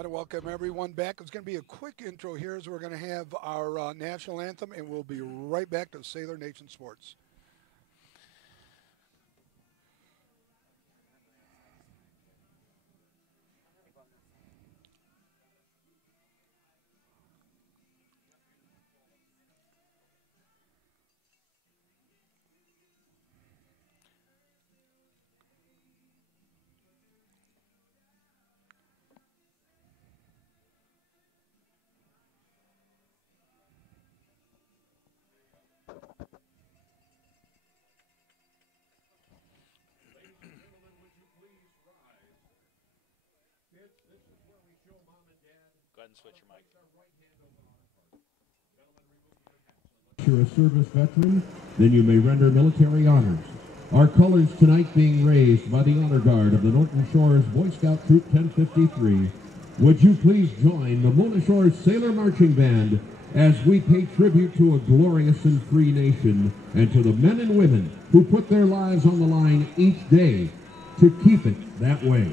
want to welcome everyone back. It's going to be a quick intro here as we're going to have our national anthem, and we'll be right back to Sailor Nation Sports. Go ahead and switch your mic. You're a service veteran, then you may render military honors. Our colors tonight being raised by the Honor Guard of the Norton Shores Boy Scout Troop 1053. Would you please join the Mona Shores Sailor Marching Band as we pay tribute to a glorious and free nation and to the men and women who put their lives on the line each day to keep it that way.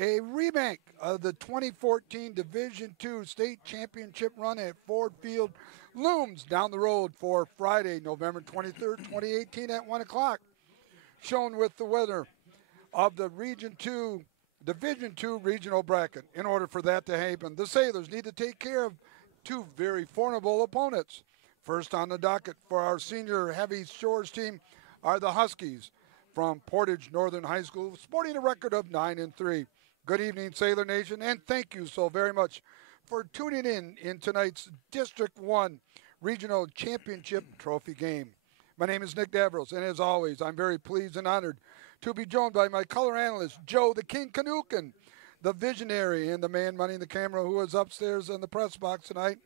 A remake of the 2014 Division II State Championship run at Ford Field looms down the road for Friday, November 23rd, 2018 at 1 o'clock. Shown with the winner of the Division II regional bracket. In order for that to happen, the Sailors need to take care of two very formidable opponents. First on the docket for our senior heavy shores team are the Huskies from Portage Northern High School, sporting a record of 9-3. Good evening, Sailor Nation, and thank you so very much for tuning in tonight's District 1 Regional Championship Trophy game. My name is Nick Davros, and as always, I'm very pleased and honored to be joined by my color analyst, Joe the King Kanukin, the visionary and the man running the camera who is upstairs in the press box tonight,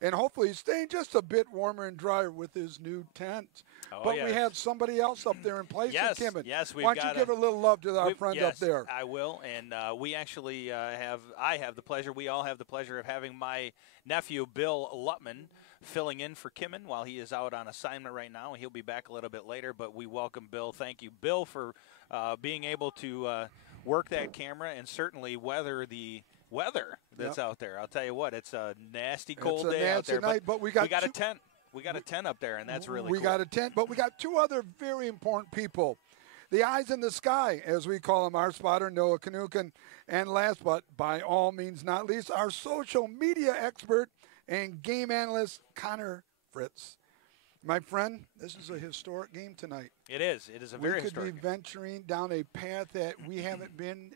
and hopefully staying just a bit warmer and drier with his new tent. But we have somebody else up there in place of Kimmon. Yes, why don't you give a little love to our friend up there? I will, and we actually we all have the pleasure of having my nephew, Bill Lutman, filling in for Kimmon while he is out on assignment right now. He'll be back a little bit later, but we welcome Bill. Thank you, Bill, for being able to work that camera and certainly weather the weather that's out there. I'll tell you what, it's a nasty cold day out there. But we got a tent. We got a tent up there, and that's really cool. We got a tent, but we got two other very important people. The eyes in the sky, as we call him, our spotter, Noah Kanukin. And last but by all means not least, our social media expert and game analyst, Connor Fritz. My friend, this is a historic game tonight. It is. It is a very historic game. We could be venturing down a path that we haven't been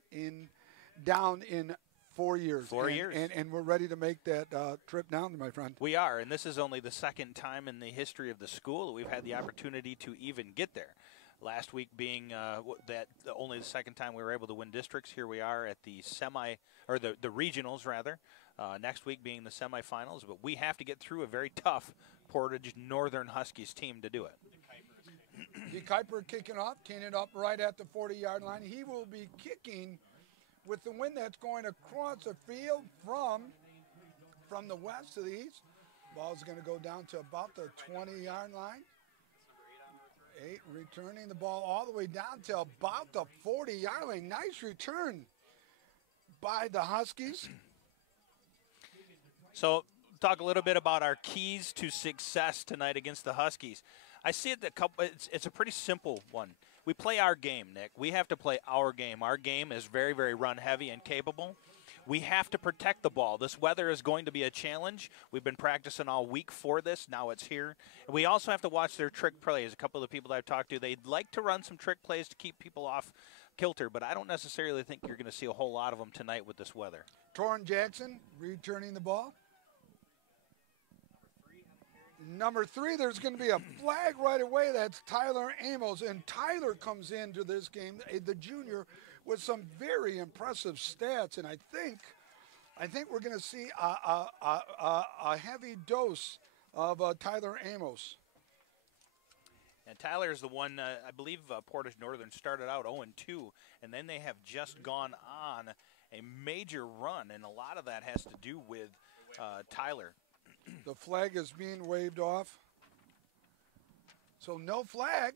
down in 4 years. 4 years. And we're ready to make that trip down, my friend. We are, and this is only the second time in the history of the school that we've had the opportunity to even get there. Last week being that only the second time we were able to win districts. Here we are at the the regionals rather. Next week being the semifinals, but we have to get through a very tough Portage Northern Huskies team to do it. D. Kuiper kicking off, teeing it up right at the 40-yard line. He will be kicking with the wind that's going across the field from the west to the east. Ball's going to go down to about the 20-yard line. 8 returning the ball all the way down to about the 40-yard line. Nice return by the Huskies. So talk a little bit about our keys to success tonight against the Huskies. I see it it's a pretty simple one. We play our game, Nick. We have to play our game. Our game is very, very run heavy and capable. We have to protect the ball. This weather is going to be a challenge. We've been practicing all week for this. Now it's here. We also have to watch their trick plays. A couple of the people that I've talked to, they'd like to run some trick plays to keep people off kilter, but I don't necessarily think you're going to see a whole lot of them tonight with this weather. Torrin Jackson returning the ball. Number 3, there's going to be a flag right away. That's Tyler Amos. And Tyler comes into this game, the junior, with some very impressive stats. And I think we're going to see a heavy dose of Tyler Amos. And Tyler is the one, I believe Portage Northern started out 0-2, and then they have just gone on a major run, and a lot of that has to do with Tyler. The flag is being waved off. So no flag.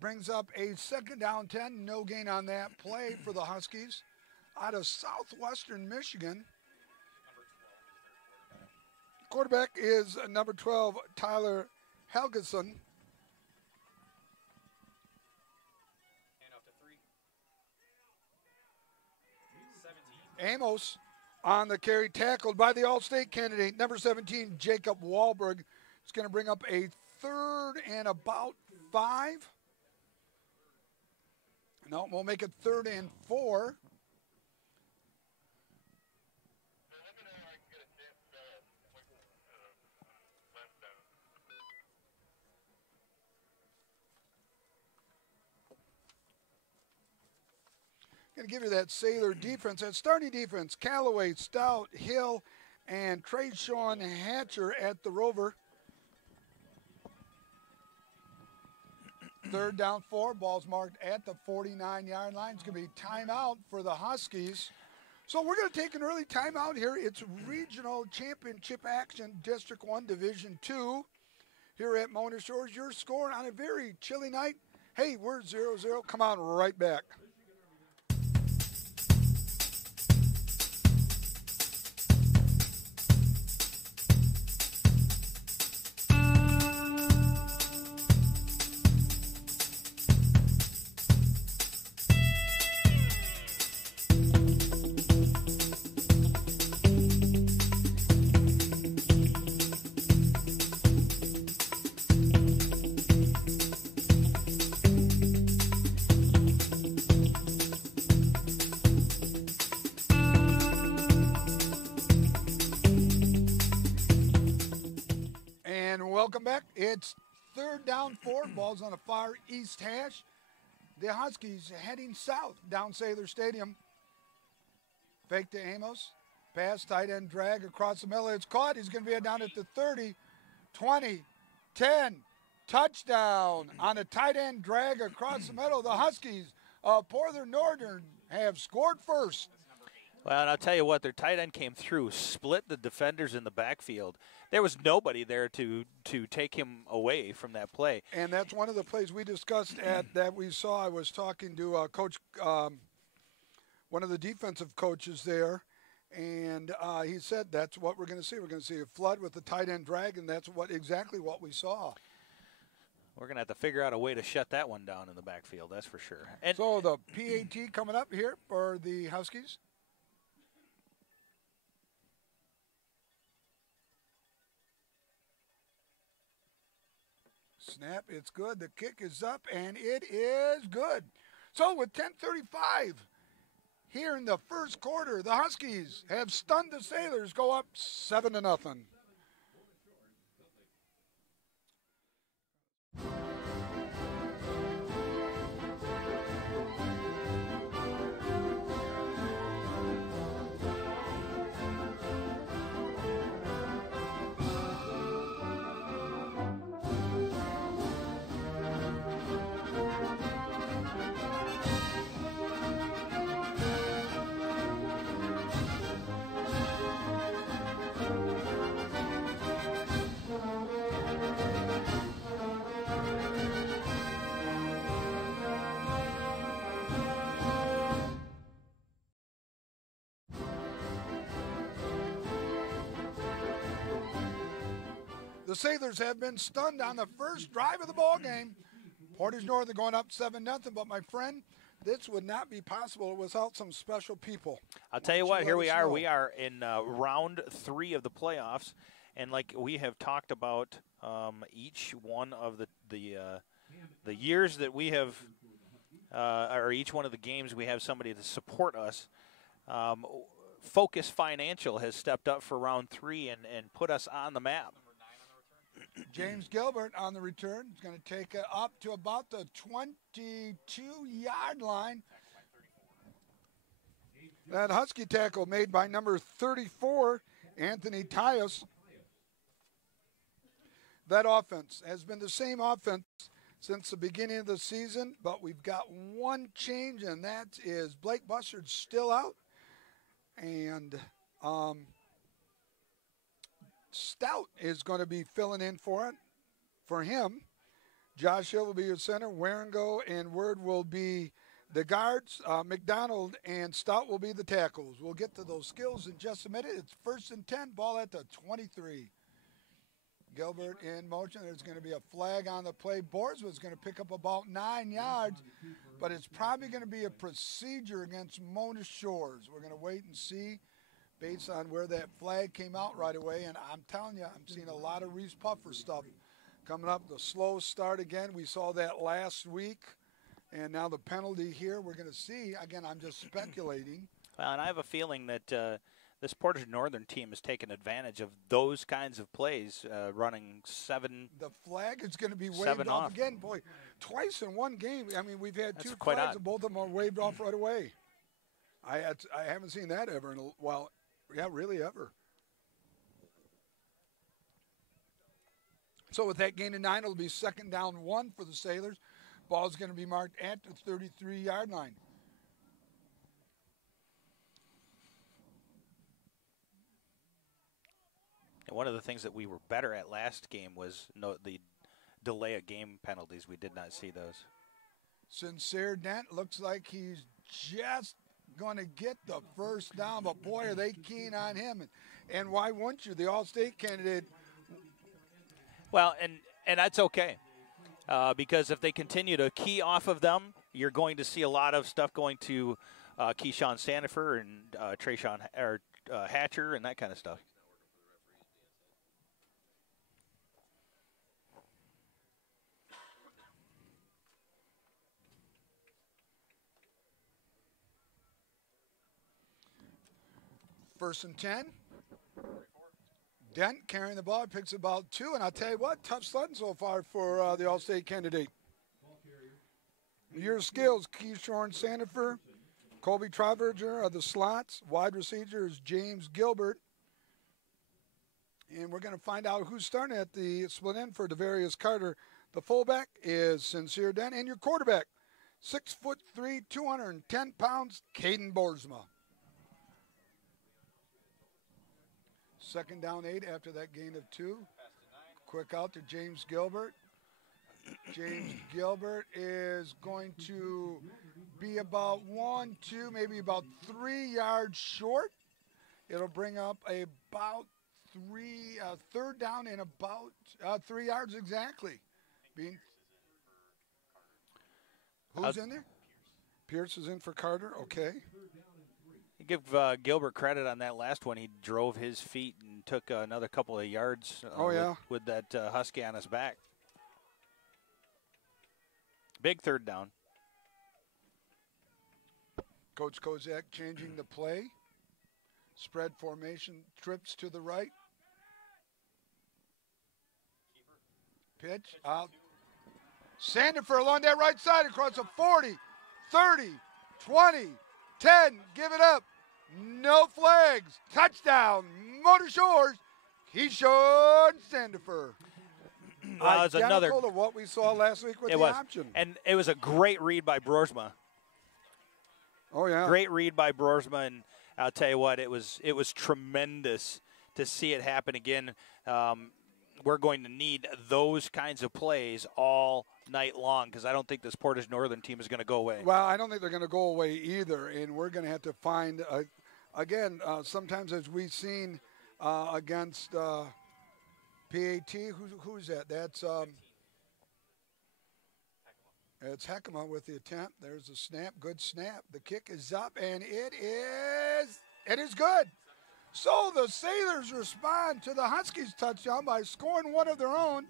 Brings up a second down 10. No gain on that play for the Huskies. Out of southwestern Michigan. Quarterback is number 12, Tyler Helgeson. Amos on the carry, tackled by the All-State candidate, number 17, Jacob Wahlberg. It's going to bring up a 3rd and about 5. No, we'll make it 3rd and 4. Going to give you that Sailor defense. That starting defense, Callaway, Stout, Hill, and Trayshawn Hatcher at the Rover. 3rd down 4. Ball's marked at the 49-yard line. It's going to be timeout for the Huskies. So we're going to take an early timeout here. It's regional championship action, District 1, Division 2. Here at Mona Shores, your score on a very chilly night. Hey, we're 0-0. Come on, right back. Welcome back. It's 3rd down 4. Ball's on the far east hash. The Huskies heading south down Sailor Stadium. Fake to Amos. Pass, tight end drag across the middle. It's caught. He's going to be down at the 30, 20, 10. Touchdown on a tight end drag across the middle. The Huskies of Portage Northern have scored first. Well, and I'll tell you what, their tight end came through, split the defenders in the backfield. There was nobody there to take him away from that play. And that's one of the plays we discussed that we saw. I was talking to Coach, one of the defensive coaches there, and he said that's what we're going to see. We're going to see a flood with the tight end drag, and that's exactly what we saw. We're going to have to figure out a way to shut that one down in the backfield, that's for sure. And so the PAT coming up here for the Huskies. Snap, it's good. The kick is up, and it is good. So with 10:35 here in the first quarter, the Huskies have stunned the Sailors, go up 7-0. The Sailors have been stunned on the first drive of the ball game. Portage Northern going up 7-0, but my friend, this would not be possible without some special people. I'll tell you what, here we are. We are in round 3 of the playoffs, and like we have talked about each one of the years that we have, or each one of the games we have somebody to support us. Focus Financial has stepped up for round 3 and put us on the map. James Gilbert on the return is going to take it up to about the 22-yard line. That Husky tackle made by number 34, Anthony Tyus. That offense has been the same offense since the beginning of the season, but we've got one change, and that is Blake Bussard's still out. And Stout is going to be filling in for him. Josh Hill will be your center. Waringo and Word will be the guards. McDonald and Stout will be the tackles. We'll get to those skills in just a minute. It's 1st and 10, ball at the 23. Gilbert in motion. There's going to be a flag on the play. Borsma is going to pick up about 9 yards, but it's probably going to be a procedure against Mona Shores. We're going to wait and see based on where that flag came out right away. And I'm telling you, I'm seeing a lot of Reese Puffer stuff coming up. The slow start again. We saw that last week. And now the penalty here we're going to see. Again, I'm just speculating. Well, and I have a feeling that this Portage Northern team has taken advantage of those kinds of plays, running 7. The flag is going to be waved off again. Boy, twice in one game. I mean, we've had 2 flags and both of them are waved off right away. I haven't seen that ever in a while. Yeah, really ever. So with that gain of 9, it'll be 2nd down 1 for the Sailors. Ball's going to be marked at the 33-yard line. And one of the things that we were better at last game was the delay of game penalties. We did not see those. Sincere Dent looks like he's just going to get the first down, but boy, are they keen on him. And why wouldn't you? The All-State candidate. Well, and that's okay, because if they continue to key off of them, you're going to see a lot of stuff going to Keyshawn Sandifer and Trayshawn Hatcher and that kind of stuff. First and 10. Dent carrying the ball, picks about 2, and I'll tell you what, tough sledding so far for the All-State candidate. Your skills, Keyshawn Sandifer, Colby Traverger are the slots. Wide receiver is James Gilbert. And we're going to find out who's starting at the split end for Devarius Carter. The fullback is Sincere Dent, and your quarterback, 6'3", 210 pounds, Caden Borsma. 2nd down 8 after that gain of 2. Quick out to James Gilbert. James Gilbert is going to be about 1, 2, maybe about 3 yards short. It'll bring up about 3rd down and about 3 yards exactly. Who's in there? Pierce is in for Carter. Okay. Give Gilbert credit on that last one. He drove his feet and took another couple of yards with that Husky on his back. Big 3rd down. Coach Kozak changing the play. Spread formation, trips to the right. Pitch out. Sandifer along that right side across the 40, 30, 20, 10. Give it up. No flags. Touchdown. Motor Shores. Keyshawn Sandifer. Well, it's another to what we saw last week with the option. And it was a great read by Borsma. Oh, yeah. Great read by Borsma, and I'll tell you what, it was tremendous to see it happen again. We're going to need those kinds of plays all night long because I don't think this Portage Northern team is going to go away. Well, I don't think they're going to go away either, and we're going to have to find, again, sometimes as we've seen against PAT, who's that? That's it's Heckema with the attempt. There's a snap, good snap. The kick is up, and it is good. So the Sailors respond to the Huskies touchdown by scoring one of their own,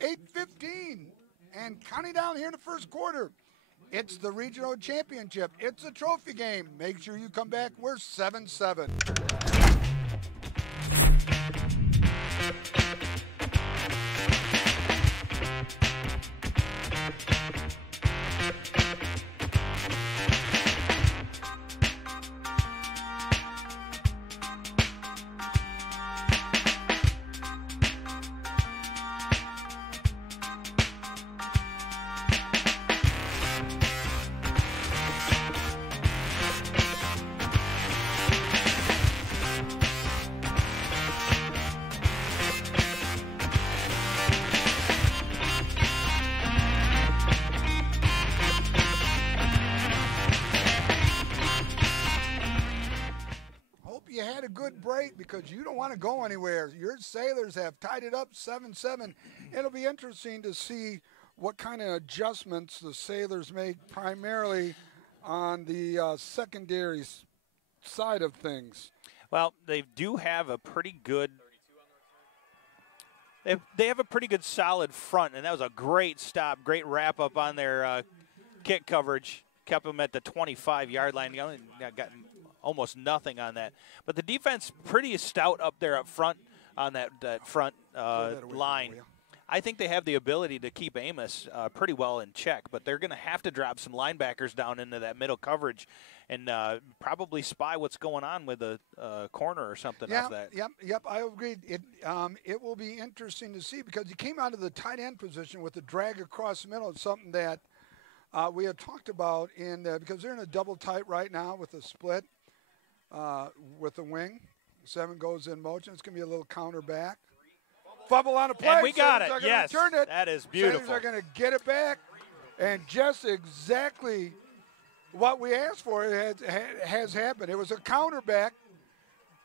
8:15, and counting down here in the first quarter. It's the regional championship. It's a trophy game. Make sure you come back. We're 7-7. Break because you don't want to go anywhere. Your Sailors have tied it up 7-7. It'll be interesting to see what kind of adjustments the Sailors make, primarily on the secondary side of things. Well, they do have a pretty good. They have a pretty good solid front, and that was a great stop, great wrap up on their kick coverage. Kept them at the 25-yard line. You only got almost nothing on that. But the defense pretty stout up there up front on that front line. I think they have the ability to keep Amos pretty well in check, but they're going to have to drop some linebackers down into that middle coverage and probably spy what's going on with a corner or something off that. Yep, I agree. It will be interesting to see because he came out of the tight end position with a drag across the middle. It's something that we had talked about because they're in a double tight right now with a split. With the wing. 7 goes in motion. It's going to be a little counter back. Fumble on a play. And we got it. Yes. Return it. That is beautiful. Sailors are going to get it back. And just exactly what we asked for has happened. It was a counter back.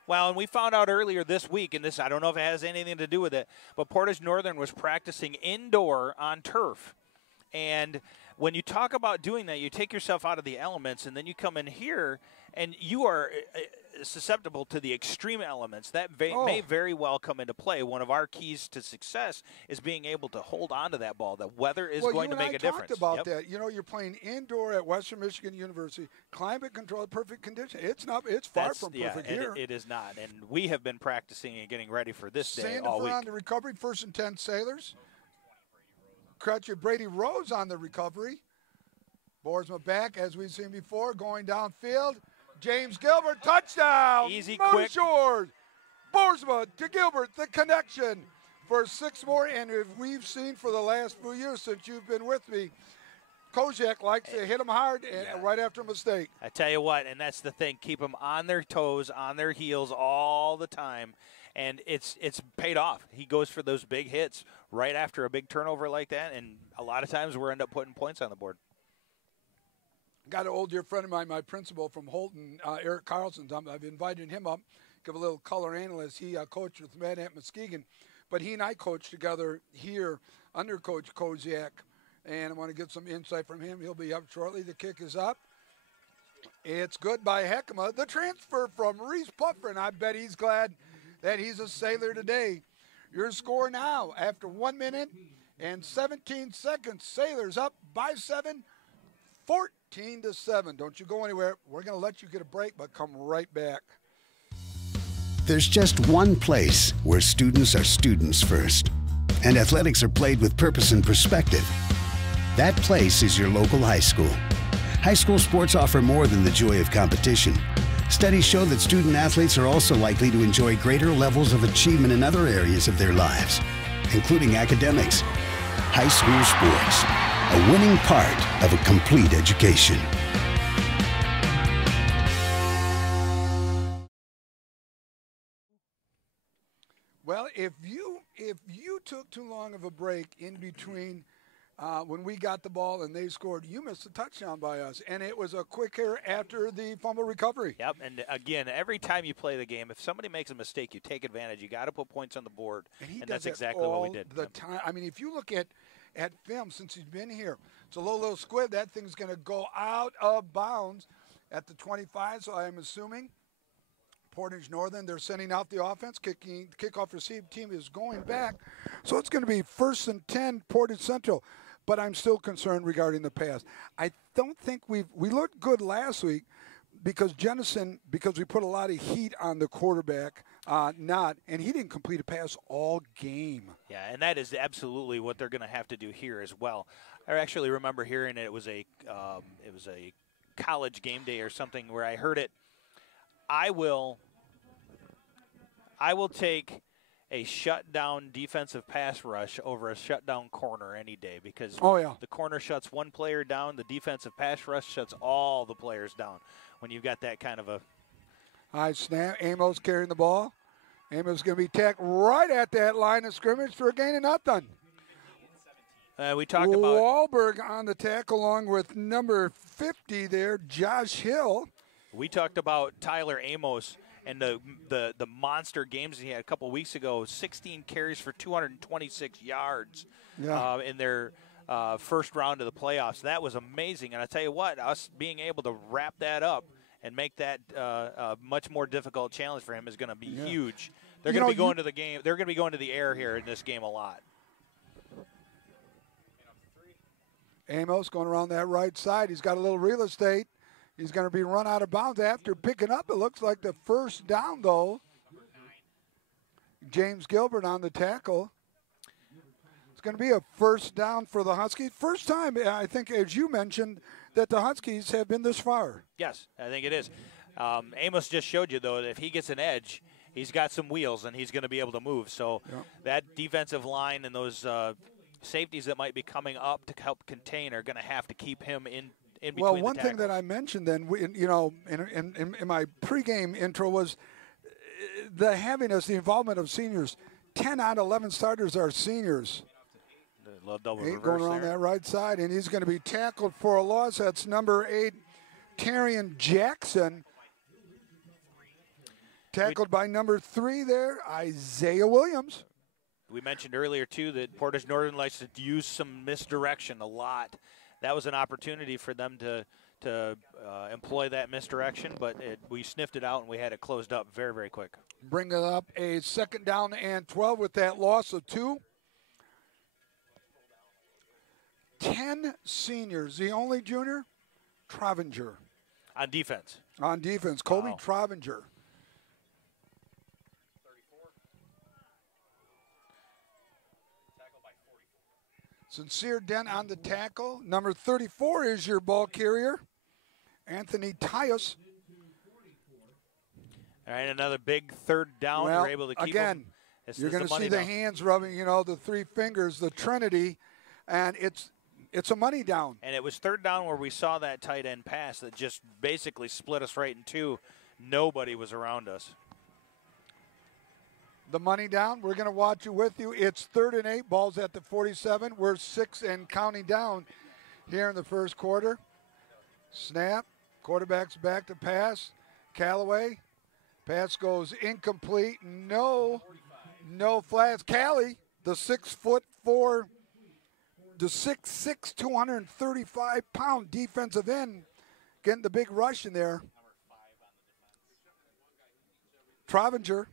Well, and we found out earlier this week, and this I don't know if it has anything to do with it, but Portage Northern was practicing indoor on turf. And when you talk about doing that, you take yourself out of the elements, and then you come in here, and you are susceptible to the extreme elements. That may very well come into play. One of our keys to success is being able to hold on to that ball. The weather is going to make a difference. You talked about that. You know, you're playing indoor at Western Michigan University, climate controlled, perfect condition. It's far from perfect here. It is not. And we have been practicing and getting ready for this day all Sandifer week. On the recovery, 1st and 10 Sailors. Crutcher Brady Rose on the recovery. Boersma back, as we've seen before, going downfield. James Gilbert, touchdown. Easy, Motor quick. Shores. Boersma to Gilbert, the connection for 6 more. And if we've seen for the last few years since you've been with me, Kozak likes to hit them hard right after a mistake. I tell you what, and that's the thing. Keep them on their toes, on their heels all the time. And it's paid off. He goes for those big hits right after a big turnover like that, and a lot of times we're end up putting points on the board. Got an old dear friend of mine, my principal from Holton, Eric Carlson. I've invited him up, give a little color analyst. He coached with Matt at Muskegon, but he and I coached together here under Coach Kozak, and I want to get some insight from him. He'll be up shortly. The kick is up. It's good by Heckema. The transfer from Reese Puffer, and I bet he's glad that he's a Sailor today. Your score now, after 1 minute and 17 seconds, Sailors up by 7, 14-7. Don't you go anywhere. We're going to let you get a break, but come right back. There's just one place where students are students first, and athletics are played with purpose and perspective. That place is your local high school. High school sports offer more than the joy of competition. Studies show that student athletes are also likely to enjoy greater levels of achievement in other areas of their lives, including academics. High school sports, a winning part of a complete education. Well, if you took too long of a break in between when we got the ball and they scored, you missed a touchdown by us. And it was a quick error after the fumble recovery. Yep, and again, every time you play the game, if somebody makes a mistake, you take advantage. You got to put points on the board, and that's exactly what we did. The time. I mean, if you look at film since he's been here, it's a little squib. That thing's going to go out of bounds at the 25, so I'm assuming Portage Northern, they're sending out the offense. Kickoff receive team is going back. So it's going to be 1st and 10, Portage Central. But I'm still concerned regarding the pass. I don't think we looked good last week because we put a lot of heat on the quarterback, and he didn't complete a pass all game. Yeah, and that is absolutely what they're going to have to do here as well. I actually remember hearing it was a college game day or something where I heard it. I will take a shutdown defensive pass rush over a shutdown corner any day because the corner shuts one player down, the defensive pass rush shuts all the players down when you've got that kind of a. High snap. Amos carrying the ball. Amos going to be tackled right at that line of scrimmage for a gain of nothing. We talked about Wahlberg on the tackle along with number 50 there, Josh Hill. We talked about Tyler Amos and the monster games he had a couple weeks ago, 16 carries for 226 yards in their first round of the playoffs. That was amazing. And I tell you what, us being able to wrap that up and make that a much more difficult challenge for him is going to be huge. They're going to be going to the game. They're going to be going to the air here in this game a lot. Amos going around that right side. He's got a little real estate. He's going to be run out of bounds after picking up. It looks like the first down, though. James Gilbert on the tackle. It's going to be a first down for the Huskies. First time, I think, as you mentioned, that the Huskies have been this far. Yes, I think it is. Amos just showed you, though, that if he gets an edge, he's got some wheels and he's going to be able to move. So that defensive line and those safeties that might be coming up to help contain are going to have to keep him in between. Well, one thing that I mentioned then, in my pregame intro was the involvement of seniors. 10 out of 11 starters are seniors. Double going around that right side, and he's going to be tackled for a loss. That's number 8, Tarian Jackson. Tackled by number 3 there, Isaiah Williams. We mentioned earlier, too, that Portage Northern likes to use some misdirection a lot. That was an opportunity for them to employ that misdirection, but we sniffed it out and we had it closed up very, very quick. Bring it up a 2nd down and 12 with that loss of 2. 10 seniors. The only junior, Travinger. On defense. On defense, Colby Travinger. Sincere Dent on the tackle. Number 34 is your ball carrier, Anthony Tyus. All right, another big 3rd down. Well, we're able to keep again, him. You're going to see the hands rubbing, the 3 fingers, the Trinity, and it's a money down. And it was 3rd down where we saw that tight end pass that just basically split us right in two. Nobody was around us. The money down. We're going to watch you with you. It's 3rd and 8. Ball's at the 47. We're 6 and counting down here in the first quarter. Snap. Quarterback's back to pass. Callaway. Pass goes incomplete. No flags. Callie, the 6'4", the 6'6", 235-pound defensive end, getting the big rush in there. Travinger.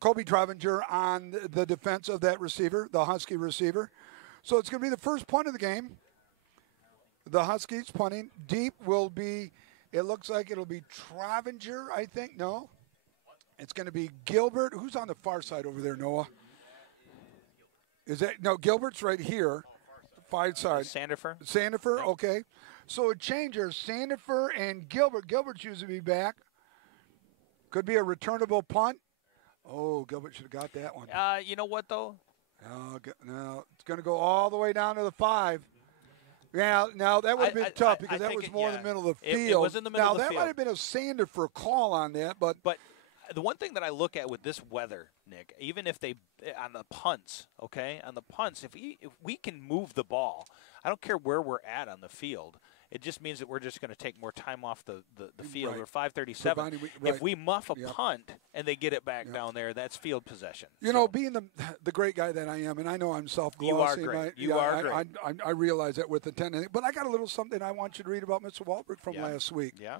Kobe Travinger on the defense of that receiver, the Husky receiver. So it's going to be the first punt of the game. The Huskies punting. Deep will be, it looks like it'll be Travinger, I think. No. It's going to be Gilbert. Who's on the far side over there, Noah? Is that, no, Gilbert's right here. Far side. Sandifer, okay. So it changes. Sandifer and Gilbert. Gilbert's usually be back. Could be a returnable punt. Oh, Gilbert should have got that one. You know what, though? No, it's going to go all the way down to the 5. Yeah, now that would have been tough because that was more in the middle of the field. It was in the middle of the field. Now, that might have been a Sander for a call on that. But the one thing that I look at with this weather Nick. Even if they on the punts, okay, on the punts, if we can move the ball, I don't care where we're at on the field. It just means that we're just going to take more time off the field. Right. We're 5:37. If we muff a punt and they get it back down there, that's field possession. You know, being the great guy that I am, and I know I'm self-glossing. You are great. You are great. I realize that with the 10. But I got a little something I want you to read about Mr. Wahlberg from last week. Yeah.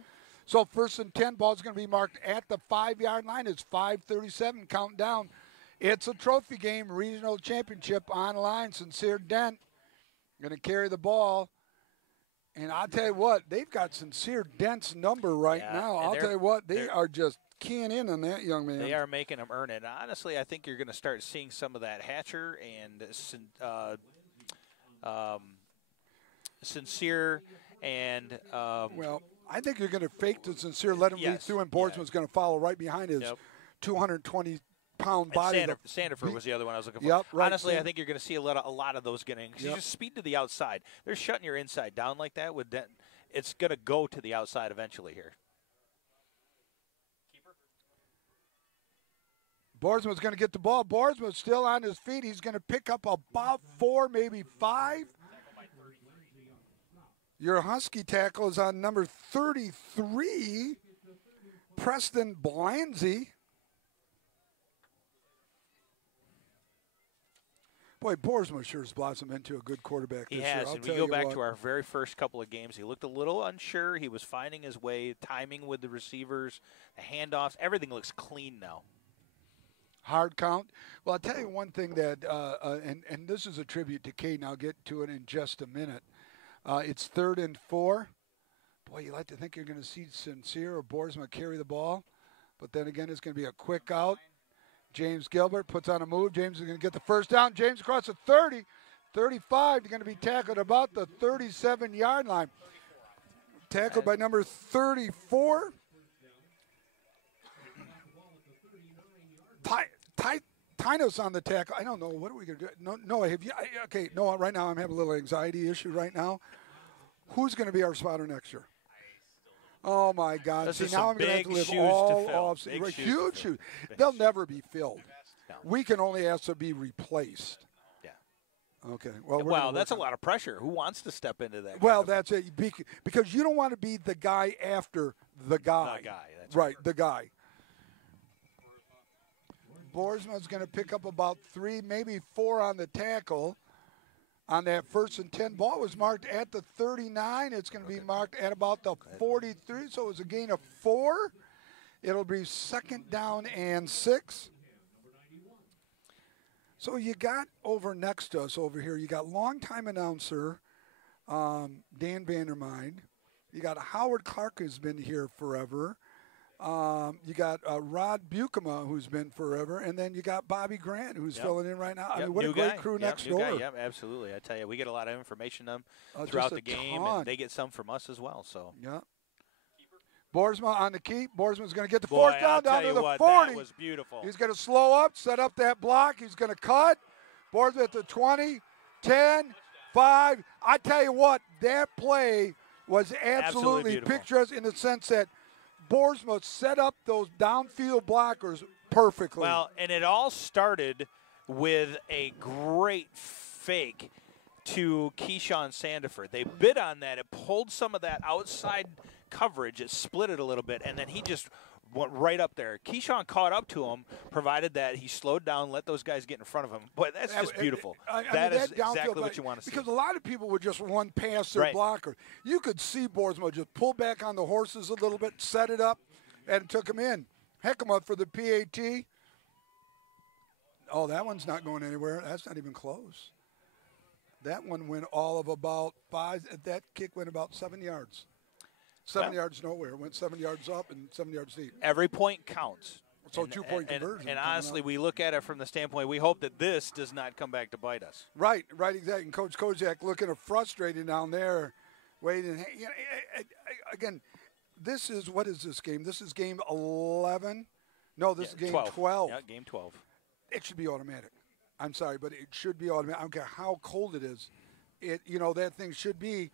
So 1st and 10, ball's going to be marked at the 5-yard line. It's 5:37, counting down. It's a trophy game, regional championship on line. Sincere Dent going to carry the ball. And I'll tell you what, they've got Sincere Dent's number right now. I'll tell you what, they are just keying in on that young man. They are making him earn it. Honestly, I think you're going to start seeing some of that Hatcher and Sincere and well, I think you're going to fake the Sincere, let him lead through, and Boardsman's going to follow right behind his 220-pound body. Sandefur was the other one I was looking for. Yep, right. Honestly, I think you're going to see a lot of those getting. You just speed to the outside. They're shutting your inside down like that. It's going to go to the outside eventually here. Boardsman's going to get the ball. Boardsman's still on his feet. He's going to pick up about 4, maybe 5. Your Husky tackle is on number 33, Preston Blanzy. Boy, Boardsman sure has blossomed into a good quarterback this year. He has, I'll and we tell go you back what. to our very first couple of games. He looked a little unsure. He was finding his way, timing with the receivers, the handoffs. Everything looks clean now. Hard count. Well, I'll tell you one thing that, and this is a tribute to Caden. I'll get to it in just a minute. It's 3rd and 4. Boy, you like to think you're going to see Sincere or Boardsman carry the ball. But then again, it's going to be a quick out. James Gilbert puts on a move. James is going to get the first down. James across the 30, 35. They're going to be tackled about the 37-yard line. Tackled by number 34. Tynos on the tackle. I don't know. What are we going to do? No, okay, no, right now I'm having a little anxiety issue right now. Who's going to be our spotter next year? Oh, my God. See, now I'm going to have to live all off. Huge shoes. They'll never be filled. No. We can only ask to be replaced. Yeah. Okay. Well, wow, that's a lot of pressure. Who wants to step into that? Well, that's it. Because you don't want to be the guy after the guy. The guy. That's right, the guy. Boardsman's going to pick up about 3, maybe 4 on the tackle. On that 1st and 10, ball was marked at the 39. It's going to be marked at about the 43, so it was a gain of 4. It'll be 2nd down and 6. So you got over next to us over here, you got longtime announcer Dan Vandermine. You got Howard Clark, who's been here forever. You got Rod Bukema, who's been forever, and then you got Bobby Grant, who's filling in right now. I mean, what a great crew next door. Yep, absolutely. I tell you, we get a lot of information on them throughout the game, and they get some from us as well. So. Yeah. Boardsman on the keep. Boardsman's going to get the 4th down to the 40. That was beautiful. He's going to slow up, set up that block. He's going to cut. Boardsman at the 20, 10, 5. I tell you what, that play was absolutely picturesque in the sense that Boardsman set up those downfield blockers perfectly. Well, and it all started with a great fake to Keyshawn Sandefur. They bid on that. It pulled some of that outside coverage. It split it a little bit, and then he just went right up there. Keyshawn caught up to him, provided that he slowed down, let those guys get in front of him. Boy, that's just beautiful. That is exactly what you want to see. Because a lot of people would just run past their blocker. You could see Boardsman just pull back on the horses a little bit, set it up, and took him in. Heck him up for the PAT. Oh, that one's not going anywhere. That's not even close. That one went all of about 5. That kick went about 7 yards. 7 yards nowhere. Went 7 yards up and 7 yards deep. Every point counts. So 2-point conversion. And honestly, we look at it from the standpoint, we hope that this does not come back to bite us. Right, exactly. And Coach Kozak looking frustrated down there, waiting. Again, what is this game? This is game 11? No, this is game 12. Yeah, game 12. It should be automatic. I'm sorry, but it should be automatic. I don't care how cold it is. That thing should be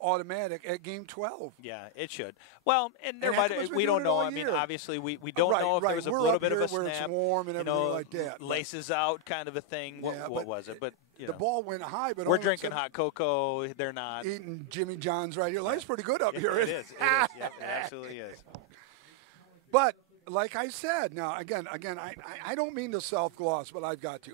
automatic at game 12. Yeah, it should. Well, and there And might that's what we we're don't doing all know. I mean, year. obviously, we don't know if Right. there was a We're little up bit of here a where it's snap, warm and you everything know, like that. laces out kind of a thing. Yeah, What but was it? But you the know, ball went high, but we're only drinking said- hot cocoa. They're not. eating Jimmy John's right here. Life's pretty good up here. It is. It is. Yep, it absolutely is. But like I said, now again, I don't mean to self-gloss, but I've got to.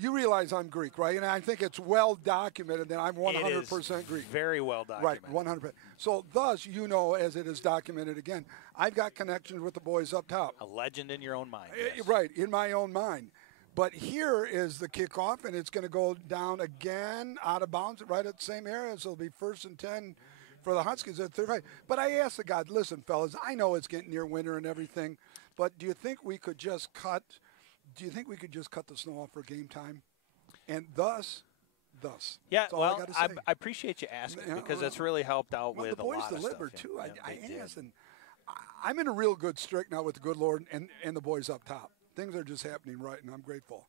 You realize I'm Greek, right? And I think it's well documented that I'm 100% Greek. Very well documented. Right, 100%. So thus, you know, as it is documented again, I've got connections with the boys up top. A legend in your own mind. Yes. Right, in my own mind. But here is the kickoff, and it's going to go down again out of bounds right at the same area. So it'll be 1st and 10 for the Huskies at 35. But I asked the guys, listen, fellas, I know it's getting near winter and everything, but do you think we could just cut the snow off for game time? And thus. Yeah, That's all well, I gotta say. I appreciate you asking Yeah, because that's really helped out Well, with the a boys lot of delivered stuff. too. Yeah, I they did. asked, and I'm in a real good streak now with the good Lord and the boys up top. Things are just happening right, and I'm grateful.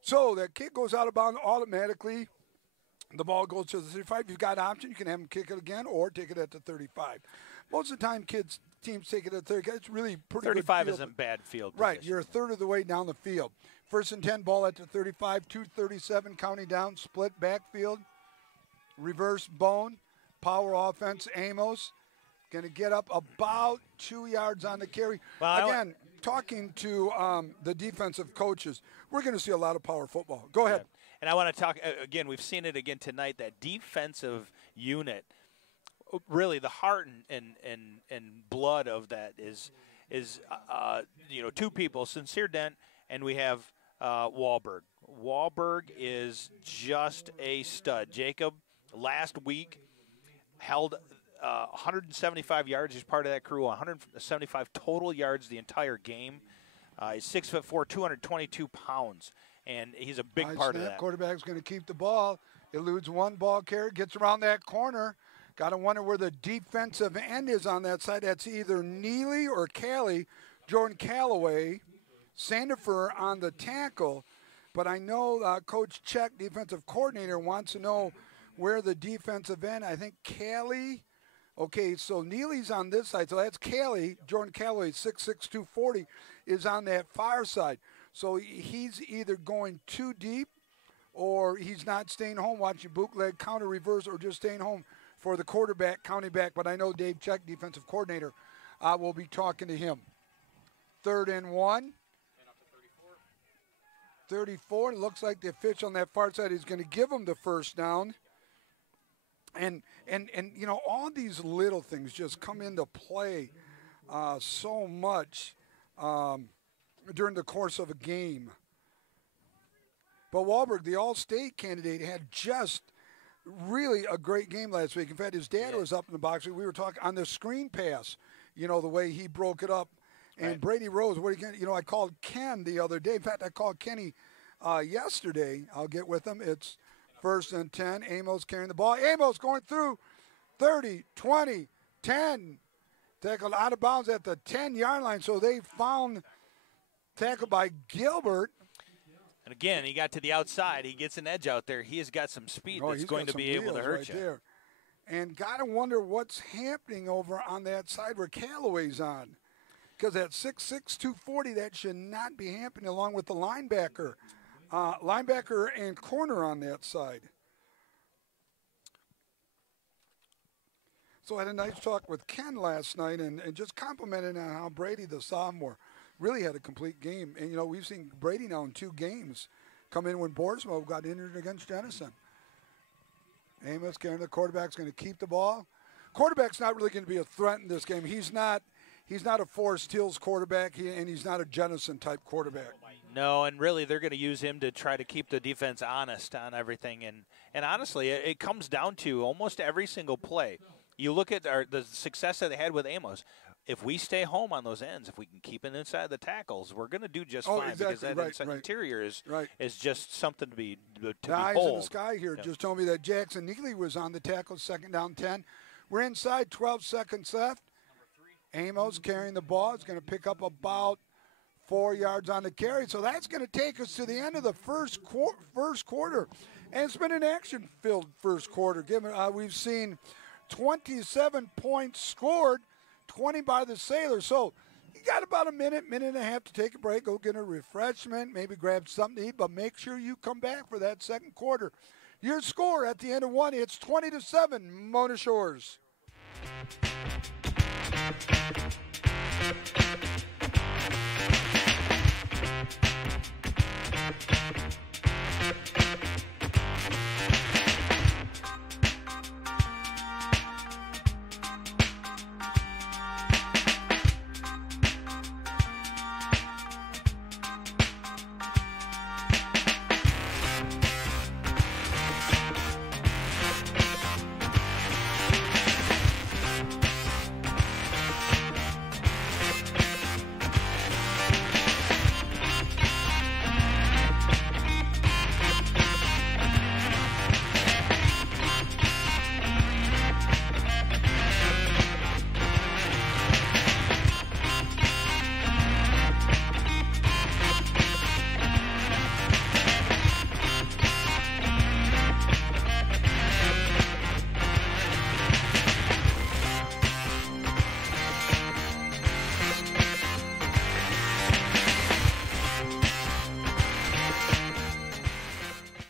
So that kick goes out of bounds automatically. The ball goes to the 35. If you've got an option, you can have them kick it again or take it at the 35. Most of the time, teams take it at 30. It's really pretty 35 good isn't bad field Right, position. you're a third of the way down the field. 1st and 10, ball at the 35, 2:37 counting down, split backfield, reverse bone, power offense. Amos going to get up about 2 yards on the carry. Well, Again, talking to the defensive coaches, we're going to see a lot of power football. Go ahead. And I want to talk again. We've seen it again tonight. That defensive unit, really, the heart and blood of that is two people, Sincere Dent, and we have Wahlberg. Wahlberg is just a stud. Jacob last week held 175 yards. He's part of that crew. 175 total yards the entire game. He's 6'4", 222 pounds. And he's a big part of that. Quarterback's going to keep the ball. Eludes one ball carrier, gets around that corner. Got to wonder where the defensive end is on that side. That's either Neely or Callie. Jordan Calloway, Sandifer on the tackle. But I know Coach Check, defensive coordinator, wants to know where the defensive end. I think Callie. Okay, so Neely's on this side. So that's Callie. Jordan Calloway, 6'6", 240, is on that far side. So he's either going too deep or he's not staying home watching bootleg, counter reverse, or just staying home for the quarterback, counting back. But I know Dave Check, defensive coordinator, will be talking to him. 3rd and 1. 34. It looks like the official on that far side is going to give him the first down. And you know, all these little things just come into play so much during the course of a game. But Wahlberg, the All-State candidate, had just really a great game last week. In fact, his dad was up in the box. We were talking on the screen pass, you know, the way he broke it up. And Right. Brady Rose, I called Ken the other day. In fact, I called Kenny yesterday. I'll get with him. It's 1st and 10. Amos carrying the ball. Amos going through 30, 20, 10. Tackled out of bounds at the 10-yard line. So they found tackle by Gilbert. And again, he got to the outside. He gets an edge out there. He has got some speed that's He's going got to be some able to wheels hurt right you. there. And got to wonder what's happening over on that side where Callaway's on. Because at 6'6", 240, that should not be happening along with the linebacker. Linebacker and corner on that side. So I had a nice talk with Ken last night and just complimented on how Brady, the sophomore, really had a complete game. And, you know, we've seen Brady now in 2 games come in when Borsmo got injured against Jennison. Amos carrying the quarterback's going to keep the ball. Quarterback's not really going to be a threat in this game. He's not a Forest Hills quarterback, and he's not a Jennison-type quarterback. No, and really they're going to use him to try to keep the defense honest on everything. And honestly, it comes down to almost every single play. You look at the success that they had with Amos. If we stay home on those ends, if we can keep it inside the tackles, we're going to do just fine because that interior is just something to be to the eyes behold. in the sky here just told me that Jackson Neely was on the tackle, 2nd down 10. We're inside, 12 seconds left. Amos carrying the ball is going to pick up about 4 yards on the carry. So that's going to take us to the end of the first quarter. And it's been an action-filled first quarter. Given we've seen 27 points scored, 20 by the Sailors. So you got about a minute and a half to take a break, go get a refreshment, maybe grab something to eat, but make sure you come back for that second quarter. Your score at the end of one, it's 20-7, Mona Shores.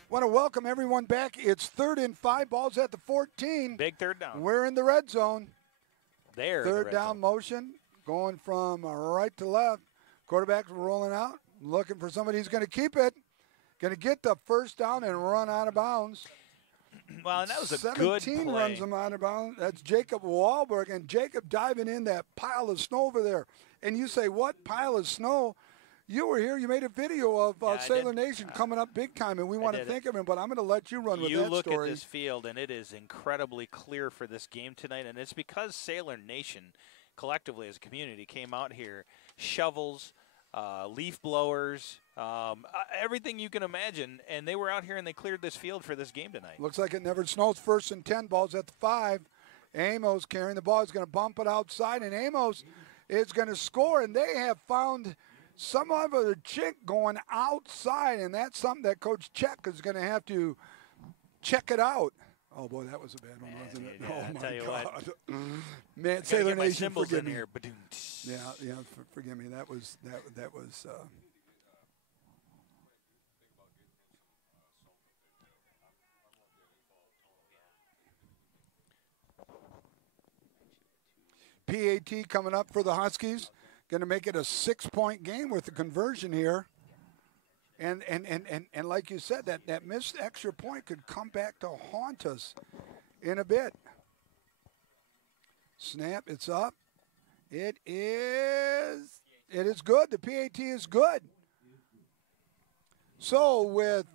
Want to welcome everyone back. It's 3rd and 5, balls at the 14. Big third down. We're in the red zone. There. Third down motion, going from right to left. Quarterback's rolling out, looking for somebody who's going to keep it. Going to get the first down and run out of bounds. Well, and that was a 17 good play. runs him out of bounds. That's Jacob Wahlberg, and Jacob diving in that pile of snow over there. And you say, what pile of snow? You were here. You made a video of Sailor Nation coming up big time, and we want to thank him, but I'm going to let you run with that story. You look at this field, and it is incredibly clear for this game tonight, and it's because Sailor Nation collectively as a community came out here, shovels, leaf blowers, everything you can imagine, and they were out here and they cleared this field for this game tonight. Looks like it never snows. 1st and 10, balls at the 5. Amos carrying the ball is going to bump it outside, and Amos is going to score, and they have found some of the chink going outside, and that's something that Coach Check is going to have to check it out. Oh, boy, that was a bad one, wasn't it? Yeah, oh, I'll my tell you God. what. Man, Sailor Nation, forgive me. Here. Yeah, forgive me. That was PAT coming up for the Huskies. Going to make it a 6-point game with the conversion here. And like you said, that missed extra point could come back to haunt us in a bit. Snap, it's up. It is good. The PAT is good. So with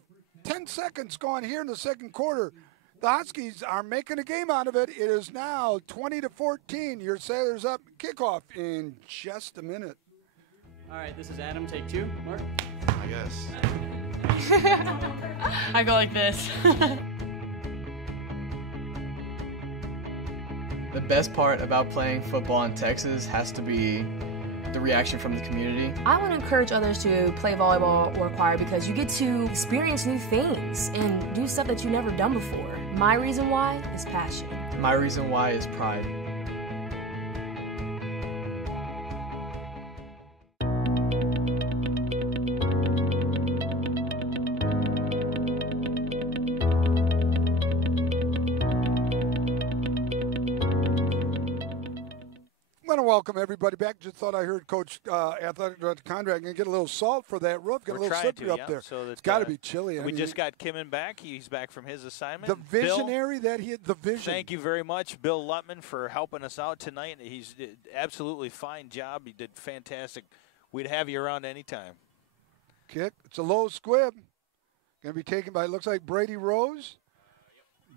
10 seconds gone here in the second quarter, the Huskies are making a game out of it. It is now 20-14. Your Sailors up. Kickoff in just a minute. All right, this is Adam. Take 2. Mark? I guess. I go like this. The best part about playing football in Texas has to be the reaction from the community. I want to encourage others to play volleyball or choir because you get to experience new things and do stuff that you've never done before. My reason why is passion. My reason why is pride. I'm going to welcome everybody back. Just thought I heard Coach Athletic Director Conrad going to get a little salt for that roof. Get a little slippery up there. So it's got to be chilly. We just got Kimmin back. He's back from his assignment. The visionary that he had, the vision. Thank you very much, Bill Lutman, for helping us out tonight. He's did absolutely fine job. He did fantastic. We'd have you around anytime. Kick. It's a low squib. Going to be taken by, it looks like Brady Rose.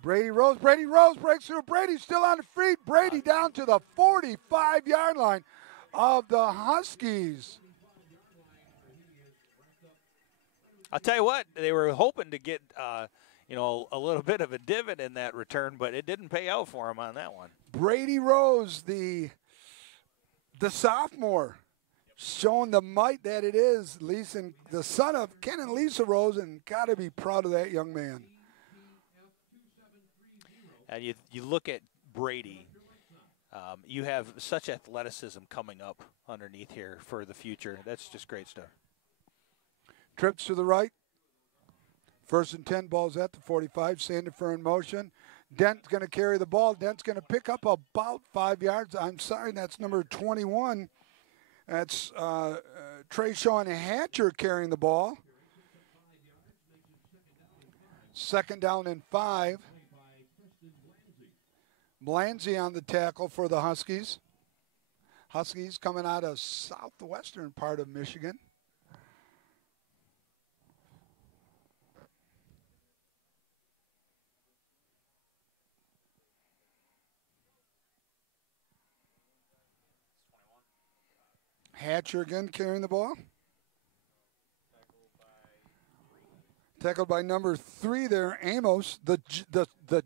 Brady Rose breaks through. Brady's still on the feet. Brady down to the 45-yard line of the Huskies. I'll tell you what, they were hoping to get, a little bit of a divot in that return, but it didn't pay out for him on that one. Brady Rose, the sophomore, showing the might that it is. Lisa, the son of Ken and Lisa Rose, and got to be proud of that young man. And you look at Brady, you have such athleticism coming up underneath here for the future. That's just great stuff. Trips to the right. 1st and 10, ball's at the 45. Sandifer in motion. Dent's going to carry the ball. Dent's going to pick up about 5 yards. I'm sorry, that's number 21. That's Trayshawn Hatcher carrying the ball. 2nd down and 5. Blanzy on the tackle for the Huskies. Huskies coming out of southwestern part of Michigan. Hatcher again carrying the ball. Tackled by number 3 there, Amos, the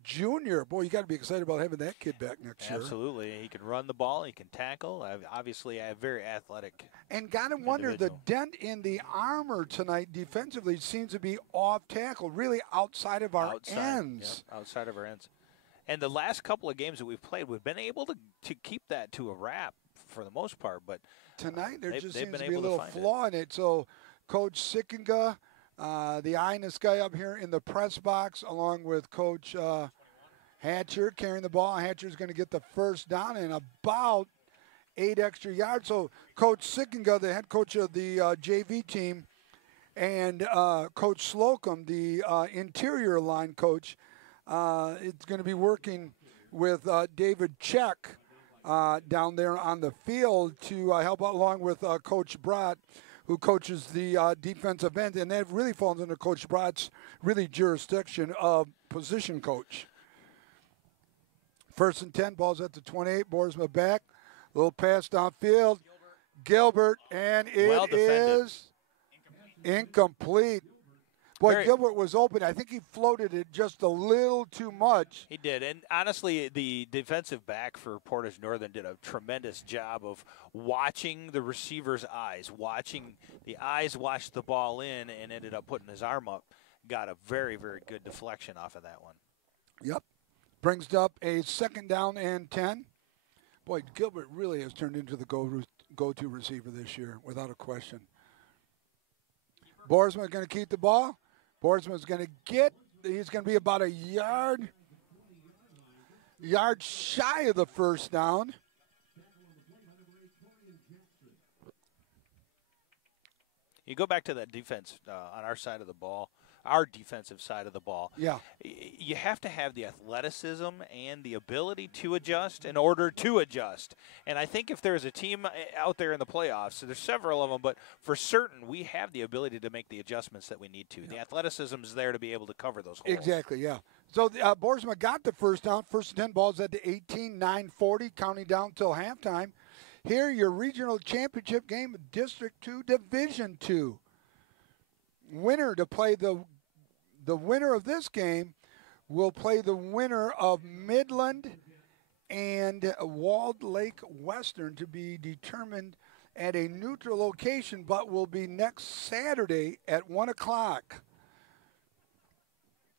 junior. Boy, you got to be excited about having that kid back next year. Absolutely. He can run the ball. He can tackle. Obviously, very athletic. And got to wonder, the dent in the armor tonight defensively seems to be off tackle, really outside of our ends. Yep, outside of our ends. And the last couple of games that we've played, we've been able to keep that to a wrap for the most part. But tonight there just seems to be a little flaw in it. So Coach Sickinga, the Ines guy up here in the press box, along with Coach Hatcher carrying the ball. Hatcher's going to get the 1st down and about 8 extra yards. So Coach Sickinga, the head coach of the JV team, and Coach Slocum, the interior line coach, it's going to be working with David Check down there on the field to help out, along with Coach Brott, who coaches the defensive end, and that really falls under Coach Brott's really jurisdiction of position coach. 1st and 10, ball's at the 28. Boersma back, little pass downfield. Gilbert, and it is incomplete. Boy, Gilbert was open. I think he floated it just a little too much. He did. And honestly, the defensive back for Portage Northern did a tremendous job of watching the receiver's eyes, watching the eyes watch the ball in, and ended up putting his arm up. Got a very, very good deflection off of that one. Yep. Brings up a 2nd down and 10. Boy, Gilbert really has turned into the go-to receiver this year, without a question. Boersma going to keep the ball. Boersma's going to he's going to be about a yard shy of the 1st down. You go back to that defense on our side of the ball, our defensive side of the ball. Yeah. You have to have the athleticism and the ability to adjust in order to adjust. And I think if there's a team out there in the playoffs, so there's several of them, but for certain, we have the ability to make the adjustments that we need to. Yeah. The athleticism is there to be able to cover those holes. Exactly, yeah. So Boersma got the 1st down. 1st and 10, balls at the 18, 9:40, counting down till halftime. Here, your regional championship game, District 2, Division 2. Winner to play the winner of this game will play the winner of Midland and Walled Lake Western, to be determined at a neutral location, but will be next Saturday at 1 o'clock.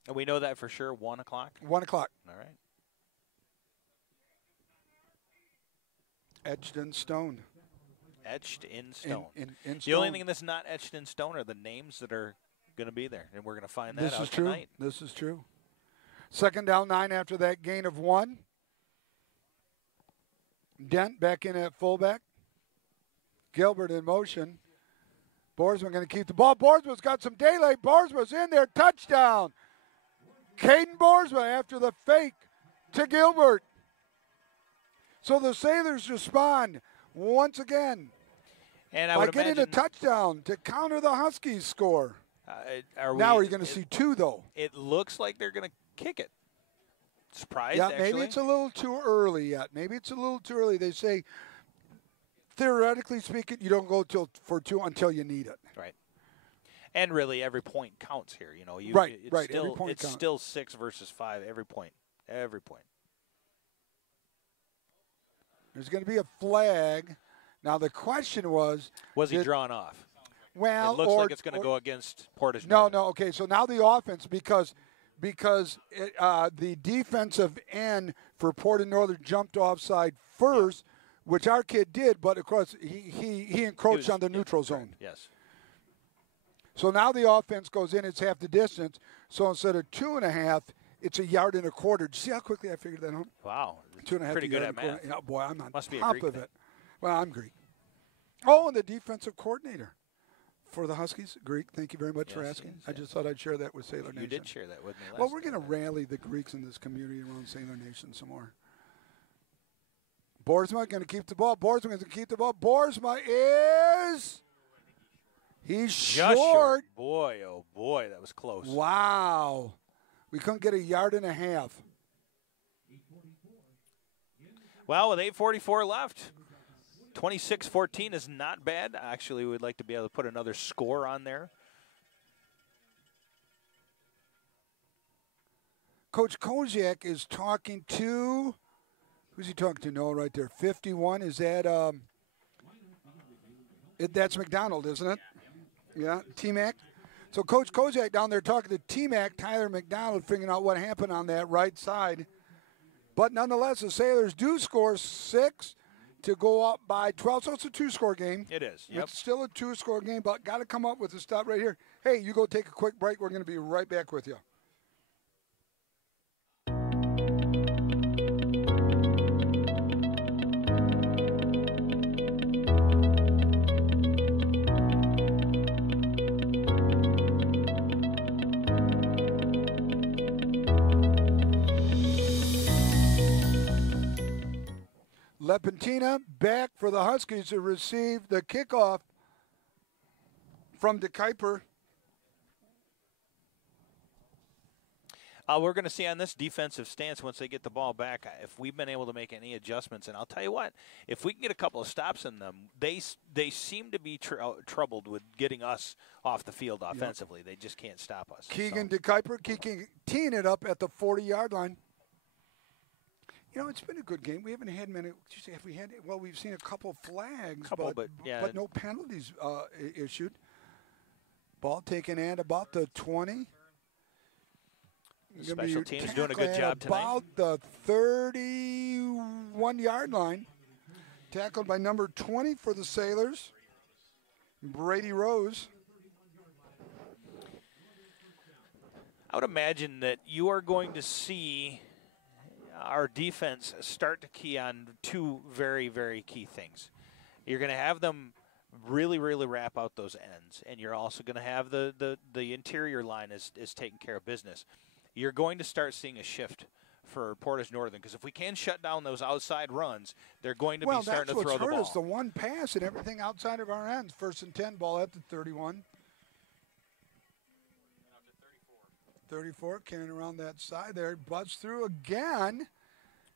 And we know that for sure, 1 o'clock? 1 o'clock. All right. Etched in stone. Etched in stone. In the stone. only thing that's not etched in stone are the names that are going to be there, and we're going to find that out tonight. This is true. 2nd down, 9 after that gain of 1. Dent back in at fullback. Gilbert in motion. Boersma going to keep the ball. Boersma's got some daylight. Boersma's in there. Touchdown. Caden Boersma after the fake to Gilbert. So the Sailors respond once again by getting a touchdown to counter the Huskies score. Are you going to see 2, though? It looks like they're going to kick it. Surprised, yeah, actually. Maybe it's a little too early yet. Maybe it's a little too early. They say, theoretically speaking, you don't go for 2 until you need it. Right. And really, every point counts here. You know, right. Still, every point it's counts. still 6 versus 5. Every point. Every point. There's going to be a flag. Now, the question was he drawn off? Well, it looks like it's going to go against Portage. No. Okay, so now the offense, because because the defensive end for Portage Northern jumped offside first, which our kid did, but of course he encroached on the neutral zone. Yes. So now the offense goes in, it's half the distance. So instead of 2.5, it's 1.25 yards. Did you see how quickly I figured that out? Wow. 2.5 Pretty good yards. at math. Yeah, boy, I'm on Must be a top Greek of thing. it. Well, I'm Greek. Oh, and the defensive coordinator for the Huskies, Greek. Thank you very much for asking. Yes, I just thought I'd share that with Sailor Nation. You did share that with me last Well, we're going to time. rally the Greeks in this community around Sailor Nation some more. Boersma going to keep the ball. Boersma going to keep the ball. Boersma is... He's Just short. Boy, oh boy, that was close. Wow. We couldn't get 1.5 yards. Well, with 8:44 left, 26-14 is not bad. Actually, we'd like to be able to put another score on there. Coach Koziak is talking to, who's he talking to? Noah right there. 51, is that, that's McDonald, isn't it? Yeah, T-Mac. So Coach Koziak down there talking to T-Mac, Tyler McDonald, figuring out what happened on that right side. But nonetheless, the Sailors do score 6 to go up by 12. So it's a 2-score game. It is. Yep. It's still a 2-score game, but got to come up with a stop right here. Hey, you go take a quick break. We're going to be right back with you. Lepentina back for the Huskies to receive the kickoff from De Kuiper. We're going to see on this defensive stance once they get the ball back if we've been able to make any adjustments. And I'll tell you what, if we can get a couple of stops in them, they seem to be troubled with getting us off the field offensively. Yep. They just can't stop us. Keegan De Kuiper teeing it up at the 40-yard line. You know, it's been a good game. We haven't had many. Have we had? Well, we've seen a couple flags, but no penalties issued. Ball taken at about the 20. Special teams doing a good job tonight. About the 31-yard line. Tackled by number 20 for the Sailors, Brady Rose. I would imagine that you are going to see our defense start to key on 2 very, very key things. You're going to have them really, really wrap out those ends, and you're also going to have the interior line is taking care of business. You're going to start seeing a shift for Portage Northern because if we can shut down those outside runs, they're going to be starting to throw the ball. Well, that's what's hurt us, the one pass and everything outside of our ends. 1st and 10, ball at the 31. 34, carrying around that side there. Butts through again.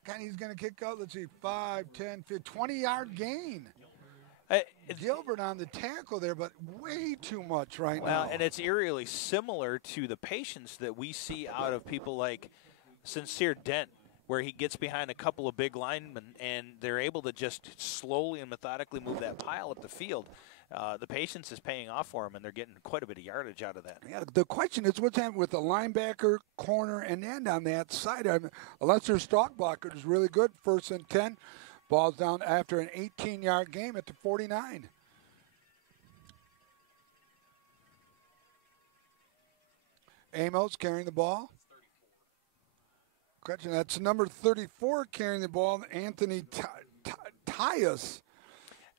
And he's going to kick out, let's see, 5, 10, 15, 20-yard gain. Gilbert on the tackle there, but way too much now. Well, and it's eerily similar to the patience that we see out of people like Sincere Dent, where he gets behind a couple of big linemen and they're able to just slowly and methodically move that pile up the field. The patience is paying off for them, and they're getting quite a bit of yardage out of that. Yeah, the question is what's happening with the linebacker, corner, and end on that side. Lester Stockblocker is really good. 1st and 10. Ball's down after an 18-yard game at the 49. Amos carrying the ball. Question, that's number 34 carrying the ball, Anthony Tyus.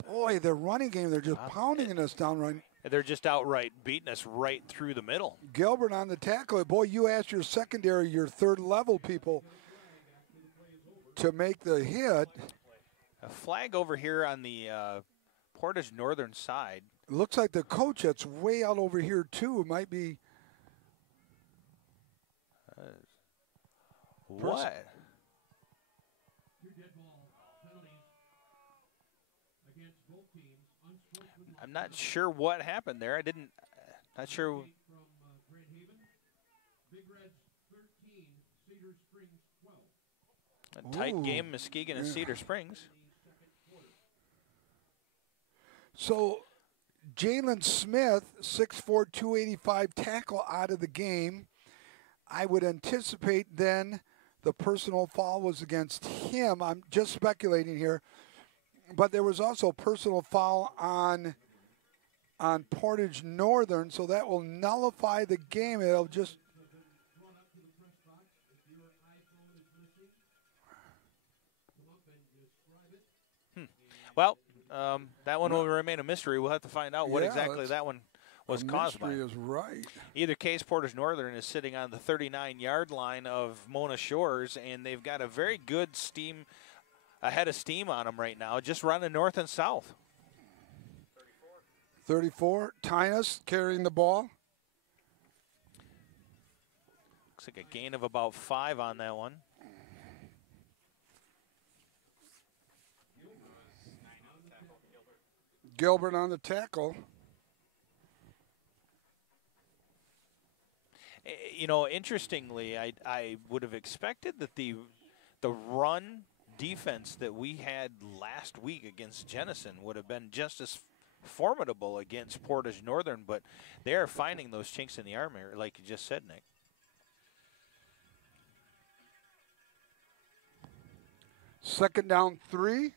Boy, the running game, they're just pounding us down right. They're just outright beating us right through the middle. Gilbert on the tackle. Boy, you asked your secondary, your 3rd level people to make the hit. A flag over here on the Portage Northern side. It looks like the coach that's way out over here, too. It might be. What? I'm not sure what happened there. Not sure. A tight game, Muskegon and Cedar Springs. So, Jalen Smith, 6'4", 285 tackle out of the game. I would anticipate then the personal foul was against him. I'm just speculating here. But there was also a personal foul on Portage Northern, so that will nullify the game. It'll just... Well, that one will remain a mystery. We'll have to find out what exactly that one was caused by. Mystery is right. Either case, Portage Northern is sitting on the 39-yard line of Mona Shores, and they've got a very good head of steam on them right now, just running north and south. 34, Tyus carrying the ball. Looks like a gain of about 5 on that one. Gilbert on the tackle. You know, interestingly, I would have expected that the run defense that we had last week against Jenison would have been just as formidable against Portage Northern, but they are finding those chinks in the armor, like you just said, Nick. Second down 3.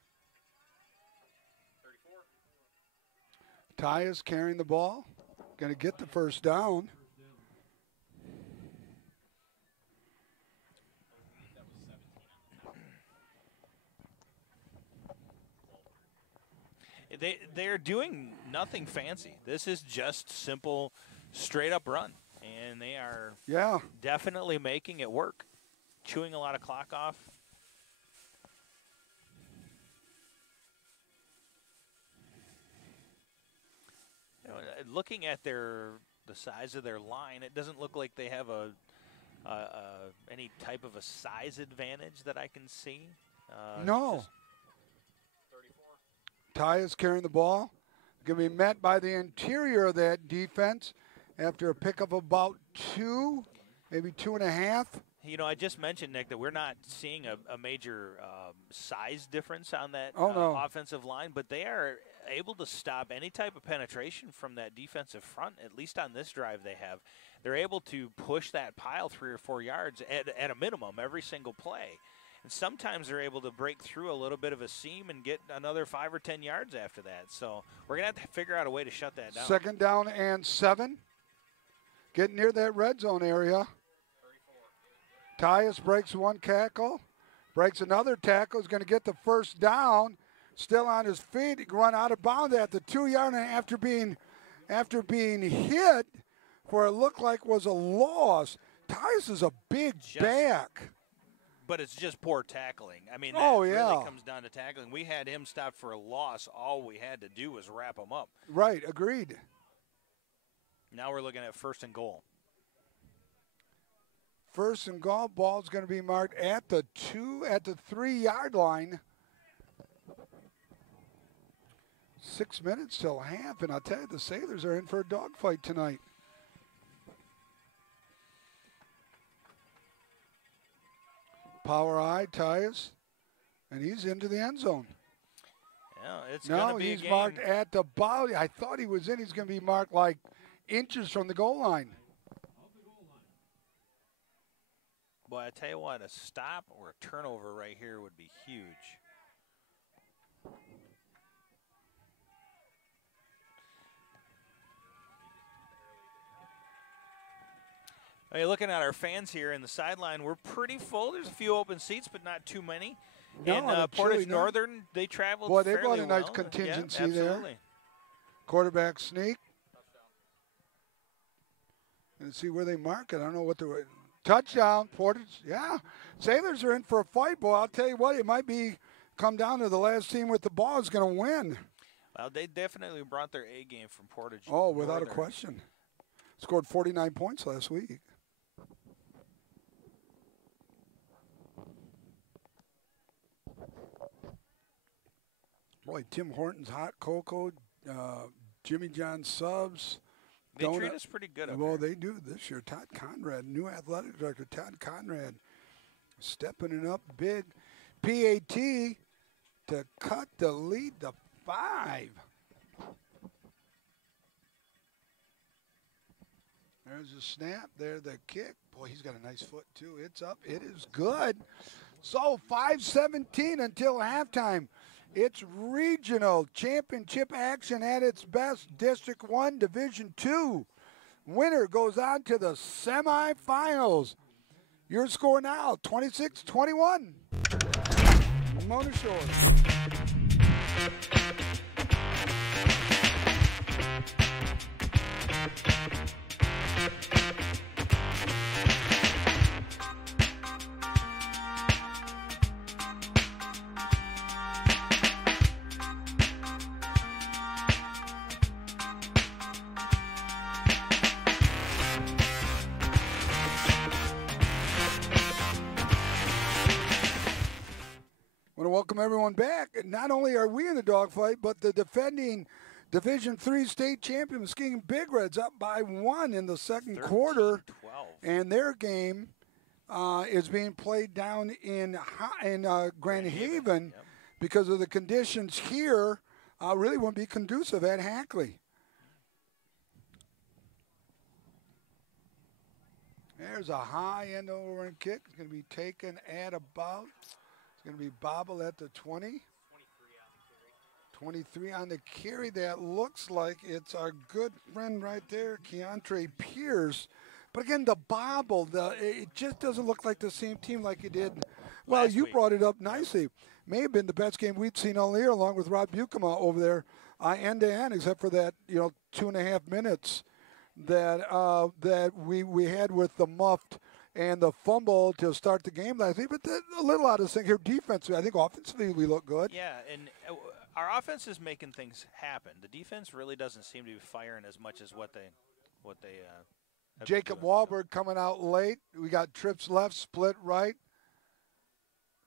Tyus carrying the ball. Going to get the first down. They're doing nothing fancy. This is just simple, straight-up run, and they are definitely making it work, chewing a lot of clock off. You know, looking at the size of their line, it doesn't look like they have any type of a size advantage that I can see. No. Tyus carrying the ball. Going to be met by the interior of that defense after a pickup of about 2, maybe 2.5. You know, I just mentioned, Nick, that we're not seeing a major size difference on that offensive line, but they are able to stop any type of penetration from that defensive front, at least on this drive they have. They're able to push that pile 3 or 4 yards at a minimum every single play. And sometimes they're able to break through a little bit of a seam and get another 5 or 10 yards after that. So we're going to have to figure out a way to shut that down. Second down and 7. Getting near that red zone area. Tyus breaks one tackle, breaks another tackle, is going to get the first down. Still on his feet, run out of bounds at the 2-yard line after being hit for it looked like was a loss. Tyus is a big back. But it's just poor tackling. I mean, that really comes down to tackling. We had him stopped for a loss. All we had to do was wrap him up. Right, agreed. Now we're looking at 1st and goal. 1st and goal, ball's going to be marked at the 3-yard line. 6 minutes till half, and I'll tell you, the Sailors are in for a dogfight tonight. Power eye, Tyus, and he's into the end zone. Yeah, it's going to be a game. He's marked at the body. I thought he was in. He's going to be marked like inches from the goal line. Boy, I tell you what, a stop or a turnover right here would be huge. I mean, looking at our fans here in the sideline, we're pretty full. There's a few open seats, but not too many. And Portage Northern, they traveled fairly well. Boy, they brought a nice contingency there. Quarterback sneak. And see where they mark it. I don't know what the touchdown, Portage. Yeah, Sailors are in for a fight, boy. I'll tell you what, it might come down to the last team with the ball is going to win. Well, they definitely brought their A game from Portage. Oh, without a question. Scored 49 points last week. Boy, Tim Horton's hot cocoa, Jimmy John subs. They treat us pretty good up Well, here. they do this year. Todd Conrad, new athletic director, Todd Conrad, stepping it up big. PAT to cut the lead to 5. There's a snap there, the kick. Boy, he's got a nice foot, too. It's up. It is good. So 5:17 until halftime. It's regional championship action at its best. District 1, Division 2. Winner goes on to the semifinals. Your score now, 26-21. Mona Shores. Welcome everyone back. Not only are we in the dogfight, but the defending Division III state champion Muskegon Big Reds up by 1 in the second quarter, and their game is being played down in Grand Haven because of the conditions here. Really won't be conducive at Hackley. There's a high end over and kick. It's going to be taken at about. Going to be bobble at the 20. 23 on the carry. That looks like it's our good friend right there, Keontre Pierce. But again, the bobble, it just doesn't look like the same team like it did. Well, you brought it up nicely. May have been the best game we'd seen all year, along with Rob Bukema over there, end to end, except for that 2.5 minutes that we had with the muffed and the fumble to start the game last week, but a little out of sync here defensively. I think offensively we look good. Yeah, and our offense is making things happen. The defense really doesn't seem to be firing as much as what they. Jacob Wahlberg coming out late. We got trips left, split right.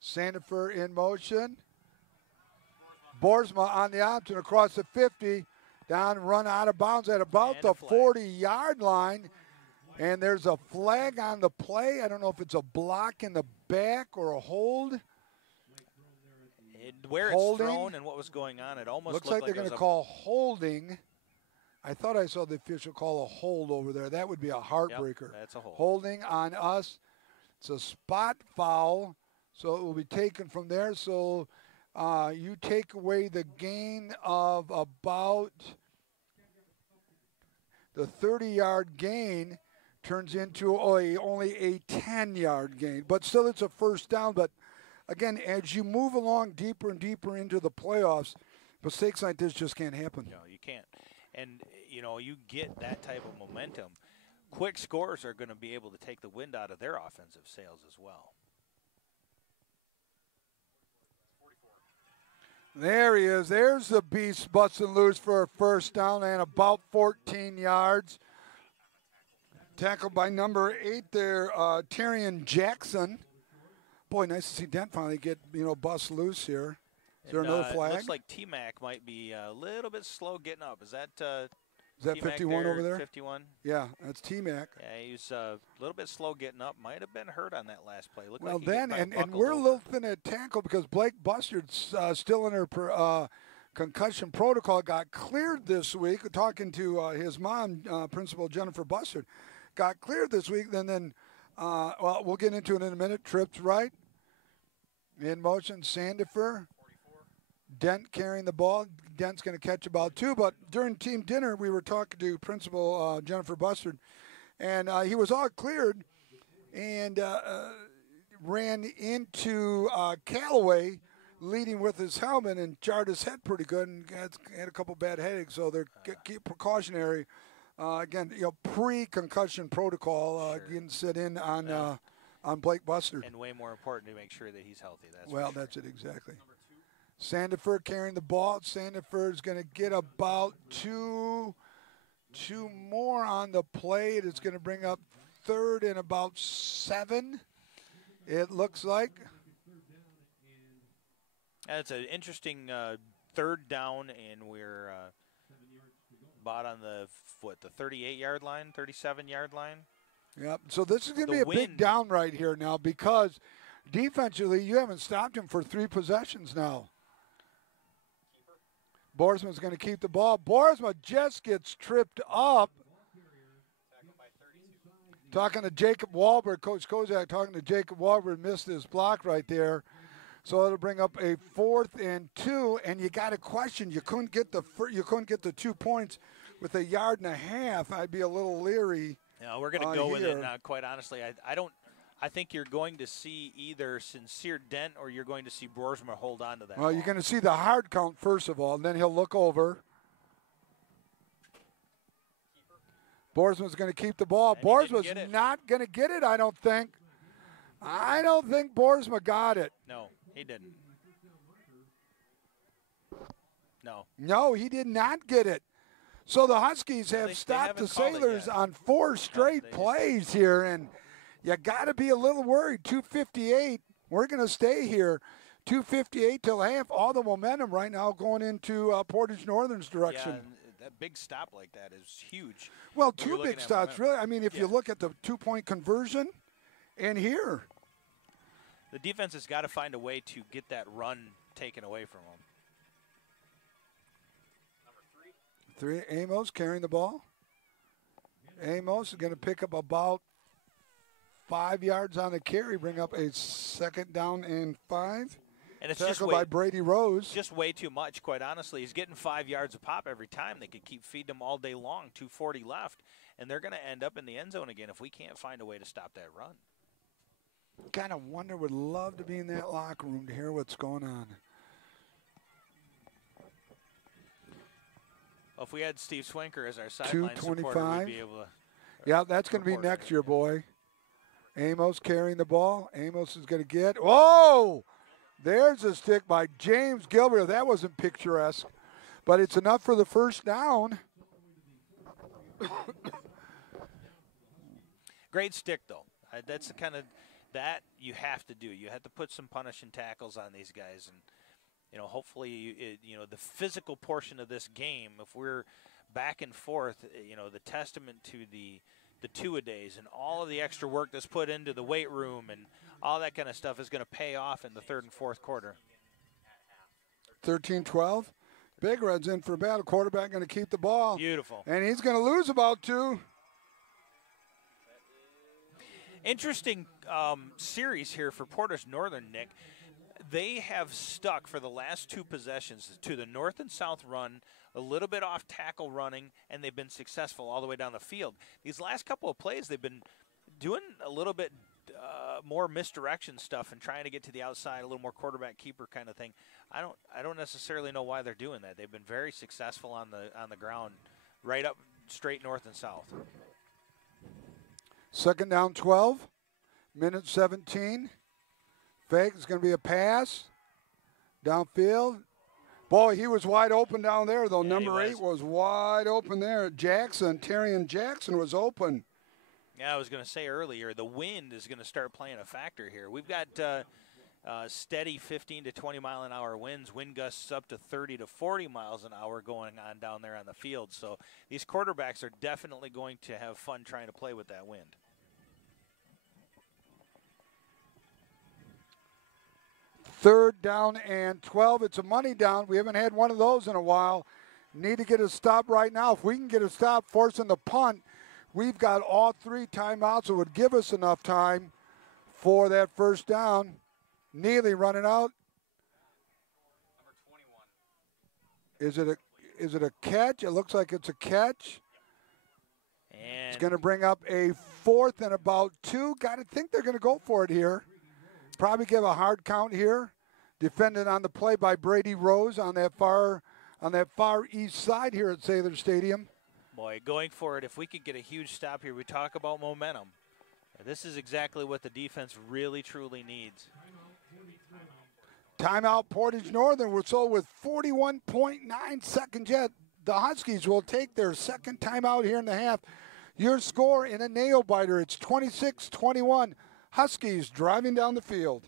Sandifer in motion. Boersma on the option across the 50, down, run out of bounds at about the 40-yard line. And there's a flag on the play. I don't know if it's a block in the back or a hold. Where it's thrown and what was going on, it almost looks like they're going to call holding. I thought I saw the official call a hold over there. That would be a heartbreaker. Yep, that's a hold. Holding on us. It's a spot foul, so it will be taken from there. So you take away the gain of about the 30-yard gain. Turns into only a 10-yard gain. But still, it's a first down. But, again, as you move along deeper and deeper into the playoffs, mistakes like this just can't happen. No, you can't. And, you get that type of momentum. Quick scores are going to be able to take the wind out of their offensive sails as well. There he is. There's the beast busting loose for a first down and about 14 yards. Tackled by number 8 there, Tyrion Jackson. Boy, nice to see Dent finally get, bust loose here. Is there another flag? Looks like T-Mac might be a little bit slow getting up. Is that 51 over there? 51? Yeah, that's T-Mac. Yeah, he's a little bit slow getting up. Might have been hurt on that last play. Looked well, like then, and we're a little thin at tackle because Blake Bustard's still in her concussion protocol. Got cleared this week. Talking to his mom, Principal Jennifer Bustard. Got cleared this week, then well, we'll get into it in a minute. Trips right. In motion, Sandifer. Dent carrying the ball. Dent's going to catch about 2, but during team dinner, we were talking to Principal Jennifer Bustard, and he was all cleared and ran into Callaway leading with his helmet and jarred his head pretty good and had a couple bad headaches, so they're keep precautionary. Again, pre-concussion protocol, sure. You can sit in on Blake Bustard. And way more important to make sure that he's healthy. That's it exactly. Sandifer carrying the ball. Sandifer is going to get about two more on the play. It's going to bring up 3rd and about 7. It looks like. That's an interesting 3rd down, and we're about on the 38-yard line, 37-yard line. Yep. So this is going to be a big down right here now because defensively you haven't stopped him for 3 possessions now. Boersma's going to keep the ball. Boersma just gets tripped up. Talking to Jacob Wahlberg, Coach Kozak talking to Jacob Wahlberg, missed his block right there. So it'll bring up a 4th and 2, and you got a question. You couldn't get the 2 points with 1.5 yards. I'd be a little leery. Yeah, we're going to go with it. Quite honestly, I think you're going to see either Sincere Dent or you're going to see Boersma hold on to that. Well, you're going to see the hard count first of all, and then he'll look over. Boersma's going to keep the ball. Boersma's not going to get it, I don't think. I don't think Boersma got it. No, he didn't. No. No, he did not get it. So the Huskies have stopped the Sailors on 4 straight plays here, and you got to be a little worried. 2:58. We're going to stay here. 2:58 till half. All the momentum right now going into Portage Northern's direction. Yeah, that big stop like that is huge. Well, 2 big stops, really. I mean, if you look at the 2-point conversion and here. The defense has got to find a way to get that run taken away from them. Number 3, Amos carrying the ball. Amos is going to pick up about 5 yards on the carry, bring up a 2nd down and 5. And it's tackled by Brady Rose. Just way too much, quite honestly. He's getting 5 yards a pop every time. They could keep feeding him all day long, 2:40 left, and they're going to end up in the end zone again if we can't find a way to stop that run. Kind of wonder, would love to be in that locker room to hear what's going on. Well, if we had Steve Swinker as our sideline supporter, we'd be able to. Yeah, that's going to be next year, boy. Amos carrying the ball. Amos is going to get. Oh! There's a stick by James Gilbert. That wasn't picturesque, but it's enough for the 1st down. Great stick, though. That's the kind of that you have to do. You have to put some punishing tackles on these guys, and hopefully, the physical portion of this game. If we're back and forth, the testament to the two-a-days and all of the extra work that's put into the weight room and all that kind of stuff is going to pay off in the 3rd and 4th quarter. 13-12. Big Red's in for battle. Quarterback going to keep the ball. Beautiful. And he's going to lose about 2. Interesting series here for Portage Northern, Nick. They have stuck for the last 2 possessions to the north and south run, a little bit off tackle running, and they've been successful all the way down the field. These last couple of plays, they've been doing a little bit more misdirection stuff and trying to get to the outside, a little more quarterback keeper kind of thing. I don't necessarily know why they're doing that. They've been very successful on the ground, right up straight north and south. 2nd down 12, minute 17. Fake, it's going to be a pass. Downfield. Boy, he was wide open down there, though. Yeah, number 8 was wide open there. Terrian Jackson was open. Yeah, I was going to say earlier, the wind is going to start playing a factor here. We've got steady 15 to 20 mile an hour winds, wind gusts up to 30 to 40 miles an hour going on down there on the field. So these quarterbacks are definitely going to have fun trying to play with that wind. Third down and 12. It's a money down. We haven't had one of those in a while. Need to get a stop right now. If we can get a stop forcing the punt, we've got all 3 timeouts. It would give us enough time for that 1st down. Neely running out. Number 21. Is it a catch? It looks like it's a catch. And it's going to bring up a 4th and about 2. Got to think they're going to go for it here. Probably give a hard count here. Defended on the play by Brady Rose on that far east side here at Sailor Stadium. Boy, going for it. If we could get a huge stop here, we talk about momentum. This is exactly what the defense really, truly needs. Timeout, Portage Northern. We're sold with 41.9 seconds yet. The Huskies will take their 2nd timeout here in the half. Your score in a nail biter, it's 26-21. Huskies driving down the field.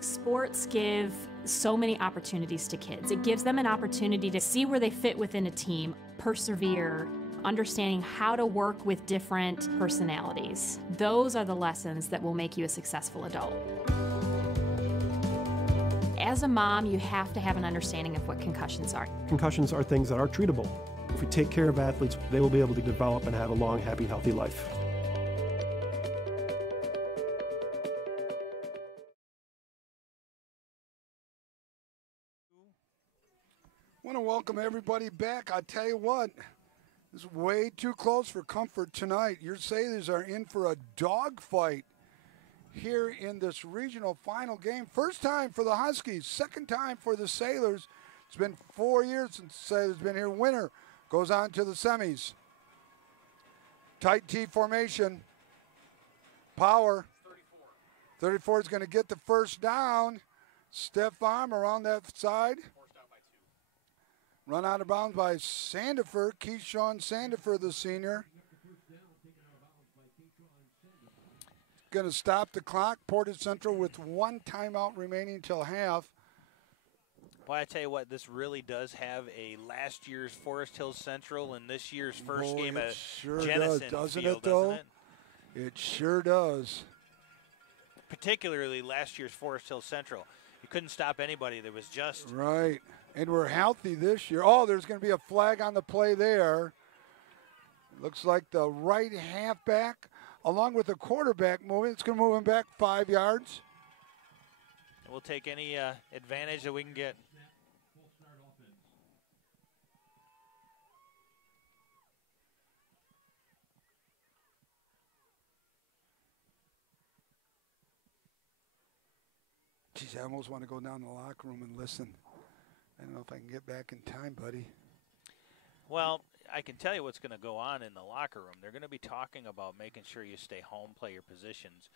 Sports give so many opportunities to kids. It gives them an opportunity to see where they fit within a team, persevere, understanding how to work with different personalities. Those are the lessons that will make you a successful adult. As a mom, you have to have an understanding of what concussions are. Concussions are things that are treatable. If we take care of athletes, they will be able to develop and have a long, happy, healthy life. Want to welcome everybody back. I tell you what, this is way too close for comfort tonight. Your Sailors are in for a dogfight here in this regional final game. First time for the Huskies, second time for the Sailors. It's been 4 years since the Sailors been here. Winner goes on to the semis. Tight T formation. Power. 34 is going to get the first down. Stiff arm around that side. Run out of bounds by Sandifer, Keyshawn Sandifer, the senior. Going to stop the clock. Portage Central with 1 timeout remaining till half. Well, I tell you what, this really does have a last year's Forest Hills Central and this year's first game at sure Jenison doesn't Field, it, though? doesn't it? It sure does. Particularly last year's Forest Hills Central. You couldn't stop anybody. There was just... Right. And we're healthy this year. Oh, there's going to be a flag on the play there. Looks like the right halfback, along with the quarterback moving. It's going to move him back 5 yards. We'll take any advantage that we can get. Geez, I almost want to go down to the locker room and listen. I don't know if I can get back in time, buddy. Well, I can tell you what's going to go on in the locker room. They're going to be talking about making sure you stay home, play your positions,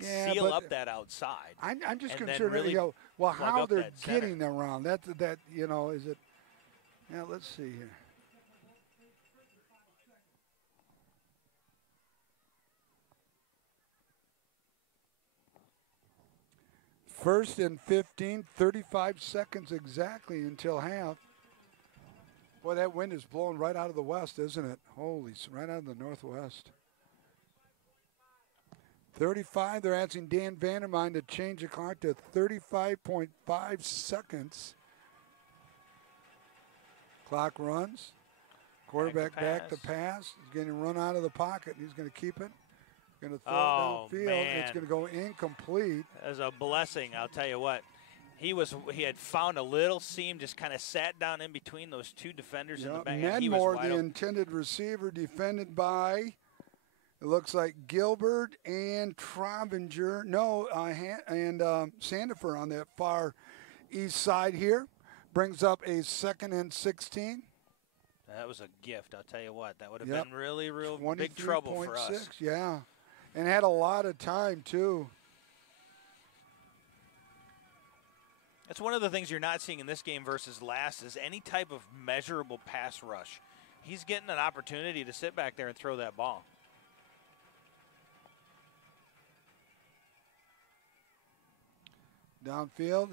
seal up that outside. I'm just concerned really that, well, how they're getting around. That, is it? Yeah, let's see here. First and 15, 35 seconds exactly until half. Boy, that wind is blowing right out of the west, isn't it? Holy, right out of the northwest. 35, they're asking Dan Vandermine to change the clock to 35.5 seconds. Clock runs. Quarterback back to pass. He's getting run out of the pocket. He's going to keep it. Going to throw it downfield. Man. It's going to go incomplete. As a blessing, I'll tell you what. He had found a little seam, just kind of sat down in between those two defenders in the back. Medmore, the intended receiver, defended by, it looks like Gilbert and Trovinger. No, and Sandifer on that far east side here. Brings up a 2nd and 16. That was a gift, I'll tell you what. That would have been really, real big 23.6, trouble for us. Yeah, and had a lot of time, too. That's one of the things you're not seeing in this game versus last is any type of measurable pass rush. He's getting an opportunity to sit back there and throw that ball. Downfield.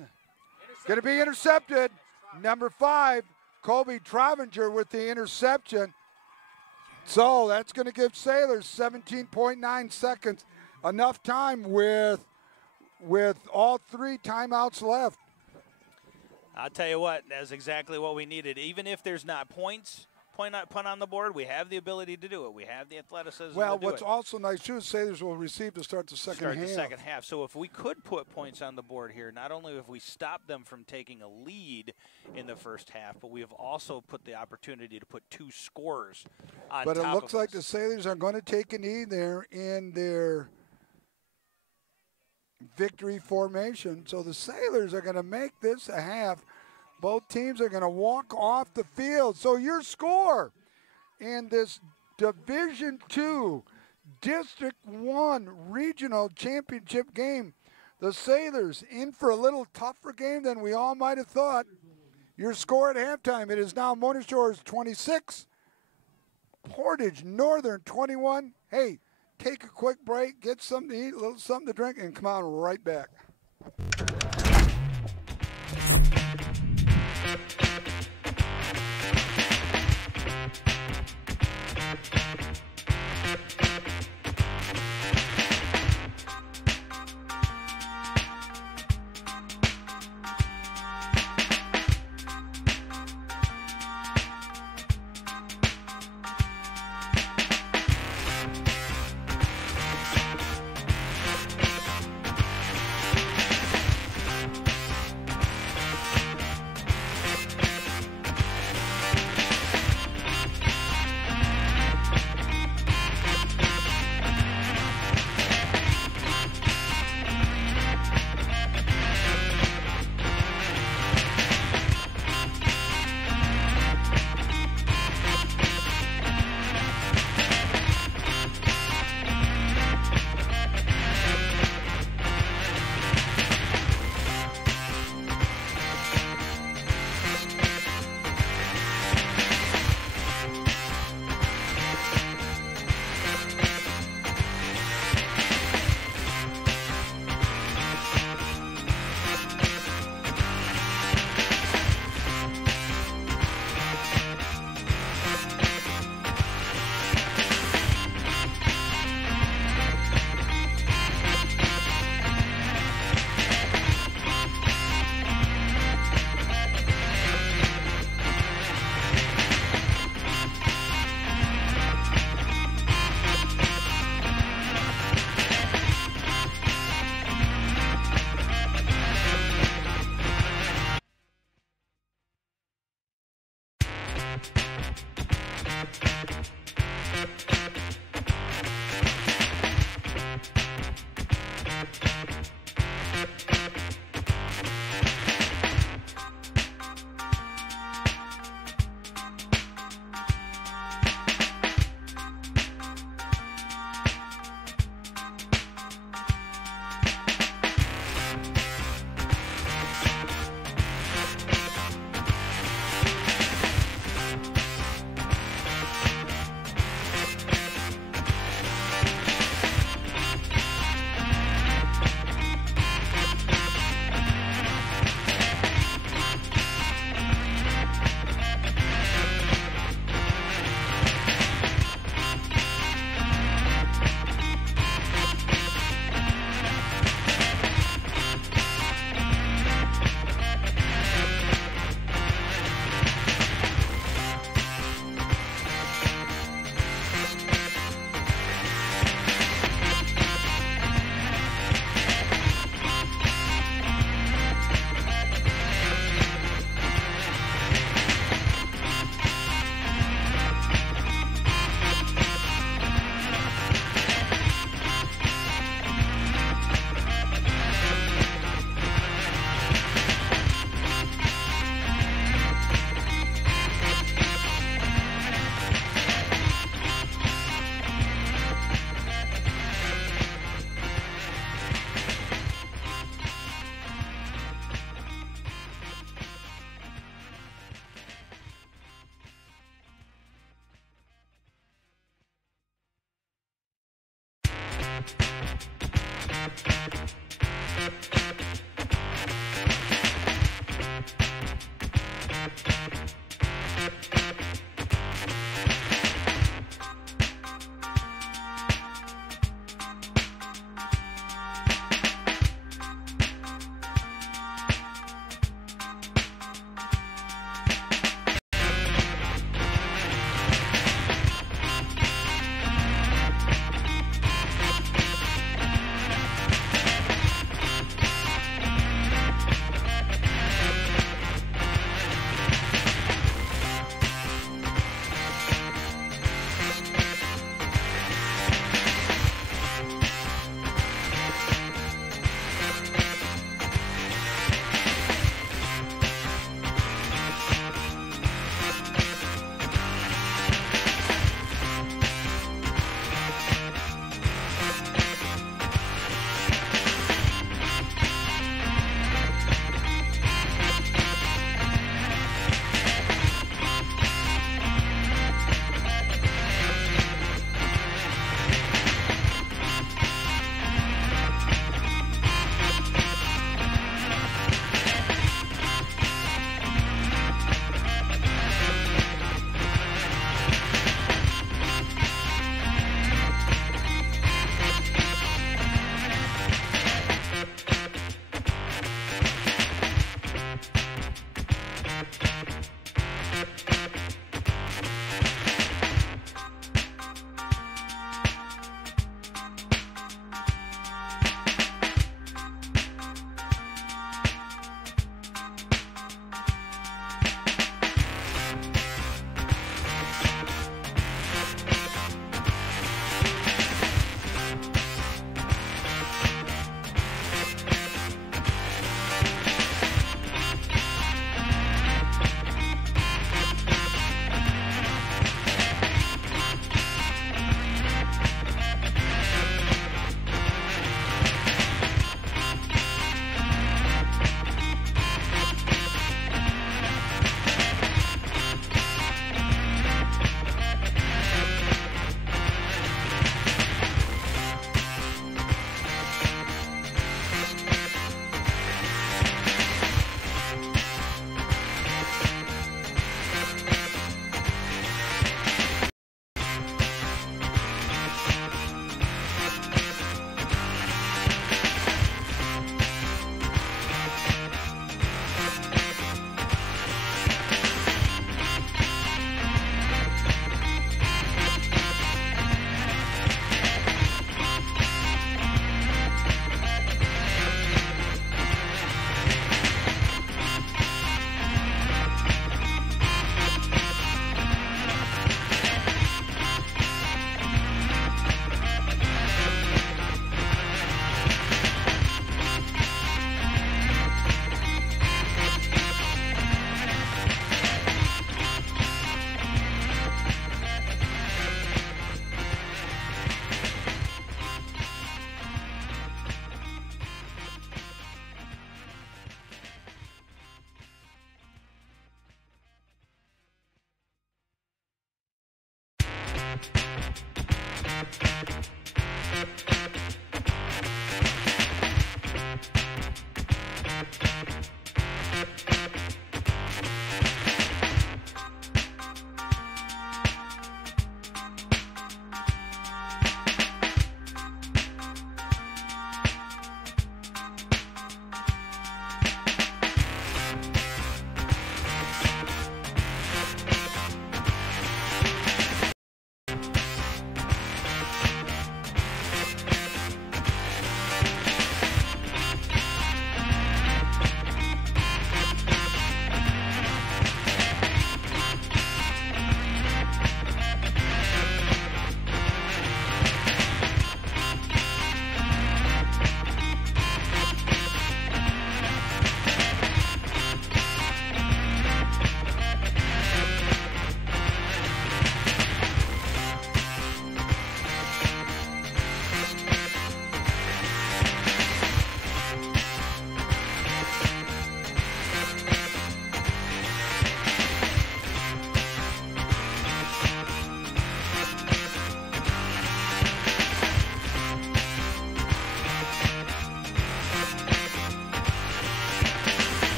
Going to be intercepted. Number 5, Colby Trovinger with the interception. So that's going to give Sailors 17.9 seconds. Enough time with all 3 timeouts left. I'll tell you what, that's exactly what we needed. Even if there's not points, point on the board, we have the ability to do it. We have the athleticism to do it. Well, what's also nice, too, is Sailors will receive to start the second half. So if we could put points on the board here, not only have we stopped them from taking a lead in the first half, but we have also put the opportunity to put 2 scorers on top of us. But it looks like the Sailors are going to take a knee there in their victory formation. So the Sailors are going to make this a half. Both teams are going to walk off the field. So your score in this Division II District 1 Regional Championship game, the Sailors in for a little tougher game than we all might have thought. Your score at halftime, it is now Mona Shores 26, Portage Northern 21. Hey, take a quick break, get something to eat, a little something to drink, and come on right back.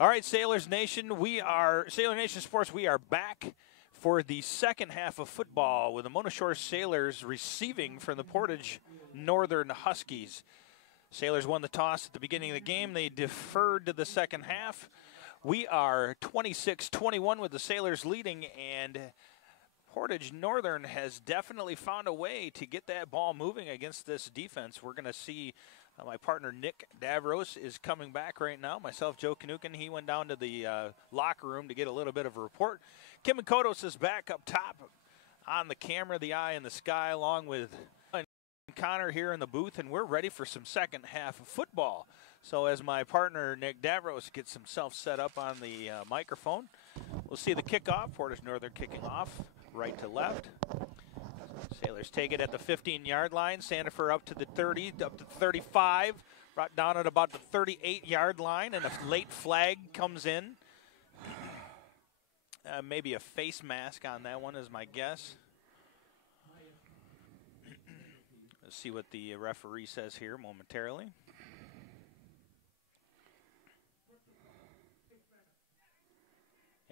All right, Sailor Nation Sports. We are back for the second half of football with the Mona Shore Sailors receiving from the Portage Northern Huskies. Sailors won the toss at the beginning of the game. They deferred to the second half. We are 26-21 with the Sailors leading, and Portage Northern has definitely found a way to get that ball moving against this defense. We're going to see my partner Nick Davros is coming back right now. Myself, Joe Kanukin, he went down to the locker room to get a little bit of a report. Kim Kodos is back up top on the camera, the eye in the sky, along with Connor here in the booth, and we're ready for some second half of football. So as my partner Nick Davros gets himself set up on the microphone, we'll see the kickoff. Portage Northern kicking off right to left. Sailors take it at the 15-yard line. Sandifer up to the 30, up to the 35, brought down at about the 38-yard line, and a late flag comes in. Maybe a face mask on that one is my guess. Let's see what the referee says here momentarily.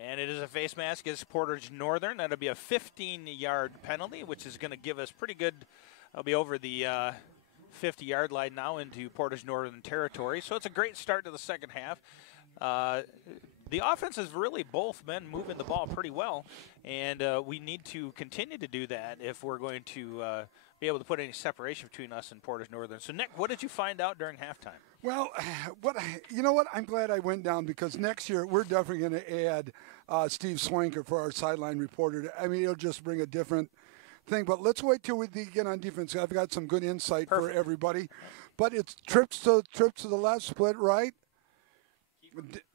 And it is a face mask against Portage Northern. That'll be a 15-yard penalty, which is going to give us pretty good. I'll be over the 50-yard line now into Portage Northern territory. So it's a great start to the second half. The offense has really both been moving the ball pretty well, and we need to continue to do that if we're going to be able to put any separation between us and Portage Northern. So, Nick, what did you find out during halftime? Well, you know what? I'm glad I went down, because next year we're definitely going to add Steve Swanker for our sideline reporter. I mean, it'll just bring a different thing. But let's wait till we get on defense. I've got some good insight for everybody. But it's trips to the left, split right.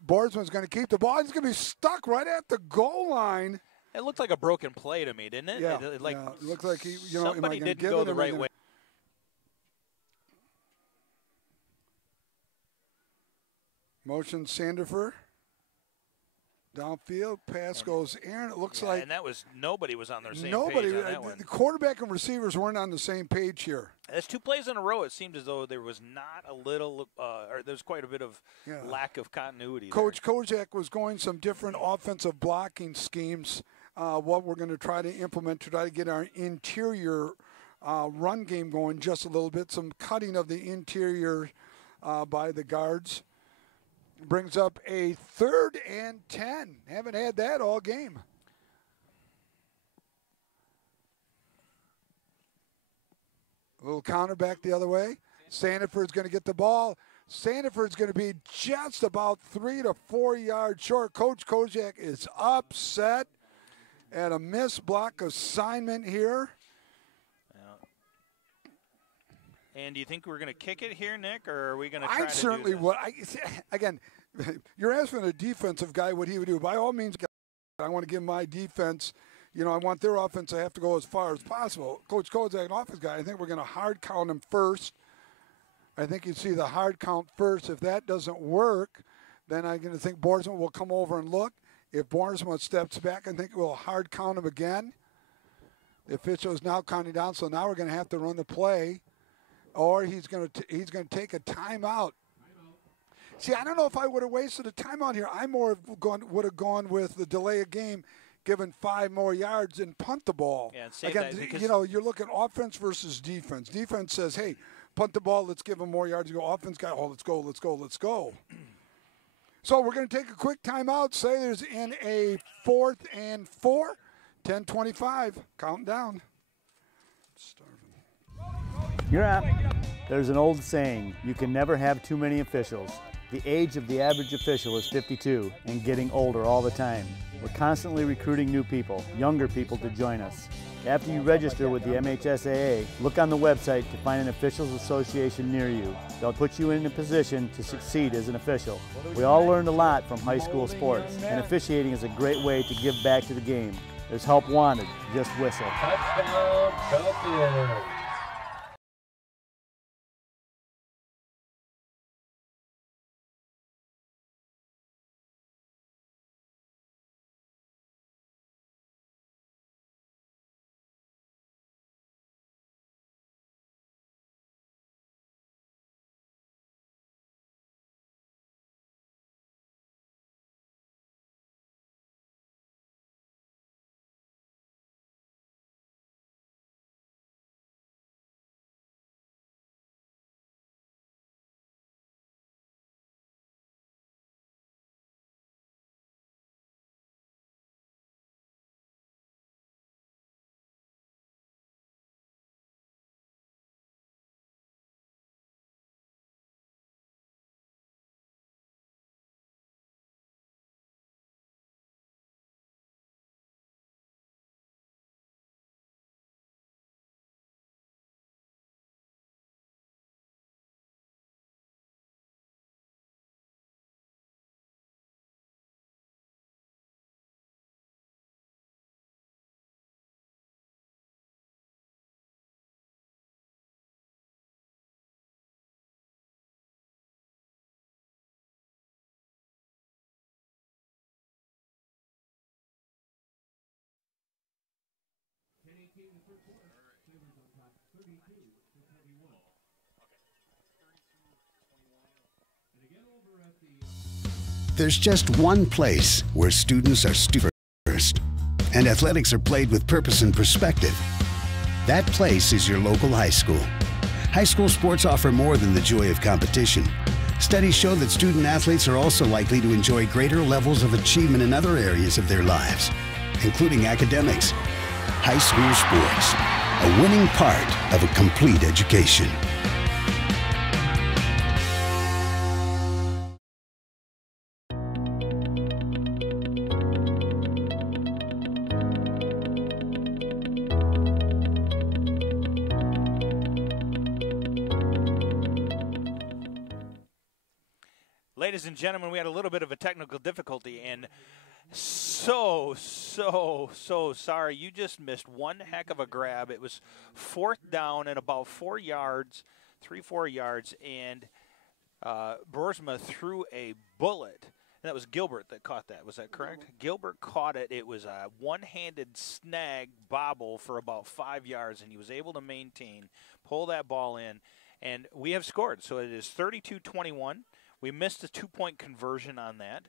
Borsman's going to keep the ball. He's going to be stuck right at the goal line. It looked like a broken play to me, didn't it? Yeah, it looked like somebody didn't go the right way. Motion Sandifer. Downfield, pass goes Aaron. It looks like. And that was, nobody was on their same page on that one. The quarterback and receivers weren't on the same page here. That's two plays in a row. It seemed as though there was not a little, or there was quite a bit of lack of continuity. Coach Kozak was going some different offensive blocking schemes. What we're going to try to implement to try to get our interior run game going just a little bit. Some cutting of the interior by the guards. Brings up a 3rd and 10. Haven't had that all game. A little counter back the other way. Sandifer's going to get the ball. Sandifer's going to be just about 3 to 4 yards short. Coach Kozak is upset at a missed block assignment here. And do you think we're going to kick it here, Nick, or are we going to try I to certainly do this? would. Again, you're asking a defensive guy what he would do. By all means, I want to give my defense, I want their offense to have to go as far as possible. Coach Kozak, an offense guy, I think we're going to hard count him first. I think you see the hard count first. If that doesn't work, then I'm going to think Borsman will come over and look. If Borsman steps back, I think we'll hard count him again. The official is now counting down, so now we're going to have to run the play. Or he's going to take a timeout. See, I don't know if I would have wasted a timeout here. I would have gone with the delay of game, given 5 more yards and punt the ball. Yeah, and again, you're looking offense versus defense. Defense says, "Hey, punt the ball. Let's give them more yards." You go offense guy. Oh, let's go. So we're going to take a quick timeout. Sailors in a 4th and 4. 10:25. Counting down. You're up. There's an old saying, you can never have too many officials. The age of the average official is 52 and getting older all the time. We're constantly recruiting new people, younger people to join us. After you register with the MHSAA, look on the website to find an officials association near you. They'll put you in a position to succeed as an official. We all learned a lot from high school sports, and officiating is a great way to give back to the game. There's help wanted, just whistle. Touchdown, Belfield. There's just one place where students are first, and athletics are played with purpose and perspective. That place is your local high school. High school sports offer more than the joy of competition. Studies show that student athletes are also likely to enjoy greater levels of achievement in other areas of their lives, including academics. High school sports, a winning part of a complete education. Ladies and gentlemen, we had a little bit of a technical difficulty, and so sorry. You just missed one heck of a grab. It was 4th down and about 4 yards, 3-4 yards, and Boersma threw a bullet. And that was Gilbert that caught that. Was that correct? Gilbert caught it. It was a one-handed snag bobble for about 5 yards, and he was able to maintain, pull that ball in, and we have scored. So it is 32-21. We missed a 2-point conversion on that.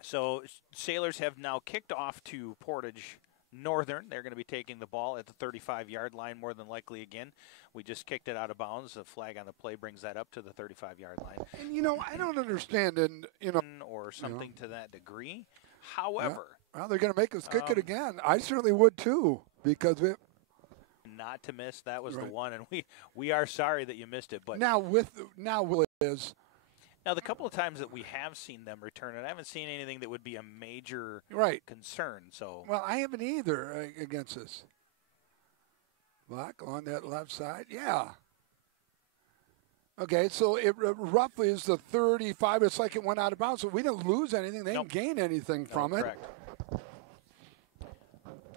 So Sailors have now kicked off to Portage Northern. They're going to be taking the ball at the 35-yard line more than likely again. We just kicked it out of bounds. A flag on the play brings that up to the 35-yard line. And, you know, I don't understand, and, you know. Or something to that degree. However. Yeah. Well, they're going to make us kick it again. I certainly would, too, because it. Not to miss, that was the one, and we are sorry that you missed it. But now Will is. Now, the couple of times that we have seen them return it, I haven't seen anything that would be a major concern. So well, I haven't either against this. Block on that left side, yeah. Okay, so it roughly is the 35. It's like it went out of bounds, so we didn't lose anything. They didn't gain anything from it. Correct.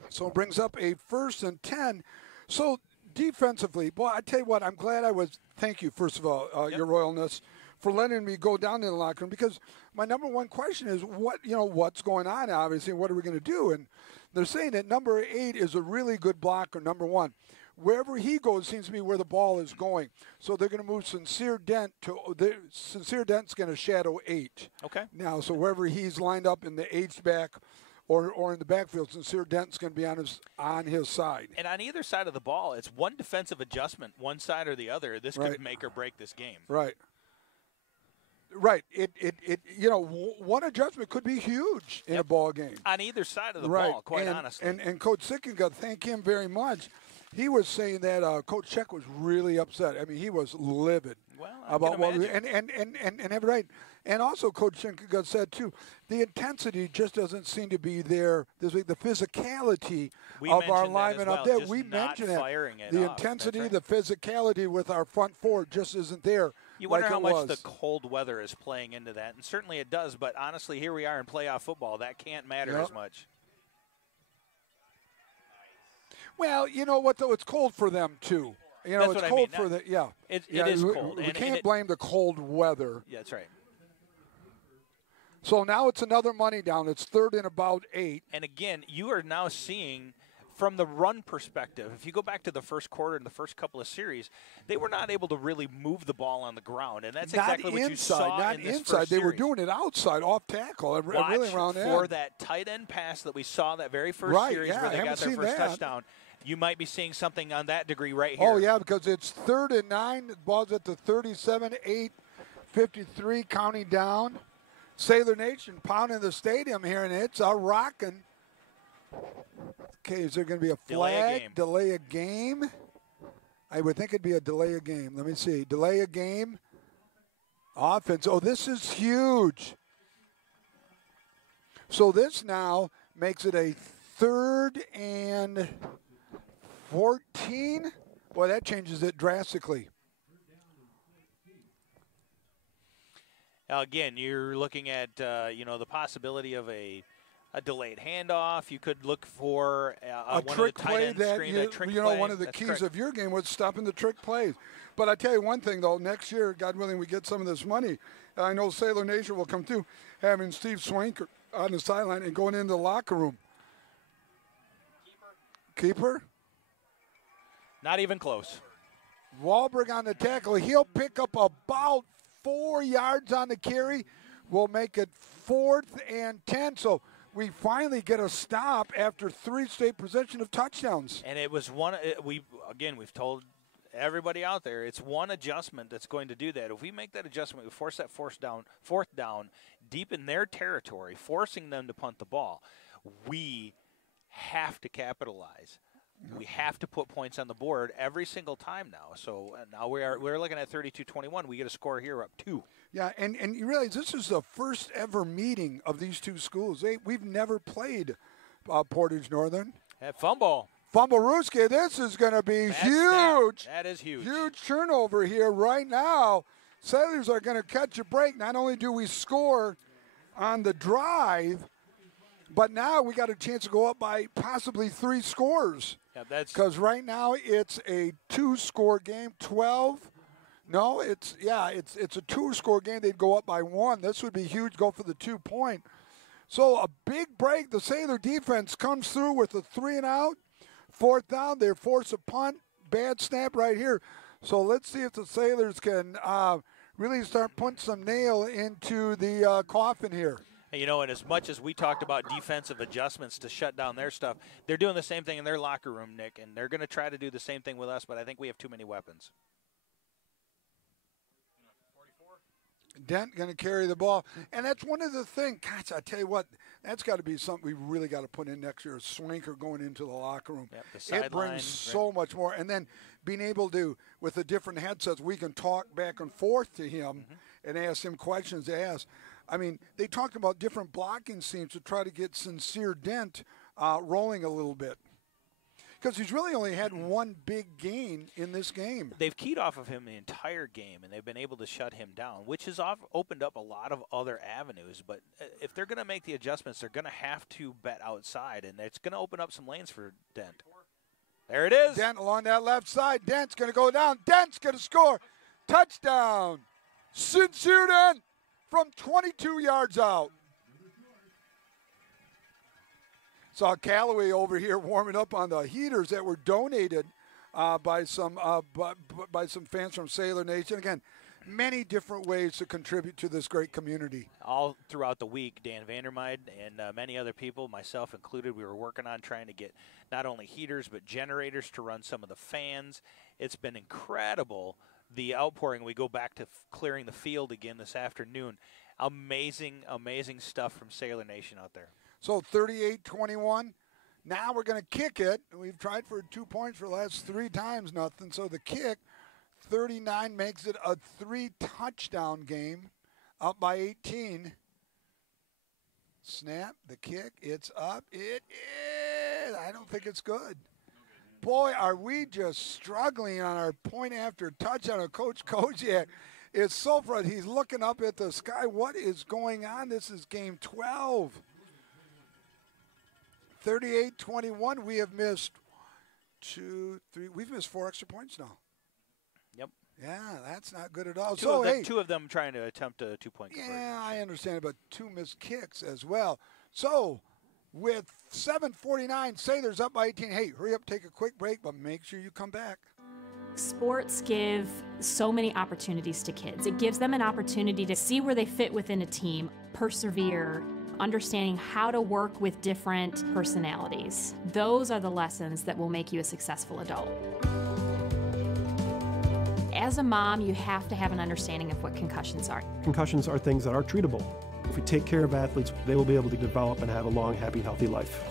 So it brings up a 1st and 10. So defensively, boy, I tell you what, I'm glad I was. Thank you, first of all, Your Royalness, for letting me go down to the locker room, because my number one question is what's going on, obviously, and what are we going to do? And they're saying that number 8 is a really good blocker, number 1. Wherever he goes seems to be where the ball is going. So they're going to move Sincere Dent to Sincere Dent's going to shadow 8. Okay. Now, so wherever he's lined up in the H-back or in the backfield, Sincere Dent's going to be on his side. And on either side of the ball, it's one defensive adjustment, one side or the other. This could make or break this game. Right. It one adjustment could be huge in a ball game. On either side of the ball, quite honestly. And Coach Sickinga, thank him very much. He was saying that Coach Check was really upset. I mean, he was livid about what we and every right. And also, Coach Sickinga said too, the intensity just doesn't seem to be there this week. The physicality of our linemen up there, we mentioned it. The intensity, the physicality with our front four just isn't there. You wonder how much the cold weather is playing into that, and certainly it does. But honestly, here we are in playoff football. That can't matter as much. Well, you know what, though? It's cold for them, too. You know, it's cold for them. Yeah. It is cold. We can't blame the cold weather. Yeah, that's right. So now it's another money down. It's 3rd and about 8. And, again, you are now seeing from the run perspective, if you go back to the first quarter and the first couple of series, they were not able to really move the ball on the ground. And that's exactly what you saw in this first series. They were doing it outside, off tackle, really around there. For that tight end pass that we saw that very first series where they got their first touchdown. You might be seeing something on that degree right here. Oh, yeah, because it's 3rd and 9. The ball's at the 37, 8, 53, counting down. Sailor Nation pounding the stadium here, and it's a rocking. Okay, is there going to be a flag? Delay a game? I would think it'd be a delay a game. Let me see. Delay a game. Offense. Oh, this is huge. So this now makes it a 3rd and 14. Boy, that changes it drastically. Again, you're looking at the possibility of a delayed handoff. You could look for a trick play that one of the keys of your game was stopping the trick plays. But I tell you one thing though, next year, God willing, we get some of this money. I know Sailor Nation will come through, having Steve Swank on the sideline and going into the locker room. Keeper. Not even close. Wahlberg on the tackle. He'll pick up about 4 yards on the carry. We'll make it 4th and 10. So we finally get a stop after 3 straight possession of touchdowns. And it was we've told everybody out there, it's one adjustment that's going to do that. If we make that adjustment, we force that fourth down deep in their territory, forcing them to punt the ball. We have to capitalize. We have to put points on the board every single time now. So now we're looking at 32-21. We get a score here up 2. Yeah, and you realize this is the first ever meeting of these two schools. We've never played Portage Northern. At fumble. Fumblerooski, this is going to be huge. That is huge. Huge turnover here right now. Sailors are going to catch a break. Not only do we score on the drive, but now we got a chance to go up by possibly 3 scores. Yeah, that's because right now it's a 2-score game. 12. No, it's a 2-score game. They'd go up by 1. This would be huge. Go for the 2-point. So a big break. The Sailor defense comes through with a 3-and-out. 4th down. They force a punt. Bad snap right here. So let's see if the Sailors can really start putting some nail into the coffin here. You know, and as much as we talked about defensive adjustments to shut down their stuff, they're doing the same thing in their locker room, Nick, and they're going to try to do the same thing with us, but I think we have too many weapons. Dent going to carry the ball. And that's one of the things, gosh, I tell you what, that's got to be something we really got to put in next year, a swanker going into the locker room. Yep, it brings so much more. And then being able to, with the different headsets, we can talk back and forth to him and ask him questions to ask. I mean, they talked about different blocking schemes to try to get Sincere Dent rolling a little bit. Because he's really only had one big gain in this game. They've keyed off of him the entire game, and they've been able to shut him down, which has opened up a lot of other avenues. But if they're going to make the adjustments, they're going to have to bet outside, and it's going to open up some lanes for Dent. There it is. Dent along that left side. Dent's going to go down. Dent's going to score. Touchdown. Sincere Dent from 22 yards out. Saw Callaway over here warming up on the heaters that were donated by some fans from Sailor Nation. Again, many different ways to contribute to this great community. All throughout the week, Dan Vandermeide and many other people, myself included, we were working on trying to get not only heaters but generators to run some of the fans. It's been incredible, the outpouring. We go back to clearing the field again this afternoon. Amazing, amazing stuff from Sailor Nation out there. So 38-21. Now we're going to kick it. We've tried for 2 points for the last 3 times, nothing. So the kick, 39, makes it a 3-touchdown game, up by 18. Snap, the kick, it's up. It is. I don't think it's good. Boy, are we just struggling on our point after touchdown of Coach Koziak. It's so frustrating. He's looking up at the sky. What is going on? This is game 12. 38-21. We have missed 2, 3. We've missed 4 extra points now. Yep. Yeah, that's not good at all. Two of them trying to attempt a 2-point conversion. Yeah, I understand, but 2 missed kicks as well. So, with 7:49, Sailors up by 18. Hey, hurry up, take a quick break, but make sure you come back. Sports give so many opportunities to kids. It gives them an opportunity to see where they fit within a team, persevere, understanding how to work with different personalities. Those are the lessons that will make you a successful adult. As a mom, you have to have an understanding of what concussions are. Concussions are things that are treatable. If we take care of athletes, they will be able to develop and have a long, happy, healthy life.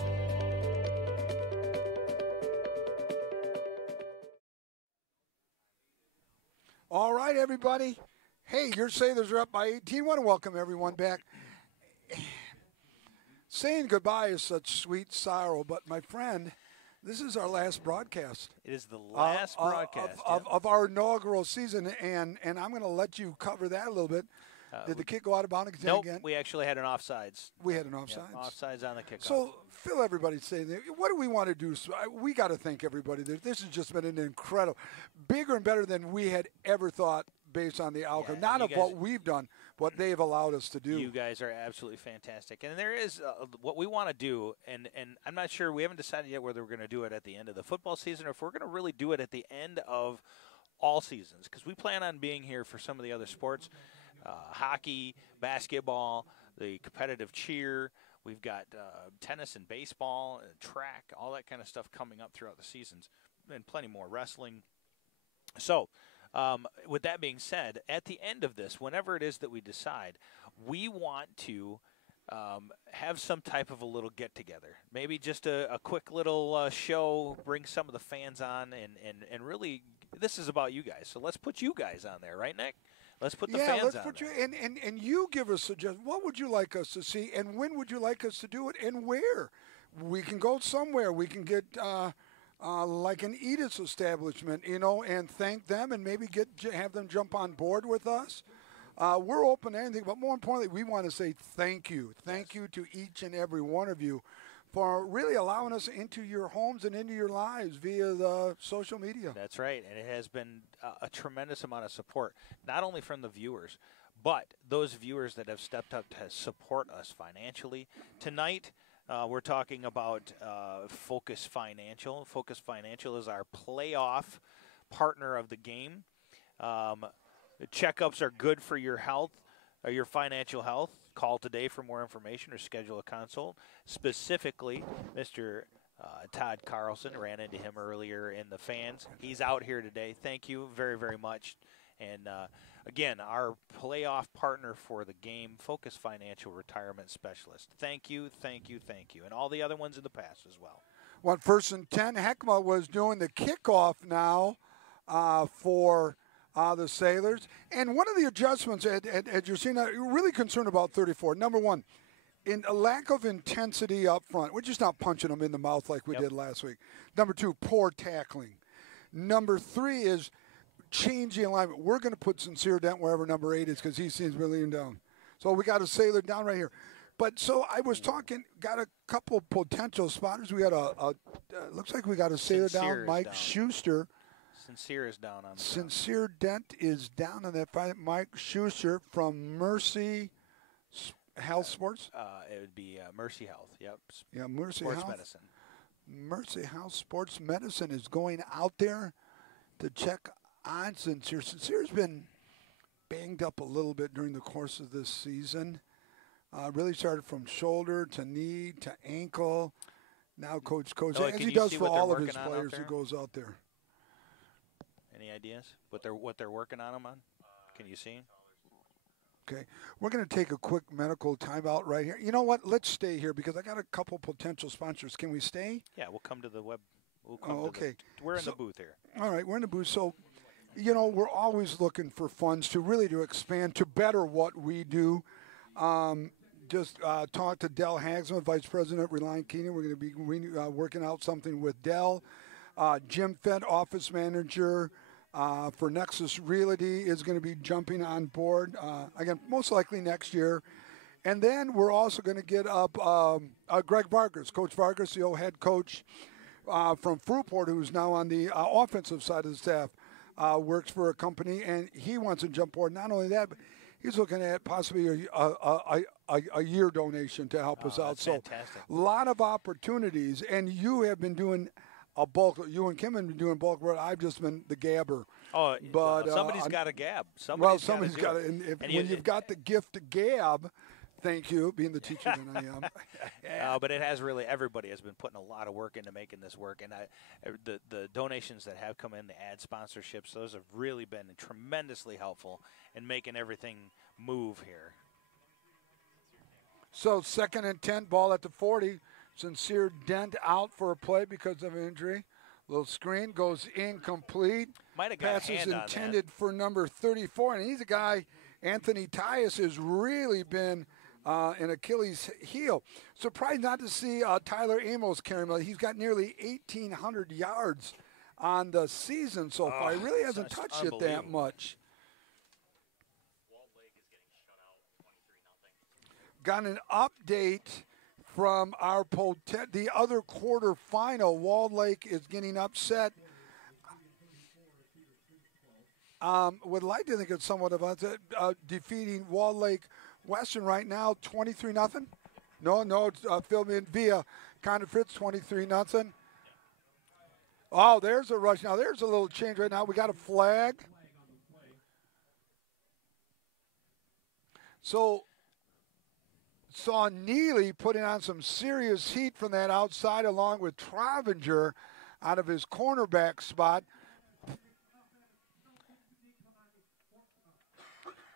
All right, everybody. Hey, your Sailors are up by 18. I want to welcome everyone back. Saying goodbye is such sweet sorrow, but my friend, this is our last broadcast. It is the last broadcast of our inaugural season, and I'm going to let you cover that a little bit. Did the kick go out of bounds again? Nope, we actually had an offsides. We had an offsides. Yep, offsides on the kickoff. So, Phil, everybody's saying, what do we want to do? So we got to thank everybody. This has just been an incredible, bigger and better than we had ever thought based on the outcome, Yeah, not of guys, what we've done, what they've allowed us to do. You guys are absolutely fantastic. And there is what we want to do, and I'm not sure, we haven't decided yet whether we're going to do it at the end of the football season or if we're going to really do it at the end of all seasons, because we plan on being here for some of the other sports, hockey, basketball, the competitive cheer. We've got tennis and baseball, track, all that kind of stuff coming up throughout the seasons, and plenty more, wrestling. So, with that being said, at the end of this, whenever it is that we decide, we want to have some type of a little get-together. Maybe just a quick little show, bring some of the fans on, and really, this is about you guys. So let's put you guys on there, right, Nick? Let's put the fans on there. And you give us suggestions. What would you like us to see, and when would you like us to do it, and where? We can go somewhere. We can get like an Edith's establishment, and thank them, and maybe have them jump on board with us. We're open to anything, but more importantly, we want to say thank you. Thank you to each and every one of you for really allowing us into your homes and into your lives via the social media. That's right, and it has been a tremendous amount of support, not only from the viewers, but those viewers that have stepped up to support us financially. Tonight, we're talking about Focus Financial. Focus Financial is our playoff partner of the game. Checkups are good for your health, or your financial health. Call today for more information or schedule a consult. Specifically, Mr. Todd Carlson, ran into him earlier in the fans. He's out here today. Thank you very, very much. And again, our playoff partner for the game, Focus Financial Retirement Specialist. Thank you, thank you, thank you. And all the other ones in the past as well. Well, 1st and 10, Heckma was doing the kickoff now for the Sailors. And one of the adjustments, as you're seeing, you're really concerned about 34. Number one, in a lack of intensity up front. We're just not punching them in the mouth like we did last week. Number two, poor tackling. Number three is changing alignment. We're going to put Sincere Dent wherever number 8 is because he seems really leaning down. So we got a Sailor down right here. But so I was talking, got a couple potential spotters. We got looks like we got a Sailor down, Mike Schuster. Sincere is down on that. Sincere Dent is down on that fight. Mike Schuster from Mercy Health Sports? It would be Mercy Health, yep. Yeah, Mercy Sports Health. Medicine. Mercy Health Sports Medicine is going out there to check on Sincere. Sincere's been banged up a little bit during the course of this season. Really started from shoulder to knee to ankle. Now Coach, as he does for all of his players who goes out there. Any ideas what they're working on him on? Can you see? Okay, we're going to take a quick medical timeout right here. You know what? Let's stay here because I got a couple potential sponsors. Can we stay? Yeah, we'll come to the web. Okay. We're in the booth here. All right, we're in the booth. So, we're always looking for funds to expand, to better what we do. Just talk to Dell Hagsman, Vice President of Reliant Keenan. We're going to be working out something with Dell. Jim Fett, Office Manager for Nexus Realty, is going to be jumping on board, again, most likely next year. And then we're also going to get up Greg Vargas, Coach Vargas, the old head coach from Fruitport, who's now on the offensive side of the staff, works for a company, and he wants to jump board. Not only that, but he's looking at possibly a year donation to help us out. So a lot of opportunities, and you have been doing you and Kim have been doing bulk work. I've just been the gabber. Oh, but somebody's got to gab. Somebody's got to. And when you've got the gift to gab, thank you, being the teacher that I am. But it has really, everybody has been putting a lot of work into making this work. And the donations that have come in, the ad sponsorships, those have really been tremendously helpful in making everything move here. So 2nd and 10, ball at the 40. Sincere Dent out for a play because of injury. Little screen goes incomplete. Might have got Pass is intended for number 34, and he's a guy, Anthony Tyus, has really been an Achilles heel. Surprised not to see Tyler Amos carry him. He's got nearly 1,800 yards on the season so far. He really hasn't touched it that much. Got an update from the other quarterfinal. Walled Lake is getting upset. would like to think it's somewhat of a defeating Wall Lake Western right now, 23-0. No, it's filled in via Connor Fritz, 23-0. Oh, there's a rush. Now, there's a little change right now. We got a flag. So, saw Neely putting on some serious heat from that outside along with Travanger out of his cornerback spot.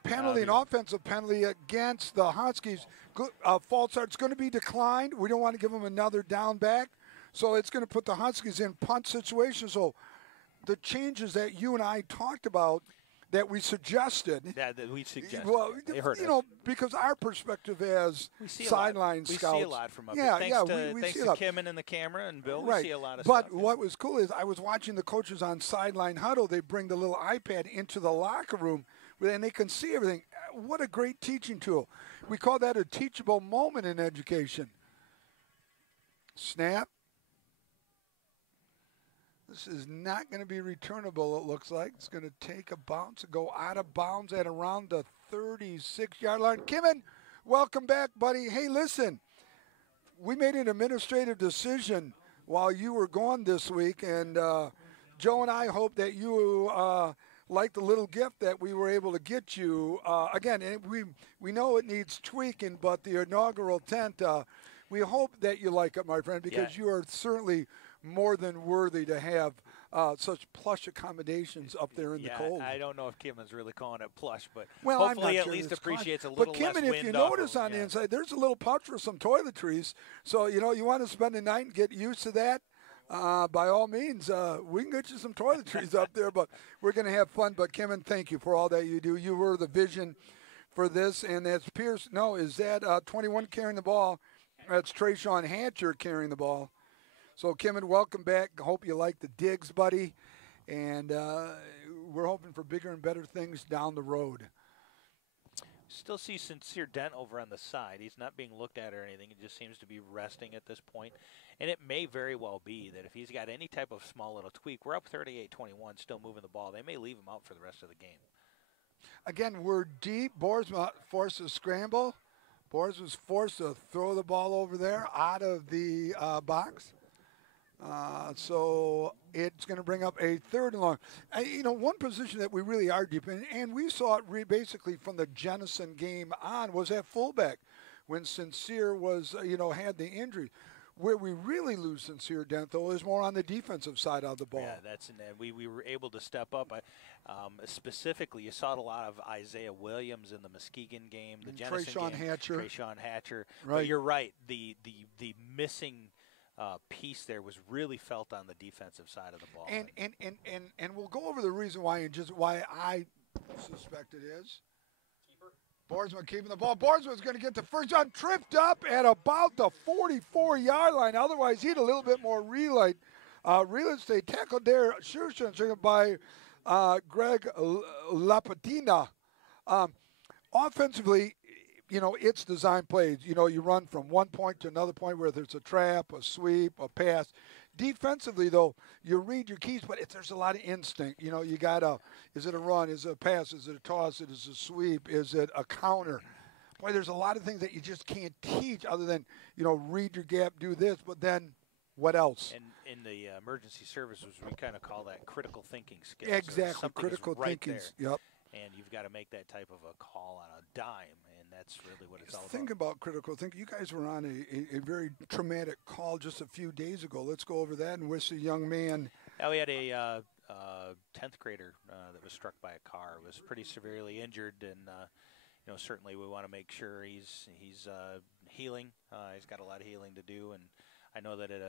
Penalty, an offensive penalty against the Huskies. False start's going to be declined. We don't want to give them another down back. So it's going to put the Huskies in punt situations. So the changes that you and I talked about that we suggested. That we suggested. Well, they heard you know, because our perspective as sideline scouts. We see a lot from up here. Thanks to Kim and the camera and Bill, we see a lot of stuff. But what was cool is I was watching the coaches on sideline huddle. They bring the little iPad into the locker room, and they can see everything. What a great teaching tool. We call that a teachable moment in education. Snap. This is not going to be returnable, it looks like. It's going to take a bounce and go out of bounds at around the 36-yard line. Kimmin, welcome back, buddy. Hey, listen, we made an administrative decision while you were gone this week, and Joe and I hope that you like the little gift that we were able to get you. Again, we know it needs tweaking, but the inaugural tent, we hope that you like it, my friend, because you are certainly more than worthy to have such plush accommodations up there in the cold. I don't know if Kimmon's really calling it plush, but hopefully I'm not at sure least appreciates a little less wind. But Kimmon, if you notice on the inside, there's a little pouch for some toiletries. So, you know, you want to spend the night and get used to that, by all means, we can get you some toiletries up there, but we're going to have fun. But, Kimmon, thank you for all that you do. You were the vision for this, and that's Pierce. No, is that 21 carrying the ball? That's Trayshawn Hatcher carrying the ball. So, Kimmon, welcome back. Hope you like the digs, buddy. And we're hoping for bigger and better things down the road. Still see Sincere Dent over on the side. He's not being looked at or anything. He just seems to be resting at this point. And it may very well be that if he's got any type of small little tweak, we're up 38-21, still moving the ball. They may leave him out for the rest of the game. Again, we're deep. Boersma forced to scramble. Boers was forced to throw the ball over there out of the box. So it's going to bring up a third and long. You know, one position that we really are deep in, and we saw it basically from the Jennison game on, was at fullback when Sincere was, had the injury. Where we really lose Sincere Dent, though, is more on the defensive side of the ball. Yeah, we were able to step up. Specifically, you saw a lot of Isaiah Williams in the Muskegon game, the Jennison game. Trayshawn Hatcher. Right. But you're right. The missing piece there was really felt on the defensive side of the ball. And we'll go over the reason why and just why I suspect it is. Boersma keeping the ball. Boersma's going to get the first down, tripped up at about the 44-yard line. Otherwise, he'd a little bit more real estate. Tackled there, Shushan by Greg Lapatina. Offensively, it's design plays. You run from one point to another point, whether it's a trap, a sweep, a pass. Defensively, though, you read your keys, but there's a lot of instinct. You got is it a run? Is it a pass? Is it a toss? Is it a sweep? Is it a counter? Boy, there's a lot of things that you just can't teach other than, read your gap, do this, but then what else? And in the emergency services, we kind of call that critical thinking skills. Exactly, critical thinking. Yep. And you've got to make that type of a call on a dime, and that's really what it's all about. Think about critical thinking. You guys were on a very traumatic call just a few days ago. Let's go over that and wish the young man. Now, we had a 10th grader that was struck by a car. Was pretty severely injured, and certainly we want to make sure he's healing. He's got a lot of healing to do, and I know that it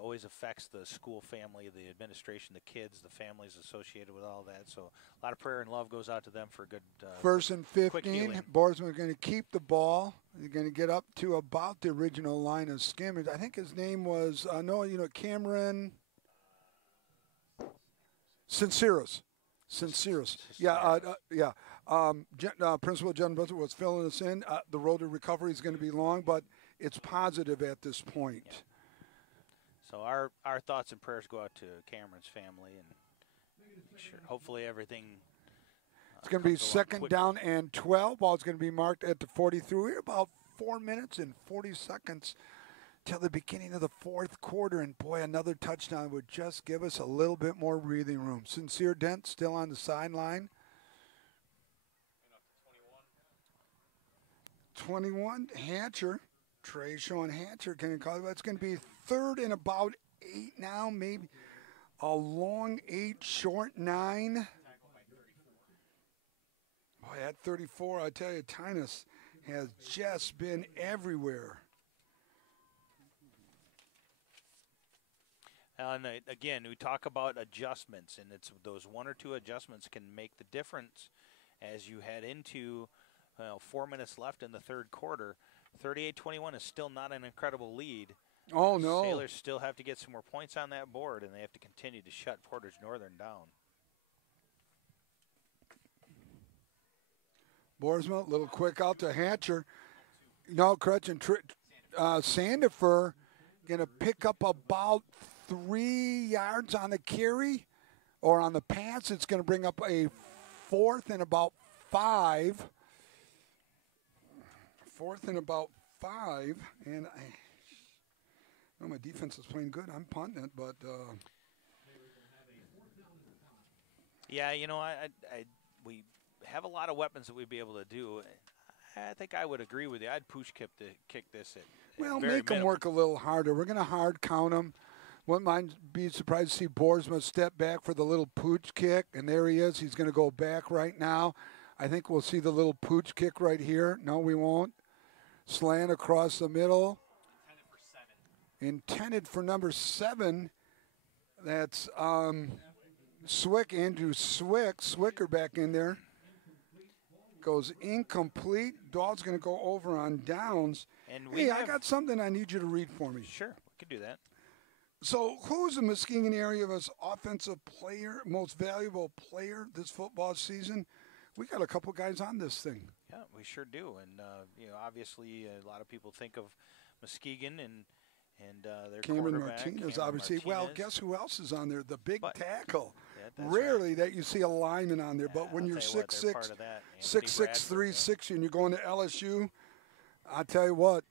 always affects the school family, the administration, the kids, the families associated with all that. So a lot of prayer and love goes out to them for good. First and 15. Boersma going to keep the ball. They're going to get up to about the original line of scrimmage. I think his name was Cameron Sinceros. Yeah. Principal John Butler was filling us in. The road to recovery is going to be long, but it's positive at this point. Yeah. So our thoughts and prayers go out to Cameron's family, and Sure. Hopefully everything. It's going to be second down and 12. Ball's going to be marked at the 43. We're about 4 minutes and 40 seconds till the beginning of the fourth quarter. And, boy, another touchdown would just give us a little bit more breathing room. Sincere Dent still on the sideline. 21, Hatcher. Trey showing Hatcher. Can you call it? It's going to be third and about 8 now, maybe. A long 8, short 9. Boy, at 34, I tell you, Tynus has just been everywhere. And again, we talk about adjustments, and it's those 1 or 2 adjustments can make the difference as you head into 4 minutes left in the third quarter. 38-21 is still not an incredible lead. Oh, no. Sailors still have to get some more points on that board, and they have to continue to shut Portage Northern down. Boersma, little quick out to Hatcher. No, Crutch and Sandifer going to pick up about 3 yards on the carry or on the pass. It's going to bring up a 4th and about 5. 4th and about 5. And my defense is playing good. I'm punting it, but. Yeah, we have a lot of weapons that we'd be able to do. I think I would agree with you. I'd push kick this at well, make them work a little harder. We're going to hard count them. Wouldn't mind be surprised to see Boersma step back for the little pooch kick, and there he is. He's going to go back right now. I think we'll see the little pooch kick right here. No, we won't. Slant across the middle. Intended for number 7. That's Swick, Andrew Swick. Swicker back in there. Goes incomplete. Dahl's going to go over on downs. And I got something I need you to read for me. Sure, we could do that. So, who's the Muskegon area's offensive player, most valuable player this football season? We got a couple guys on this thing. Yeah, we sure do. And, obviously a lot of people think of Muskegon and their Cameron quarterback. Martinez, Cameron obviously. Martinez. Well, guess who else is on there? The big tackle. Yeah, Rarely that you see a lineman on there, but when you're 6'6", 6'6", 360, and you're going to LSU, I tell you what.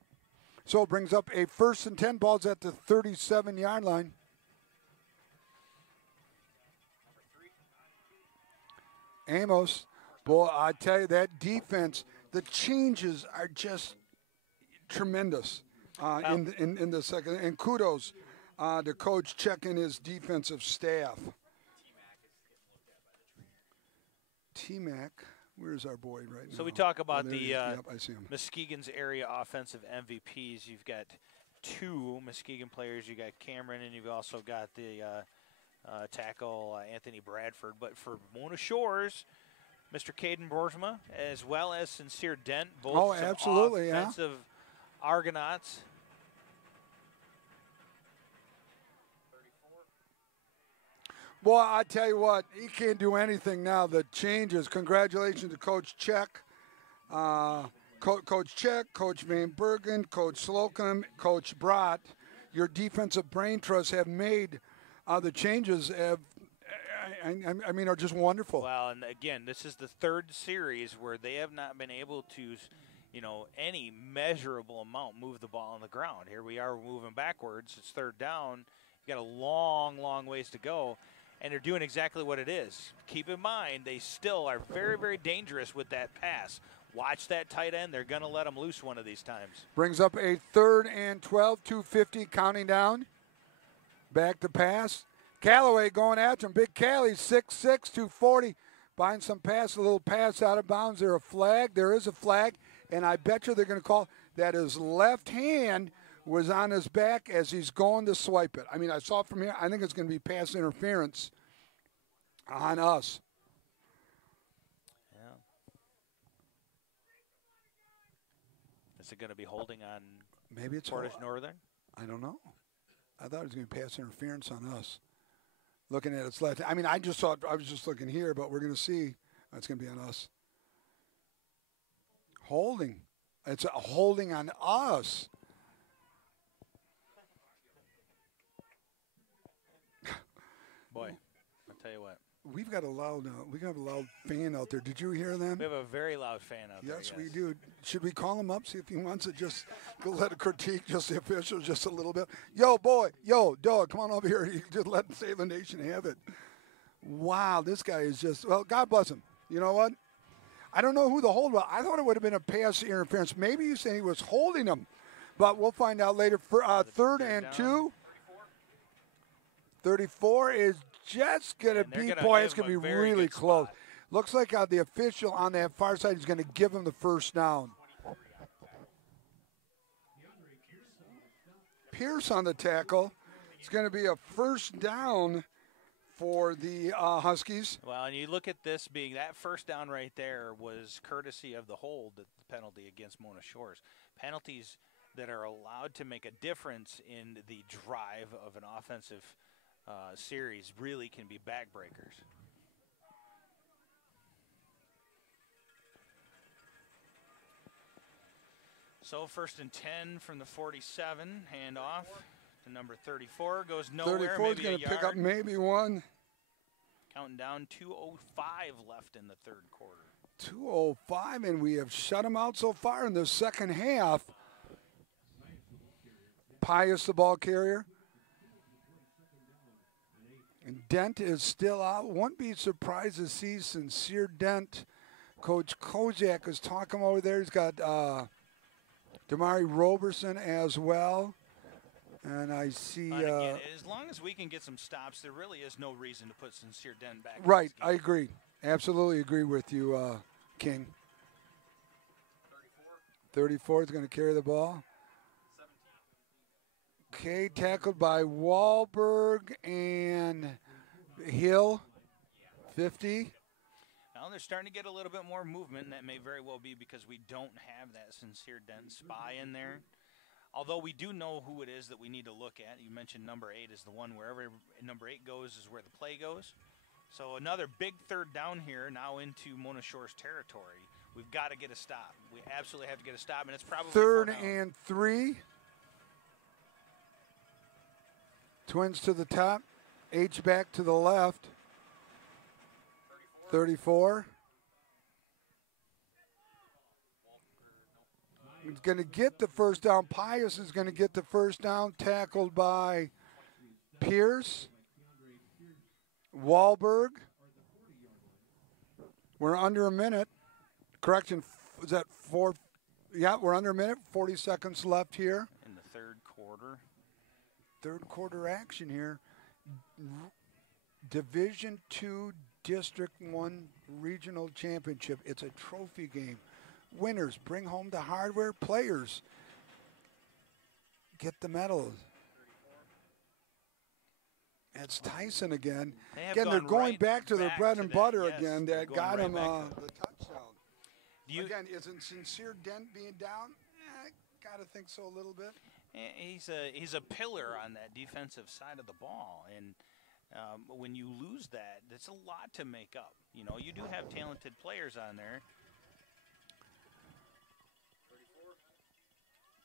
So it brings up a 1st and 10. Ball's at the 37-yard line. Amos, boy, I tell you, that defense, the changes are just tremendous in the second. And kudos to Coach checking his defensive staff. T-Mac, where's our boy right now? So we talk about the I see him. Muskegon's area offensive MVPs. You've got 2 Muskegon players. You got Cameron, and you've also got the tackle Anthony Bradford. But for Mona Shores, Mr. Caden Boersma, as well as Sincere Dent, both absolutely, offensive Argonauts. Boy, I tell you what, he can't do anything now. The changes. Congratulations to Coach Check, Coach Check, Coach Van Bergen, Coach Slocum, Coach Brott. Your defensive brain trusts have made the changes. I mean, are just wonderful. Well, and again, this is the 3rd series where they have not been able to, any measurable amount move the ball on the ground. Here we are moving backwards. It's 3rd down. You got a long, long ways to go. And they're doing exactly what it is. Keep in mind, they still are very, very dangerous with that pass. Watch that tight end. They're going to let them loose one of these times. Brings up a 3rd and 12, 2:50 counting down. Back to pass. Callaway going after him. Big Callie, 6'6", 240. Buying some pass, a little pass out of bounds. There a flag? There is a flag. And I bet you they're going to call that his left hand was on his back as he's going to swipe it. I mean, I saw it from here. I think it's going to be pass interference on us. Yeah. Is it going to be holding on maybe it's Portage Northern? I don't know. I thought it was going to be pass interference on us. Looking at its left. I mean, I just thought I was just looking here, but we're going to see. It's going to be on us. Holding. It's a holding on us. Boy, tell you what. We have a loud fan out there. Did you hear them? We have a very loud fan out there. Yes, we do. Should we call him up, see if he wants to just go let a critique just the officials just a little bit? Yo, boy, yo, dog, come on over here. You just let Sailor Nation have it. Wow, this guy is just, well, God bless him. You know what? I don't know who the hold was. I thought it would have been a pass interference. Maybe you said he was holding him, but we'll find out later. For 3rd and 2. 34 is just going to be, boy, it's going to be really close. Looks like the official on that far side is going to give him the first down. Pierce on the tackle. It's going to be a first down for the Huskies. Well, and you look at this being that first down right there was courtesy of the hold, the penalty against Mona Shores. Penalties that are allowed to make a difference in the drive of an offensive series really can be backbreakers. So 1st and 10 from the 47, hand off to number 34, goes nowhere. 34 is going to pick up maybe one. Counting down 2:05 left in the 3rd quarter. 2:05, and we have shut them out so far in the second half. Pius, the ball carrier. And Dent is still out. Wouldn't be surprised to see Sincere Dent. Coach Kozak is talking over there. He's got Damari Roberson as well. And I see. Again, as long as we can get some stops, there really is no reason to put Sincere Dent back. Right, I agree. Absolutely agree with you, King. 34 is going to carry the ball. Okay, tackled by Wahlberg and Hill. 50. Now they're starting to get a little bit more movement, and that may very well be because we don't have that Sincere Dent spy in there. Although we do know who it is that we need to look at. You mentioned number 8 is the one. Wherever number 8 goes is where the play goes. So another big 3rd down here now into Mona Shores territory. We've got to get a stop. We absolutely have to get a stop, and it's probably 3rd and 3. Twins to the top. H-back to the left. 34. He's going to get the first down. Pius is going to get the first down, tackled by Pierce. Wahlberg. We're under a minute. Correction, is that 4? Yeah, we're under a minute. 40 seconds left here. In the 3rd quarter. 3rd quarter action here. Division II District 1 Regional Championship. It's a trophy game. Winners bring home the hardware. Players get the medals. It's Tyson again. They're going back to their bread and butter again. That got him the touchdown. Again, isn't Sincere Dent being down? Got to think so a little bit. He's a pillar on that defensive side of the ball, and when you lose that, that's a lot to make up. You know, you do have talented players on there.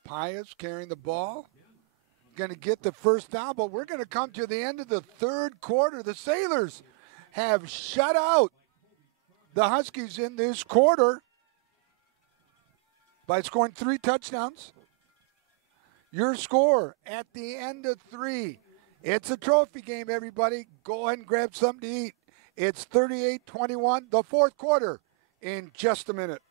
Pius carrying the ball. Going to get the first down, but we're going to come to the end of the 3rd quarter. The Sailors have shut out the Huskies in this quarter by scoring 3 touchdowns. Your score at the end of 3. It's a trophy game, everybody. Go ahead and grab something to eat. It's 38-21, the 4th quarter, in just a minute.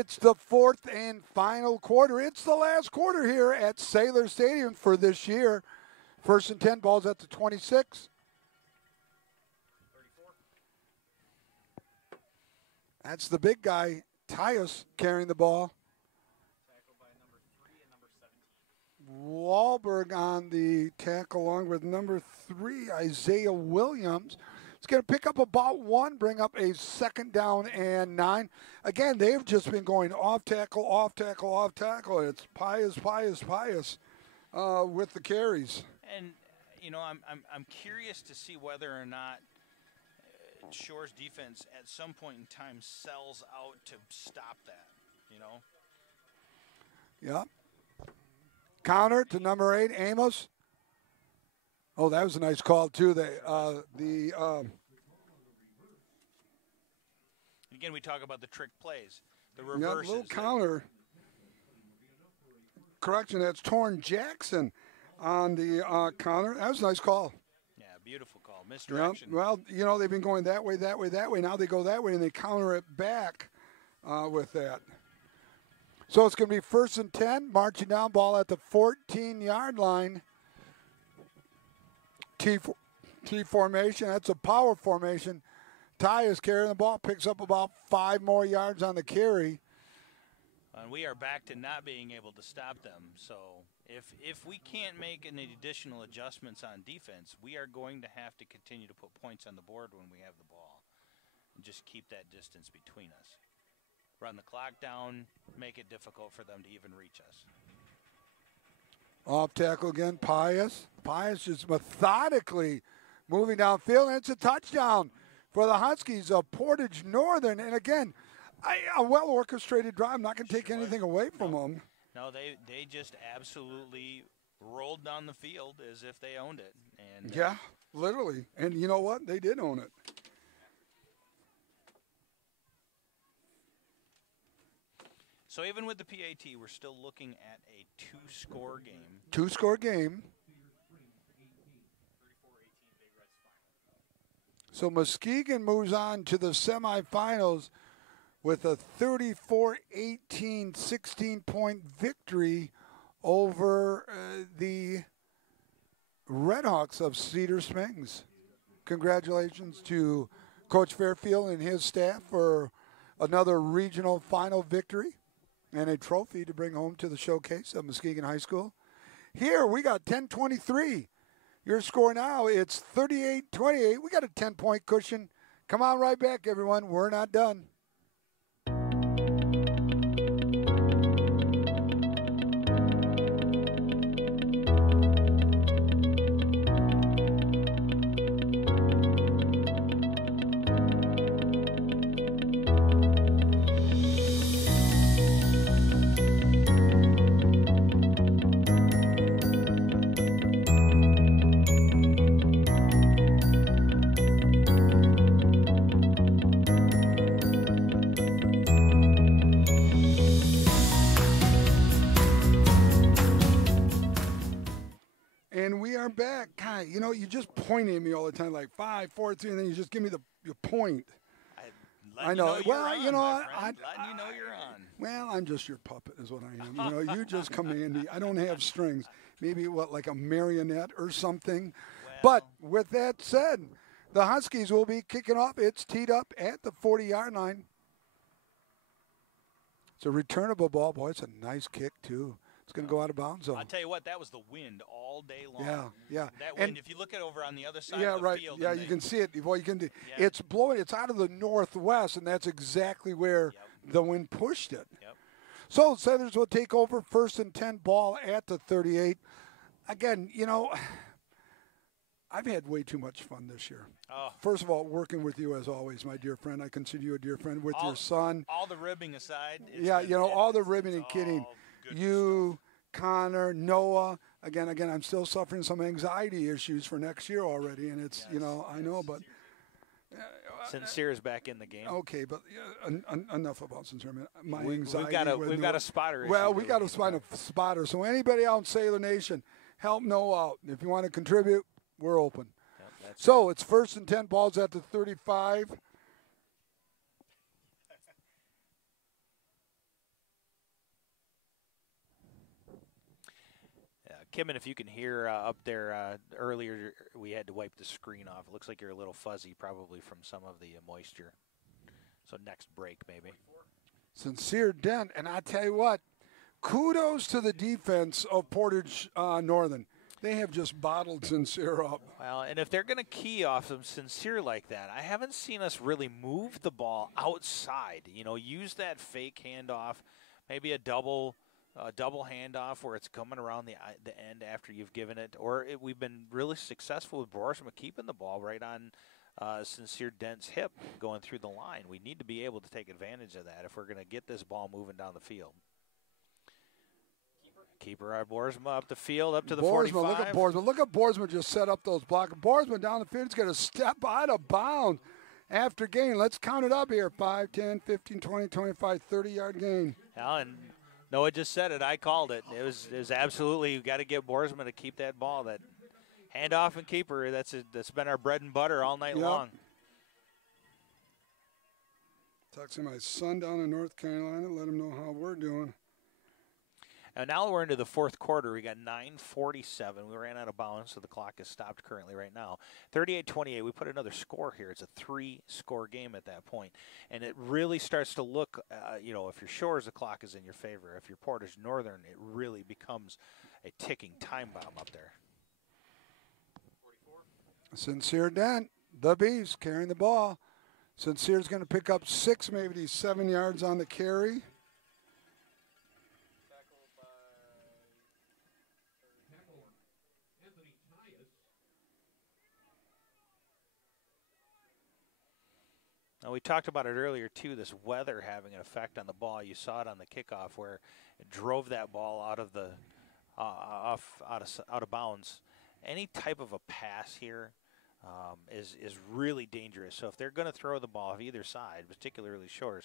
It's the fourth and final quarter. It's the last quarter here at Sailor Stadium for this year. First and 10, ball's at the 26. That's the big guy, Tyus, carrying the ball. Wahlberg on the tackle along with number 3, Isaiah Williams. It's going to pick up about 1, bring up a second down and 9. Again, they've just been going off tackle, off tackle, off tackle. It's Pius with the carries. And, you know, I'm curious to see whether or not Shore's defense at some point in time sells out to stop that, you know? Yeah. Counter to number 8, Amos. Oh, that was a nice call, too. Again, we talk about the trick plays, the Yeah, reverses. little counter. Correction, that's Torrin Jackson on the counter. That was a nice call. Yeah, beautiful call. Misdirection. Yeah, well, you know, they've been going that way, that way, that way. Now they go that way, and they counter it back with that. So it's going to be first and 10, marching down, ball at the 14-yard line. T formation. That's a power formation. Ty is carrying the ball, picks up about 5 more yards on the carry. And we are back to not being able to stop them. So if we can't make any additional adjustments on defense, we are going to have to continue to put points on the board when we have the ball and just keep that distance between us. Run the clock down, make it difficult for them to even reach us. Off tackle again, Pius. Pius just methodically moving downfield, and it's a touchdown for the Huskies of Portage Northern. And again, a well-orchestrated drive. I'm not going to take anything away from them. No, they just absolutely rolled down the field as if they owned it. And yeah, literally. And you know what? They did own it. So even with the PAT, we're still looking at a 2-score game. 2-score game. So Muskegon moves on to the semifinals with a 34-18, 16-point victory over the Redhawks of Cedar Springs. Congratulations to Coach Fairfield and his staff for another regional final victory and a trophy to bring home to the showcase of Muskegon High School. Here we got 10-23. Your score now, it's 38-28. We got a 10-point cushion. Come on right back, everyone. We're not done. Back, God, you know, you just pointing at me all the time, like 5, 4, 3, and then you just give me your point. I know. Well, you know, letting you know you're on. Well, I'm just your puppet, is what I am. You know, you just command me. I don't have strings. Maybe like a marionette or something. Well, but with that said, the Huskies will be kicking off. It's teed up at the 40-yard line. It's a returnable ball, boy. It's a nice kick too. It's going to go out of bounds zone. I'll tell you what, that was the wind all day long. Yeah. That wind, if you look at over on the other side of the field. Yeah, you can see it. Well, you can. It's blowing. It's out of the northwest, and that's exactly where the wind pushed it. Yep. So Senators will take over, first and 10, ball at the 38. Again, you know, I've had way too much fun this year. Oh. First of all, working with you as always, my dear friend. I consider you a dear friend with your son. All the ribbing aside. All the ribbing and kidding. You, Connor, Noah. Again, I'm still suffering some anxiety issues for next year already, and it's, I know, but. Sincere is back in the game. Okay, but enough about Sincere. My anxiety. We've got a spotter. Well, we got to find a spotter. So anybody out in Sailor Nation, help Noah out. If you want to contribute, we're open. Yep, so it's first and 10, balls at the 35. Kim, and if you can hear up there earlier, we had to wipe the screen off. It looks like you're a little fuzzy, probably from some of the moisture. So next break, maybe. Sincere Dent, and I tell you what, kudos to the defense of Portage Northern. They have just bottled Sincere up. Well, and if they're going to key off some Sincere like that, I haven't seen us really move the ball outside. You know, use that fake handoff, maybe a double handoff where it's coming around the end after you've given it. We've been really successful with Borsma keeping the ball right on Sincere Dent's hip going through the line. We need to be able to take advantage of that if we're going to get this ball moving down the field. Keeper our Borsma up the field, up to the 45. Look at Borsma. Look at Borsma just set up those blocks. Borsma down the field is going to step out of bounds after gain. Let's count it up here. 5, 10, 15, 20, 25, 30-yard gain. Yeah, and Noah just said it. I called it. It was absolutely, you got to get Borsma to keep that ball. That handoff and keeper, that's been our bread and butter all night long. Texting my son down in North Carolina, let him know how we're doing. And now we're into the fourth quarter. We got 9:47. We ran out of bounds, so the clock is stopped currently right now. 38-28. We put another score here. It's a 3-score game at that point. And it really starts to look, if you're Shores, the clock is in your favor. If you're Portage Northern, it really becomes a ticking time bomb up there. Sincere Dent, the Beast, carrying the ball. Sincere's going to pick up 6, maybe 7 yards on the carry. Now, we talked about it earlier, too, this weather having an effect on the ball. You saw it on the kickoff where it drove that ball out of out of bounds. Any type of a pass here is really dangerous. So if they're going to throw the ball of either side, particularly Shores,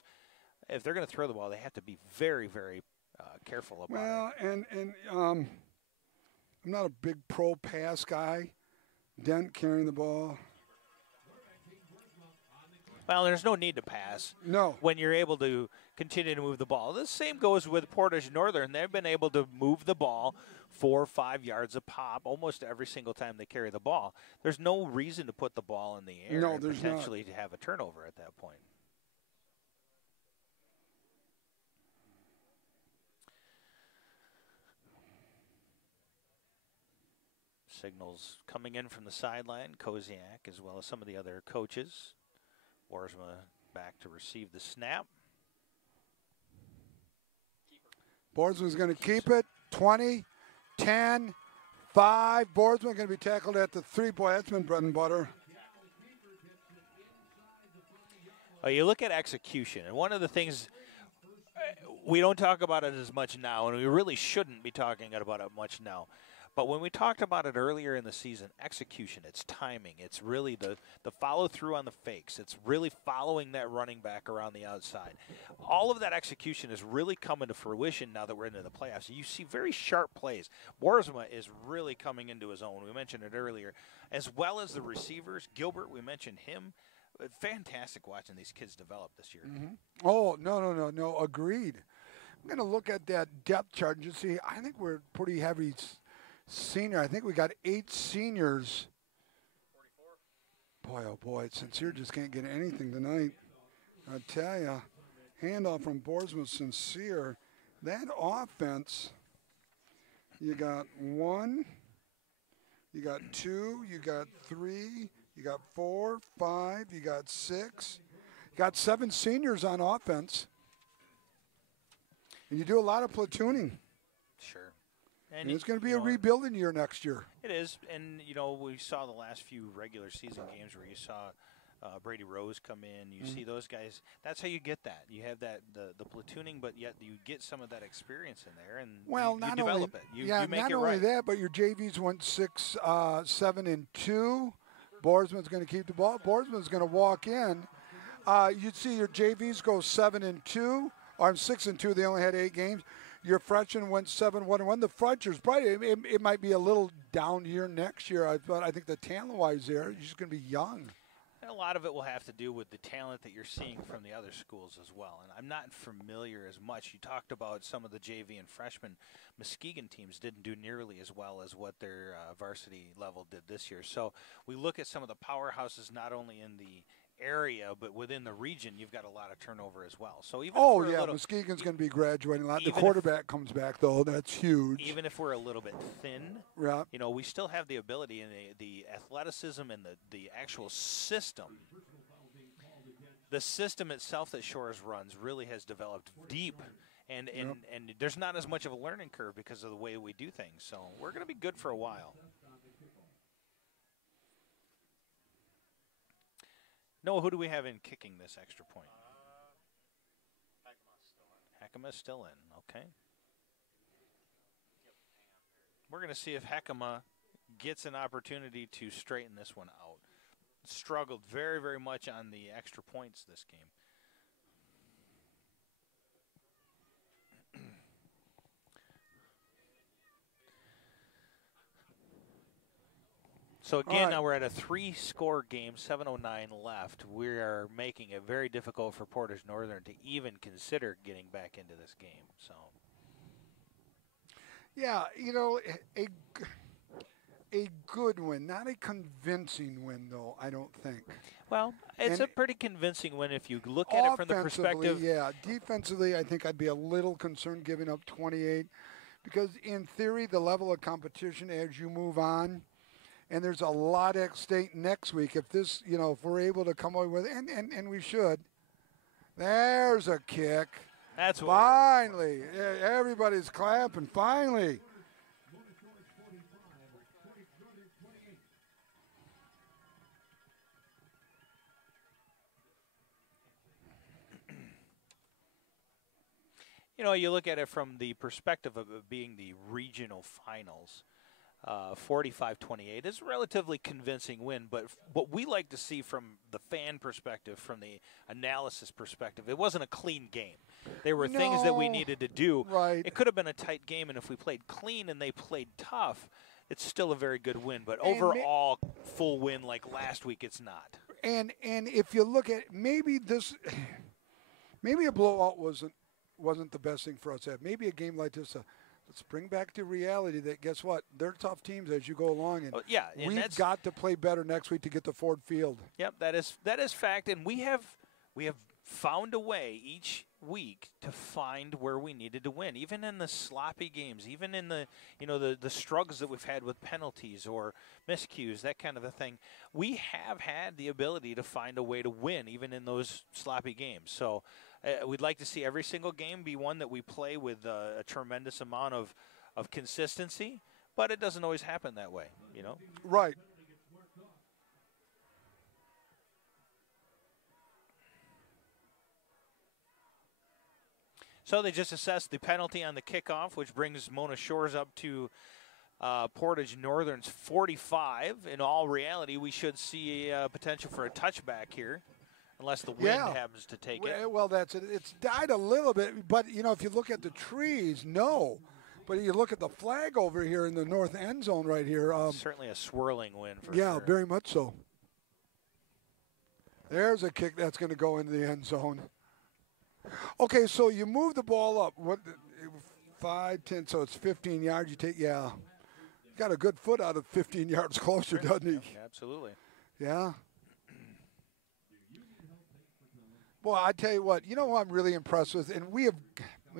if they're going to throw the ball, they have to be very, very careful about it. Well, and I'm not a big pro pass guy. Dent carrying the ball. Well, there's no need to pass. No. When you're able to continue to move the ball. The same goes with Portage Northern. They've been able to move the ball 4 or 5 yards a pop almost every single time they carry the ball. There's no reason to put the ball in the air and potentially to have a turnover at that point. Signals coming in from the sideline, Koziak, as well as some of the other coaches. Borsma back to receive the snap. Borsma's going to keep it. 20, 10, 5. Borsma going to be tackled at the 3. Boy, that's been bread and butter. Well, you look at execution, and one of the things we don't talk about it as much now, and we really shouldn't be talking about it much now. But when we talked about it earlier in the season, execution, it's timing. It's really the follow-through on the fakes. It's really following that running back around the outside. All of that execution is really coming to fruition now that we're into the playoffs. You see very sharp plays. Borsma is really coming into his own. We mentioned it earlier. As well as the receivers. Gilbert, we mentioned him. Fantastic watching these kids develop this year. Mm-hmm. Oh, no. Agreed. I'm going to look at that depth chart and just see. I think we're pretty heavy senior. I think we got 8 seniors. 44. Boy, oh boy, Sincere just can't get anything tonight. I tell you, handoff from Borsma Sincere. That offense, you got 1, you got 2, you got 3, you got 4, 5, you got 6. You got 7 seniors on offense. And you do a lot of platooning. Sure. And it's going to be a rebuilding year next year. It is. And, we saw the last few regular season games where you saw Brady Rose come in. You see those guys. That's how you get that. You have that the platooning, but yet you get some of that experience in there, and you develop it. You make it right. Not only that, but your JVs went 6, 7, and 2. Borsman's going to keep the ball. Borsman's going to walk in. You'd see your JVs go 7 and 2, or 6 and 2. They only had 8 games. Your freshman went 7-1-1. The Frenchers, probably it might be a little down year next year. But I think the talent-wise there, you're just going to be young. And a lot of it will have to do with the talent that you're seeing from the other schools as well. And I'm not familiar as much. You talked about some of the JV and freshman Muskegon teams didn't do nearly as well as what their varsity level did this year. So we look at some of the powerhouses not only in the area, but within the region, you've got a lot of turnover as well. So even Muskegon's going to be graduating a lot. The quarterback comes back, though. That's huge. Even if we're a little bit thin, yeah. You know, we still have the ability and the athleticism and the actual system. The system itself that Shores runs really has developed deep, and there's not as much of a learning curve because of the way we do things. So we're going to be good for a while. Noah, who do we have in kicking this extra point? Heckema's still in. Okay. We're going to see if Heckema gets an opportunity to straighten this one out. Struggled very, very much on the extra points this game. So again, now we're at a 3-score game, 7:09 left. We are making it very difficult for Portage Northern to even consider getting back into this game. So, yeah, you know, a good win, not a convincing win, though. I don't think. Well, it's a pretty convincing win if you look at it from the perspective. Yeah, defensively, I think I'd be a little concerned giving up 28, because in theory, the level of competition as you move on. And there's a lot at stake next week. If this, you know, if we're able to come away with it, and we should. There's a kick. That's what finally. Everybody's clapping. Finally. You know, you look at it from the perspective of it being the regional finals. 45-28 is a relatively convincing win, but what we like to see from the fan perspective, from the analysis perspective, it wasn't a clean game. There were things that we needed to do. Right. It could have been a tight game, and if we played clean and they played tough, it's still a very good win. But overall, full win like last week, it's not. And if you look at maybe a blowout wasn't the best thing for us to have. Maybe a game like this. Let's bring back to reality that, guess what, they're tough teams as you go along, and we've got to play better next week to get to Ford Field. Yep, that is fact, and we have found a way each week to find where we needed to win, even in the sloppy games, even in the the struggles that we've had with penalties or miscues, that kind of a thing. We have had the ability to find a way to win, even in those sloppy games. So. We'd like to see every single game be one that we play with a tremendous amount of consistency, but it doesn't always happen that way, you know? Right. So they just assessed the penalty on the kickoff, which brings Mona Shores up to Portage Northern's 45. In all reality, we should see potential for a touchback here. Unless the wind happens to take it. Well, that's it. It's died a little bit, but, you know, if you look at the trees, no. But you look at the flag over here in the north end zone right here. Certainly a swirling wind for sure. Yeah, very much so. There's a kick that's going to go into the end zone. Okay, so you move the ball up. 5, 10, so it's 15 yards. You take, got a good foot out of 15 yards closer, doesn't he? Absolutely. Yeah. Well, I tell you what, you know who I'm really impressed with, and we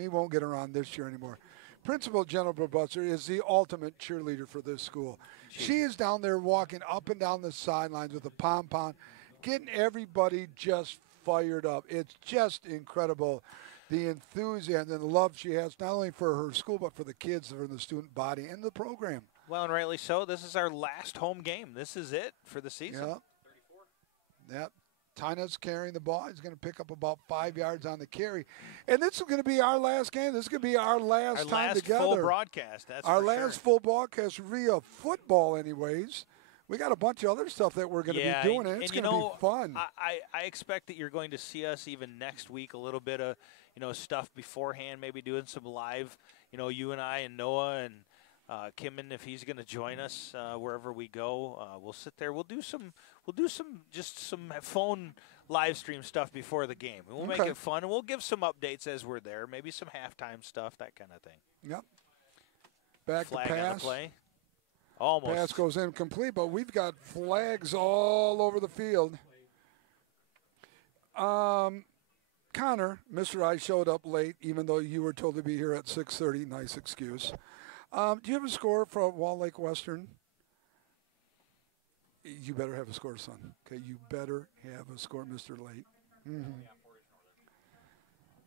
won't get around this year anymore. Principal Jennifer Butzer is the ultimate cheerleader for this school. She is down there walking up and down the sidelines with a pom-pom, getting everybody just fired up. It's just incredible, the enthusiasm and the love she has, not only for her school, but for the kids that are in the student body and the program. Well, and rightly so. This is our last home game. This is it for the season. Yeah. 34. Yep. Tyna's carrying the ball. He's going to pick up about 5 yards on the carry. And this is going to be our last game. This is going to be our last time together. Our last full broadcast, that's our last full broadcast via football anyways. We got a bunch of other stuff that we're going to be doing, and it's going to be fun. I expect that you're going to see us even next week, a little bit of stuff beforehand, maybe doing some live, you and I and Noah and Kimmin, if he's going to join us wherever we go, we'll sit there. We'll do some phone live stream stuff before the game. We'll make it fun, and we'll give some updates as we're there. Maybe some halftime stuff, that kind of thing. Yep. Back Flag to pass. on the play. Almost. Pass goes incomplete, but we've got flags all over the field. Connor, Mr. I showed up late, even though you were told to be here at 6:30. Nice excuse. Do you have a score for Walled Lake Western? You better have a score, son. Okay, you better have a score, Mr. Late.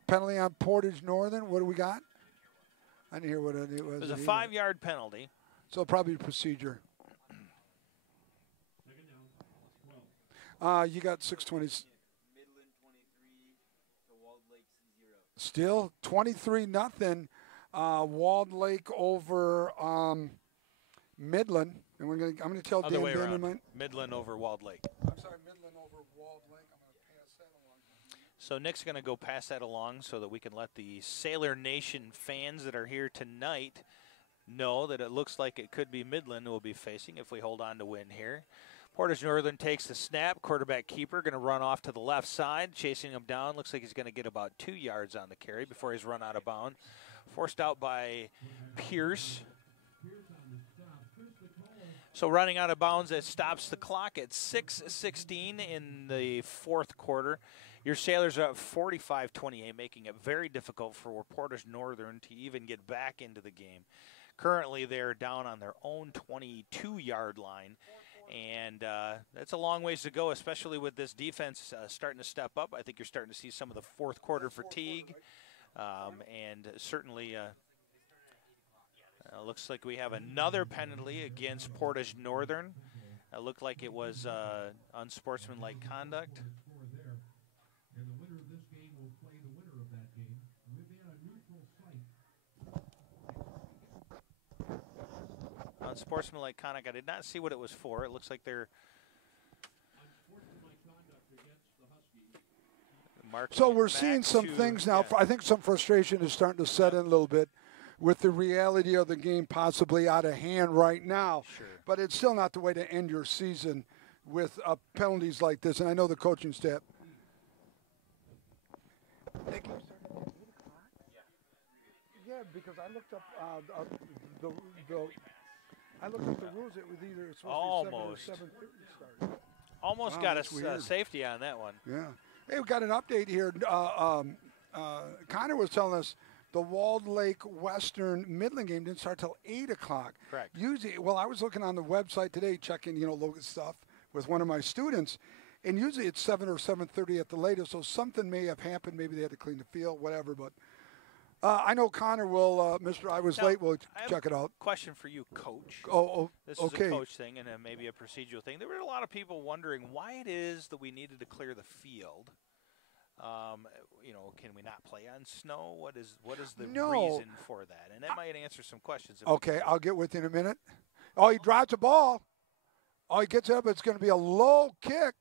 Penalty on Portage Northern. What do we got? I didn't hear what it was. It was a 5-yard penalty. So probably procedure. You got 6:20. Still 23-0. Walled Lake over Midland. And I'm going to tell Dan Vandermine. Midland over Walled Lake. I'm sorry, Midland over Walled Lake. I'm going to pass that along. So Nick's going to go pass that along so that we can let the Sailor Nation fans that are here tonight know that it looks like it could be Midland we'll be facing if we hold on to win here. Portage Northern takes the snap. Quarterback keeper going to run off to the left side, chasing him down. Looks like he's going to get about 2 yards on the carry before he's run out of bounds. Forced out by Pierce. So running out of bounds, it stops the clock at 6:16 in the fourth quarter. Your Sailors are up 45-28, making it very difficult for Portage Northern to even get back into the game. Currently, they're down on their own 22-yard line. And that's a long ways to go, especially with this defense starting to step up. I think you're starting to see some of the fourth quarter fatigue. And certainly looks like we have another penalty against Portage Northern. It looked like it was unsportsmanlike conduct. Unsportsmanlike conduct. I did not see what it was for. It looks like they're So we're seeing some things now. I think some frustration is starting to set in a little bit with the reality of the game possibly out of hand right now. Sure. But it's still not the way to end your season with penalties like this. And I know the coaching staff. Yeah, because I looked up the rules. It was either supposed to be 7 or 7:30 start. Almost got a safety on that one. Yeah. Hey, we got an update here. Connor was telling us the Walled Lake Western Midland game didn't start till 8 o'clock. Correct. Usually, I was looking on the website today, checking, local stuff with one of my students, and usually it's 7 or 7:30 at the latest. So something may have happened. Maybe they had to clean the field, whatever. But I know Connor will. Mr. I was late. We'll check it out. Question for you, Coach. This is okay. a coach thing and maybe a procedural thing. There were a lot of people wondering why it is that we needed to clear the field. Can we not play on snow? What is the reason for that? And that might answer some questions. Okay, I'll get with you in a minute. Oh, he drops the ball. Oh, he gets up. It's going to be a low kick.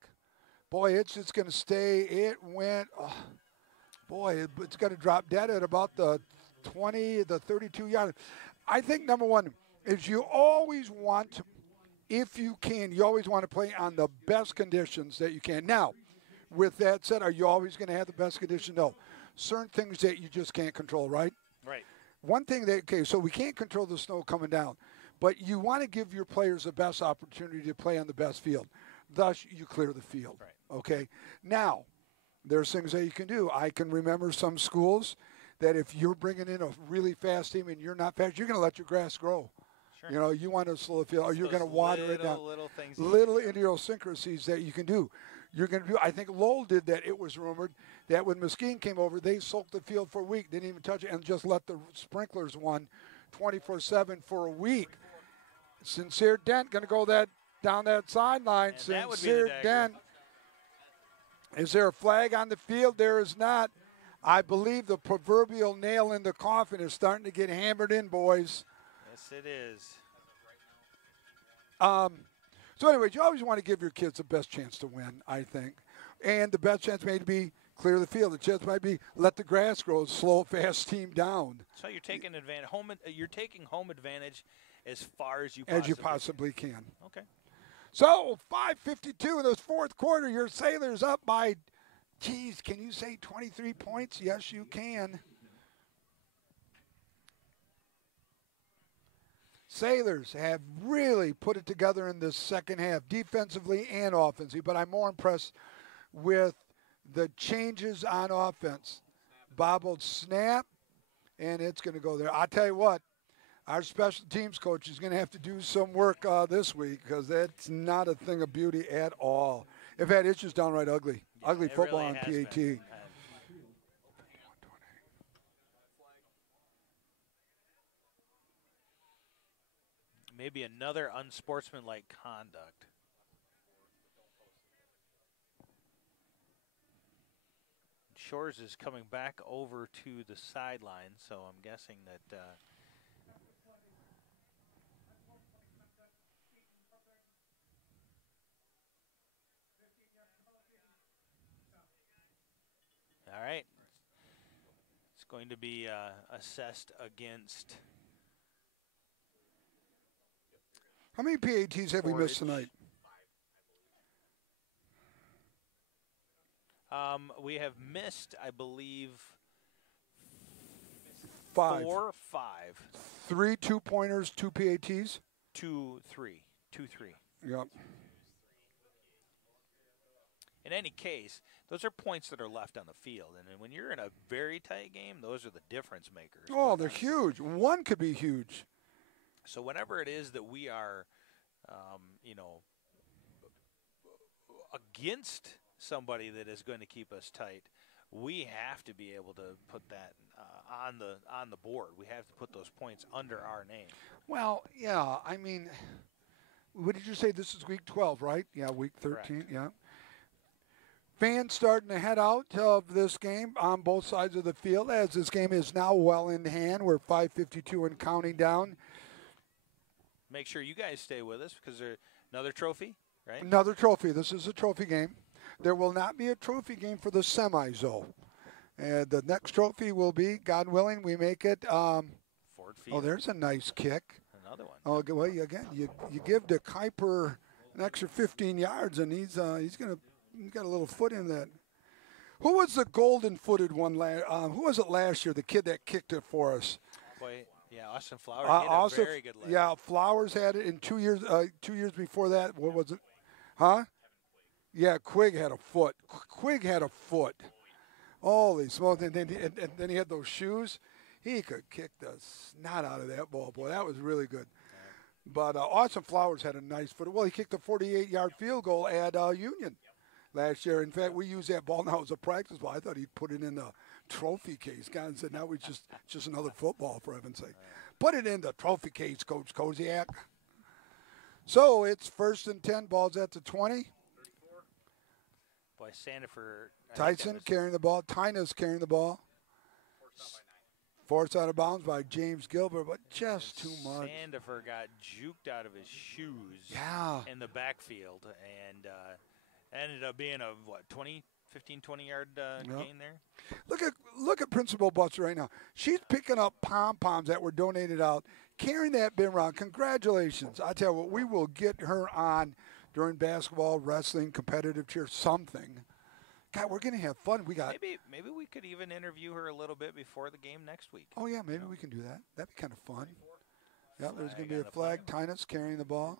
Boy, it's going to stay. It went. It's going to drop dead at about the 20, the 32 yard. I think number one is you always want, if you can, you always want to play on the best conditions that you can. Now, with that said, are you always going to have the best condition? No. Certain things that you just can't control, right? Right. One thing so we can't control the snow coming down, but you want to give your players the best opportunity to play on the best field. Thus, you clear the field. Right. Okay? Now, there's things that you can do. I can remember some schools that if you're bringing in a really fast team and you're not fast, you're going to let your grass grow. Sure. You want to slow the field, or you're going to water it down. Little idiosyncrasies that you can do. You're going to do. I think Lowell did that. It was rumored that when Mesquite came over, they soaked the field for a week, didn't even touch it, and just let the sprinklers run 24/7 for a week. Sincere Dent going to go down that sideline. Sincere Dent. Is there a flag on the field? There is not. I believe the proverbial nail in the coffin is starting to get hammered in, boys. Yes, it is. So anyway, you always want to give your kids the best chance to win, I think. And the best chance may be clear the field. The chance might be let the grass grow, slow a fast team down. So you're taking advantage. You're taking home advantage as far as you possibly can. Okay. So 5:52 in this fourth quarter. Your Sailors up by, geez, can you say 23 points? Yes, you can. Sailors have really put it together in the second half, defensively and offensively, but I'm more impressed with the changes on offense. Bobbled snap, and it's going to go there. I'll tell you what, our special teams coach is going to have to do some work this week because that's not a thing of beauty at all. They've had issues downright ugly. Yeah, ugly football really on PAT. Been. Maybe another unsportsmanlike conduct. Shores is coming back over to the sideline, so I'm guessing that all right. It's going to be assessed against. How many PATs have we missed tonight? We have missed, I believe, 5. 4 or 5. 3 2-pointers, 2 PATs? 2, 3. 2, 3. Yep. In any case, those are points that are left on the field. And when you're in a very tight game, those are the difference makers. Oh, they're huge. One could be huge. So whenever it is that we are, against somebody that is going to keep us tight, we have to be able to put that on the board. We have to put those points under our name. Well, yeah. I mean, what did you say? This is week 12, right? Yeah, week 13. Correct. Yeah. Fans starting to head out of this game on both sides of the field as this game is now well in hand. We're 5:52 and counting down. Make sure you guys stay with us because there's another trophy, right? Another trophy. This is a trophy game. There will not be a trophy game for the semis, though. And the next trophy will be, God willing, we make it. Ford Field. Oh, there's a nice kick. Another one. Oh, well, again, you give the Kuiper an extra 15 yards, and he's got a little foot in that. Who was the golden-footed one? Who was it last year? The kid that kicked it for us. Boy, yeah, Austin Flowers. He had a very good leg. Yeah, Flowers had it in 2 years. 2 years before that, what was it? Huh? Yeah, Quigg had a foot. Holy smokes! And then he had those shoes. He could kick the snot out of that ball. Boy, that was really good. But Austin Flowers had a nice foot. Well, he kicked a 48-yard field goal at Union last year. In fact, we use that ball now as a practice ball. I thought he'd put it in the trophy case. God said, now it's just another football, for heaven's sake. Put it in the trophy case, Coach Koziak. So it's 1st and 10, balls at the 20. Boy, Sandifer. Tyson carrying the ball. Tyna's carrying the ball. Forced out of bounds by James Gilbert, but just too much. Sandifer got juked out of his shoes in the backfield and ended up being a, 20-yard gain there? Look at Principal Butts right now. She's picking up pom-poms that were donated out, carrying that bin around. Congratulations. I tell you what, we will get her on during basketball, wrestling, competitive cheer, something. God, we're going to have fun. We got maybe we could even interview her a little bit before the game next week. Oh, yeah, maybe we can do that. That'd be kind of fun. Yeah, there's going to be a flag. Tyna's carrying the ball.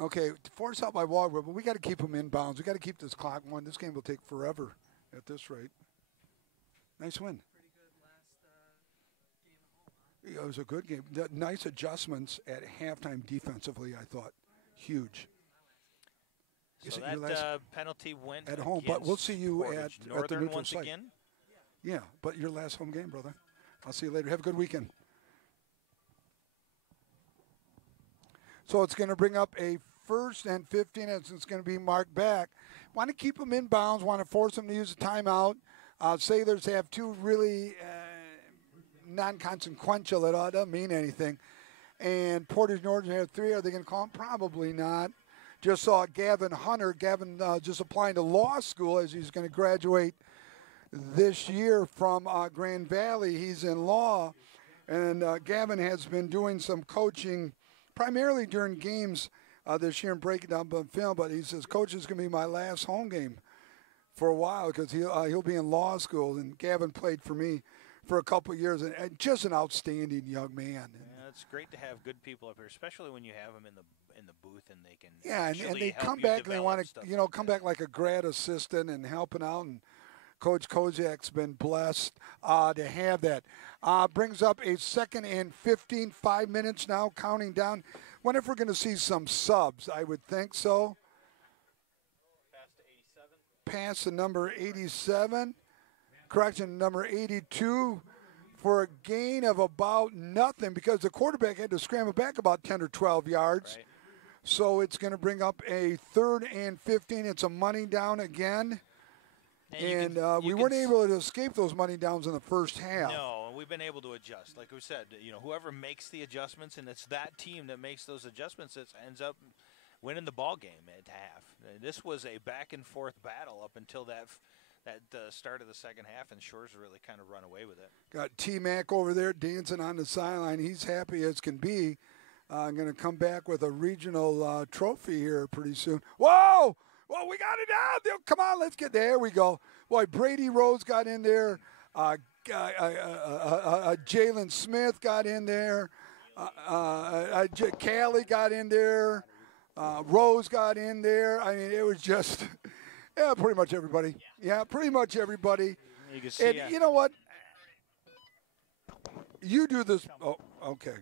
Okay, forced out by Walker, but we got to keep them in bounds. We got to keep this clock going. This game will take forever at this rate. Nice win. It was a good game. Nice adjustments at halftime defensively, I thought. Huge. So that penalty went at home, but we'll see you Portage. at the neutral once site. Again? Yeah, but your last home game, brother. I'll see you later. Have a good weekend. So it's going to bring up a 1st and 15 as it's going to be marked back. Want to keep them in bounds, want to force them to use a timeout. Sailors have 2 really non-consequential. It doesn't mean anything. And Portage Northern have 3. Are they going to call them? Probably not. Just saw Gavin Hunter. Gavin just applying to law school as he's going to graduate this year from Grand Valley. He's in law. And Gavin has been doing some coaching, primarily during games this year and breaking down the film. But he says, Coach, is going to be my last home game for a while because he'll be in law school. And Gavin played for me for a couple of years, and just an outstanding young man. Yeah, it's great to have good people up here, especially when you have them in the booth and they can. Yeah, and they come back and they want to come back like a grad assistant and helping out. And Coach Koziak's been blessed to have that. Brings up a 2nd and 15, 5 minutes now, counting down. Wonder if we're going to see some subs. I would think so. Pass to number 87. Correction, number 82 for a gain of about nothing because the quarterback had to scramble back about 10 or 12 yards. Right. So it's going to bring up a 3rd and 15. It's a money down again. And we weren't able to escape those money downs in the first half. No, we've been able to adjust. Like we said, whoever makes the adjustments, and it's that team that makes those adjustments that ends up winning the ball game at half. This was a back-and-forth battle up until that start of the second half, and Shores really kind of run away with it. Got T-Mac over there dancing on the sideline. He's happy as can be. I'm going to come back with a regional trophy here pretty soon. Whoa! Well, we got it out. Come on, let's get there. We go. Boy, Brady Rose got in there. Jalen Smith got in there. Callie got in there. Rose got in there. I mean, it was just, yeah, pretty much everybody. Yeah, pretty much everybody. You can see, and you know what? You do this. Oh, okay.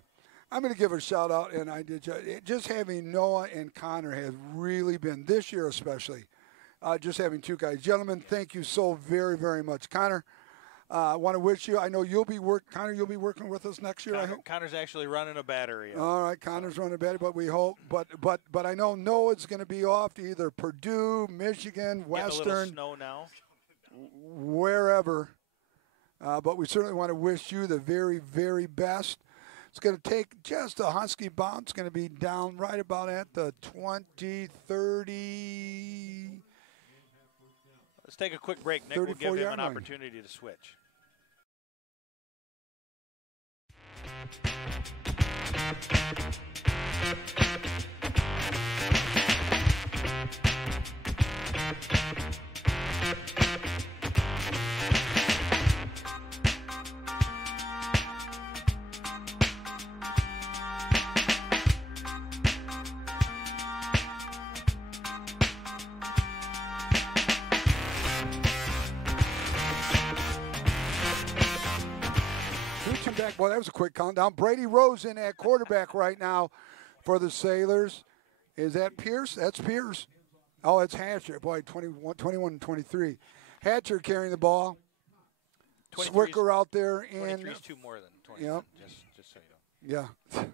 I'm going to give a shout out, and I did just having Noah and Connor has really been, this year especially, just having 2 guys. Gentlemen, thank you so very, very much. Connor, I want to wish you, I know you'll be Connor, you'll be working with us next year, I hope. Connor's actually running a battery. All right, Connor's running a battery, but we hope. But I know Noah's going to be off to either Purdue, Michigan, Western. A little snow now. Wherever. But we certainly want to wish you the very, very best. It's going to take just a Husky bounce. It's going to be down right about at the 20, 30. Let's take a quick break, Nick. We'll give him an opportunity to switch. Well, that was a quick countdown. Brady Rose in at quarterback right now for the Sailors. Is that Pierce? That's Pierce. Oh, it's Hatcher. Boy, 21 and 23. Hatcher carrying the ball. Swicker out there. 23 is 2 more than 20. Yep. Just so you know. Yeah.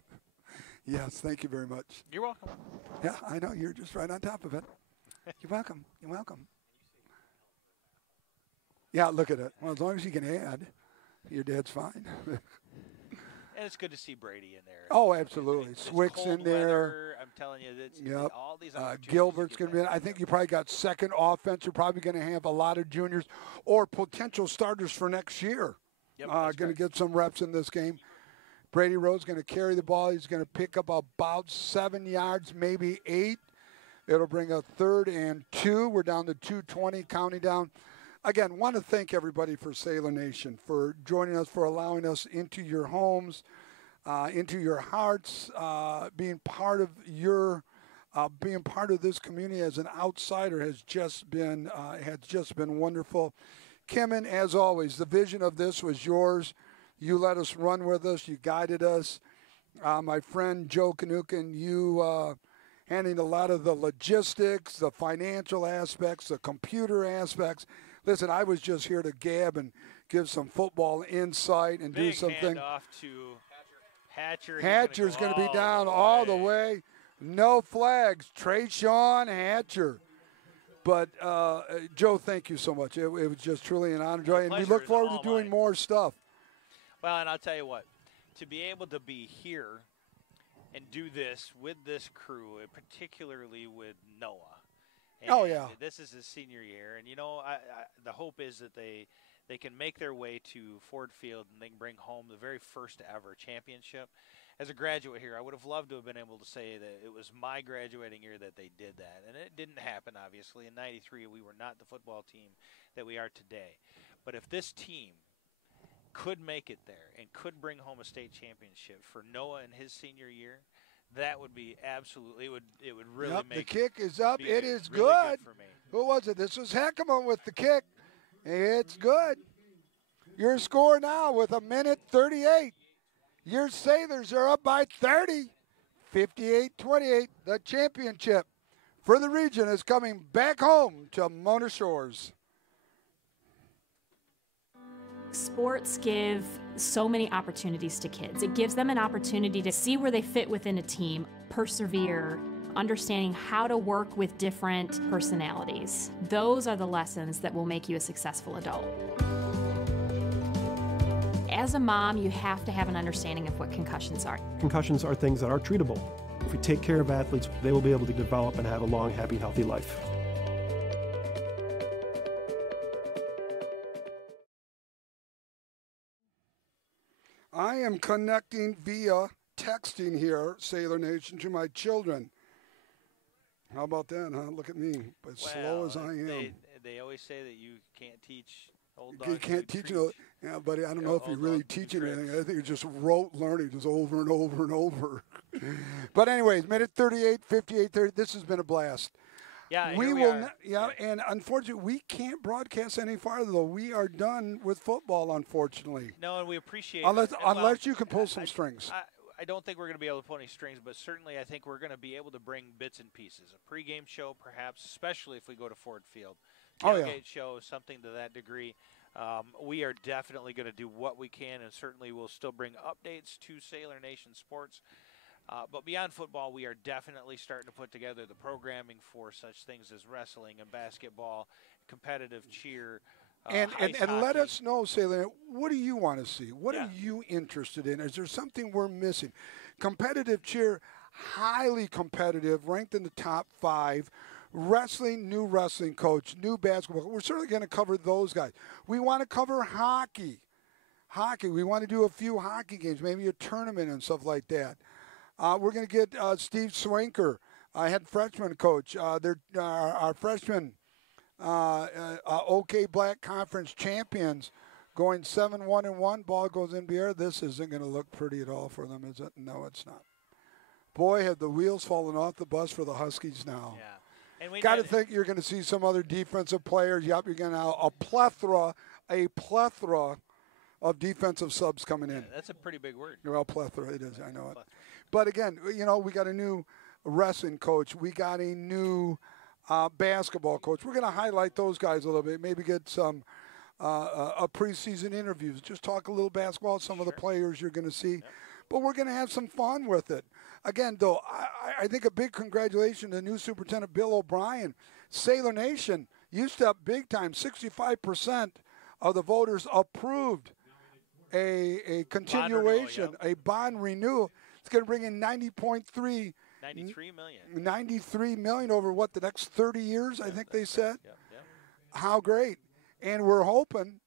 Yes, thank you very much. You're welcome. Yeah, I know. You're just right on top of it. You're welcome. You're welcome. Yeah, look at it. Well, as long as you can add, your dad's fine. And it's good to see Brady in there. Oh, absolutely. Swick's in there. Weather, I'm telling you, yep. All these Gilbert's going to be in. I think you probably got second offense. You're probably going to have a lot of juniors or potential starters for next year. Yep, going to get some reps in this game. Brady Rose going to carry the ball. He's going to pick up about 7 yards, maybe 8. It'll bring a 3rd and 2. We're down to 2:20, counting down. Again, want to thank everybody for Sailor Nation, for joining us, for allowing us into your homes, into your hearts, being part of this community as an outsider has just been wonderful. Kimmin, as always, the vision of this was yours. You let us run with us. You guided us. My friend Joe Kanukin, you handling a lot of the logistics, the financial aspects, the computer aspects. Listen, I was just here to gab and give some football insight and do something. Off to Hatcher. Hatcher's going to be down all the way. No flags. Trayshawn Hatcher. But, Joe, thank you so much. It was just truly an honor, Joy, and we look forward to doing more stuff. Well, and I'll tell you what, to be able to be here and do this with this crew, particularly with Noah. Oh, yeah. This is his senior year, and, the hope is that they they can make their way to Ford Field and they can bring home the very first ever championship. As a graduate here, I would have loved to have been able to say that it was my graduating year that they did that. And it didn't happen, obviously. In '93, we were not the football team that we are today. But if this team could make it there and could bring home a state championship for Noah in his senior year, that would be absolutely, it would really make the kick is up. It is really good. for me. Who was it? This was Heckema with the kick. It's good. Your score now with 1:38. Your Sailors are up by 30, 58-28. The championship for the region is coming back home to Mona Shores. Sports give so many opportunities to kids. It gives them an opportunity to see where they fit within a team, persevere, understanding how to work with different personalities. Those are the lessons that will make you a successful adult. As a mom, you have to have an understanding of what concussions are. Concussions are things that are treatable. If we take care of athletes, they will be able to develop and have a long, happy, healthy life. I am connecting via texting here, Sailor Nation, to my children. How about that, huh? Look at me, as slow as I am. They always say that you can't teach old dogs. You can't teach it. Yeah, buddy, I don't know if you're really teaching anything. I think it's just rote learning, just over and over and over. But anyways, 1:38, 58-30. This has been a blast. Yeah, we will. And unfortunately, we can't broadcast any farther. Though we are done with football, unfortunately. No, and we appreciate unless you can pull some strings. I don't think we're going to be able to pull any strings, but certainly I think we're going to be able to bring bits and pieces. A pregame show, perhaps, especially if we go to Ford Field. Tailgate show, something to that degree. We are definitely going to do what we can, and certainly we'll still bring updates to Sailor Nation Sports. But beyond football, we are definitely starting to put together the programming for such things as wrestling and basketball, competitive cheer. And let us know, Sailor, what do you want to see? What are you interested in? Is there something we're missing? Competitive cheer, highly competitive, ranked in the top 5. Wrestling, new wrestling coach, new basketball. We're certainly going to cover those guys. We want to cover hockey. We want to do a few hockey games, maybe a tournament and stuff like that. We're going to get Steve Swanker, head freshman coach. Our freshmen, OK Black Conference champions, going 7-1-1. Ball goes in the air. This isn't going to look pretty at all for them, is it? No, it's not. Boy, have the wheels fallen off the bus for the Huskies now. Yeah. And got to think you're going to see some other defensive players. Yep, you're going to have a plethora of defensive subs coming in. That's a pretty big word. Well, plethora, it is. I know it. But again, we got a new wrestling coach. We got a new basketball coach. We're going to highlight those guys a little bit. Maybe get some a preseason interviews. Just talk a little basketball. Some of the players you're going to see. Yep. But we're going to have some fun with it. Again, though, I think a big congratulations to new Superintendent Bill O'Brien. Sailor Nation, you stepped big time. 65% of the voters approved a continuation, a bond renewal. It's going to bring in $93 million over the next 30 years, I think they said. Yep. How great. And we're hoping,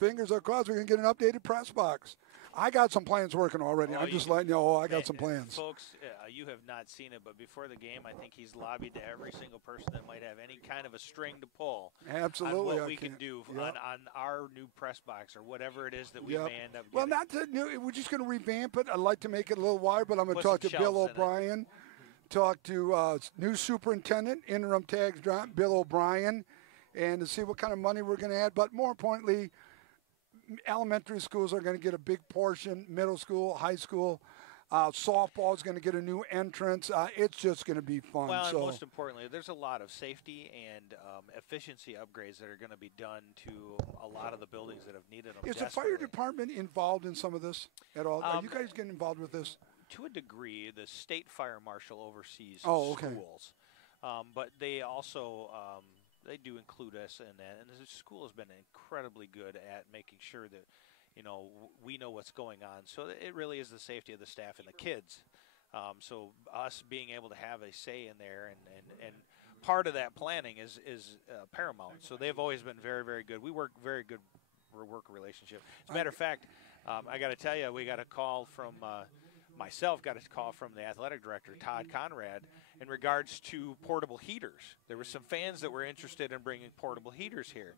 fingers are crossed, we're going to get an updated press box. I got some plans working already. I'm just letting you know, I got some plans. Folks, you have not seen it, but before the game, I think he's lobbied to every single person that might have any kind of a string to pull. Absolutely. On what we can do on our new press box or whatever it is that we may end up getting. Well, we're just going to revamp it. I'd like to make it a little wider, but I'm going to talk to Bill O'Brien, talk to new superintendent, interim tags drop, Bill O'Brien, and to see what kind of money we're going to add. But more importantly, elementary schools are going to get a big portion, middle school, high school. Softball is going to get a new entrance. It's just going to be fun. Well, and most importantly, there's a lot of safety and efficiency upgrades that are going to be done to a lot of the buildings that have needed them. Is the fire department involved in some of this at all? Are you guys getting involved with this? To a degree, the state fire marshal oversees schools. But they also they do include us in that. And the school has been incredibly good at making sure that, we know what's going on. So it really is the safety of the staff and the kids. So us being able to have a say in there and part of that planning is paramount. So they've always been very, very good. We work very good work relationship. As a matter of fact, I got to tell you, we got a call from myself, got a call from the athletic director, Todd Conrad, in regards to portable heaters. There were some fans that were interested in bringing portable heaters here.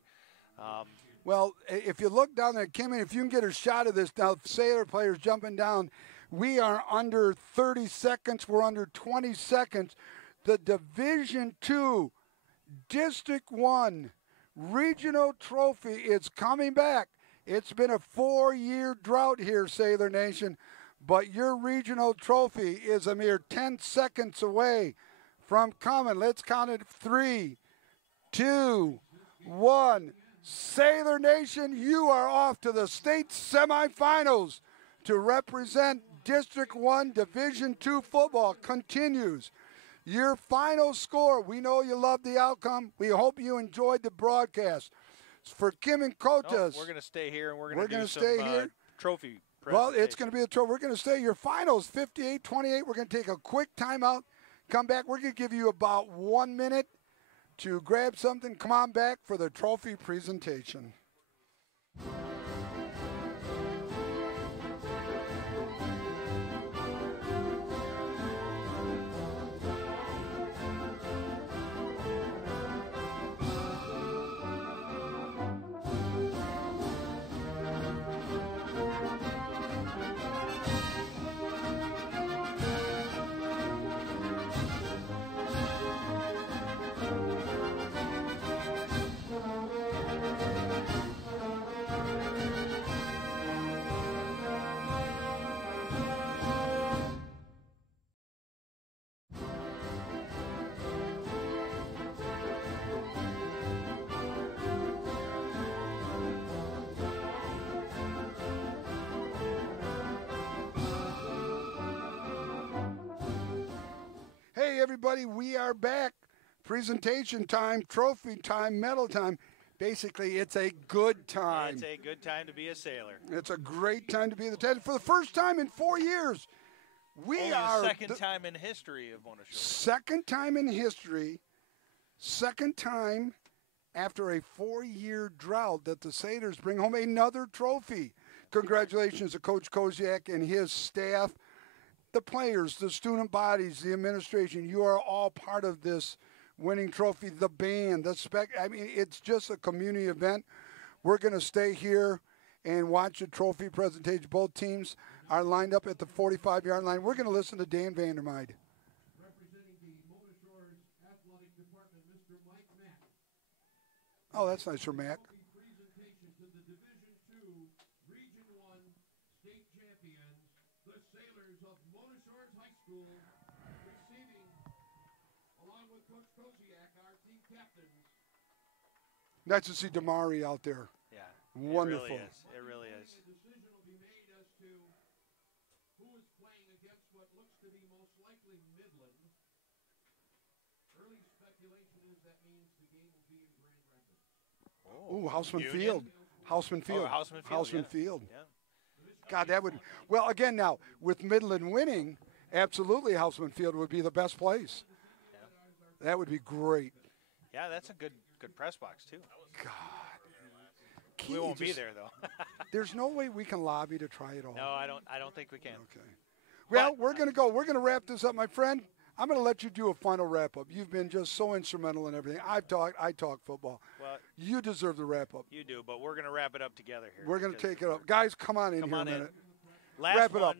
Well, if you look down there, Kimmy, if you can get a shot of this now, Sailor players jumping down, we are under 30 seconds. We're under 20 seconds. The Division II, District 1 regional trophy is coming back. It's been a 4-year drought here, Sailor Nation, but your regional trophy is a mere 10 seconds away from coming. Let's count it. 3, 2, 1. Sailor Nation, you are off to the state semifinals to represent District 1 Division II football. Continues. Your final score, we know you love the outcome. We hope you enjoyed the broadcast. For Kim and Kotas. We're going to stay here, and we're going to do some trophy presentation. Well, it's going to be a trophy. We're going to stay. Your finals, 58-28. We're going to take a quick timeout. Come back. We're going to give you about 1 minute to grab something. Come on back for the trophy presentation. Hey, everybody, we are back. Presentation time, trophy time, medal time. Basically, it's a good time. It's a good time to be a Sailor. It's a great time to be the 10. For the first time in 4 years, we are the second time in history of Mona Shores. Second time in history, second time after a 4-year drought that the Sailors bring home another trophy. Congratulations to Coach Koziak and his staff. The players, the student bodies, the administration, you are all part of this winning trophy. The band, I mean, it's just a community event. We're going to stay here and watch the trophy presentation. Both teams are lined up at the 45-yard line. We're going to listen to Dan Vandermeide. Representing the Mona Shores Athletic Department, Mr. Mike Mack. Oh, that's nice for Mac. Presentation to the Division II, Region 1 state champions, the Sailors of Mona Shores High School, receiving, along with Coach Koziak, our team captains. Nice to see Damari out there. Yeah. Wonderful. It really is. A decision will be made as to who is playing against what looks to be most likely Midland. Early speculation is that means the game will be in Grand Rapids. Oh, Houseman Union? Field. Houseman Field. Oh, Houseman Field. Houseman yeah. Field. Yeah. God, that would. Well, again, now with Midland winning, absolutely, Houseman Field would be the best place. Yeah. That would be great. Yeah, that's a good press box too. God, We won't be there though. There's no way we can lobby to try it all. No, I don't think we can. Okay. Well, we're going to go. We're going to wrap this up, my friend. I'm going to let you do a final wrap-up. You've been just so instrumental in everything. I talk football. Well, you deserve the wrap-up. You do, but we're going to wrap it up together here. We're going to take it up. Guys, come on in here a minute. Last wrap one. it up.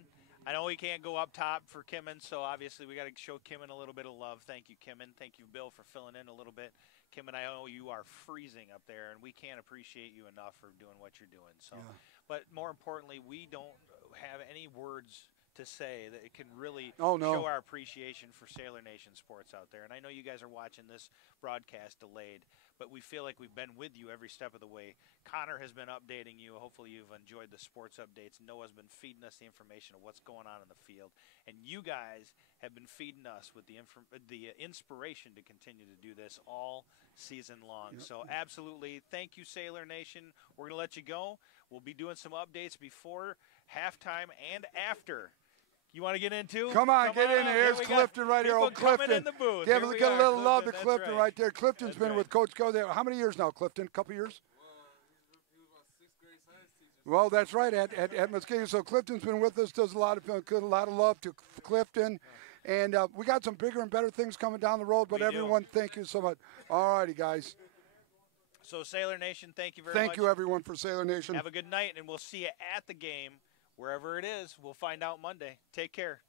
I know we can't go up top for Kimmin, so obviously we got to show Kimmin a little bit of love. Thank you, Kimmin. Thank you, Bill, for filling in a little bit. Kimmin, I know you are freezing up there, and we can't appreciate you enough for doing what you're doing. So, Yeah. But more importantly, we don't have any words to say that it can really Oh, no. show our appreciation for Sailor Nation sports out there. And I know you guys are watching this broadcast delayed, but we feel like we've been with you every step of the way. Connor has been updating you. Hopefully you've enjoyed the sports updates. Noah's been feeding us the information of what's going on in the field. And you guys have been feeding us with the inspiration to continue to do this all season long. Yep. So absolutely, thank you, Sailor Nation. We're going to let you go. We'll be doing some updates before halftime and after You want to get in too? Come on, get in there. Here's We Clifton right here. Oh, Clifton. In the booth. Give a little love to That's Clifton right there. Clifton's been with Coach Go there. How many years now, Clifton? A couple years? Well, that's right, at Muskegon. So Clifton's been with us, does a lot of love to Clifton. And we got some bigger and better things coming down the road, but everyone, thank you so much. All righty, guys. So Sailor Nation, thank you very much. Thank you, everyone, for Sailor Nation. Have a good night, and we'll see you at the game. Wherever it is, we'll find out Monday. Take care.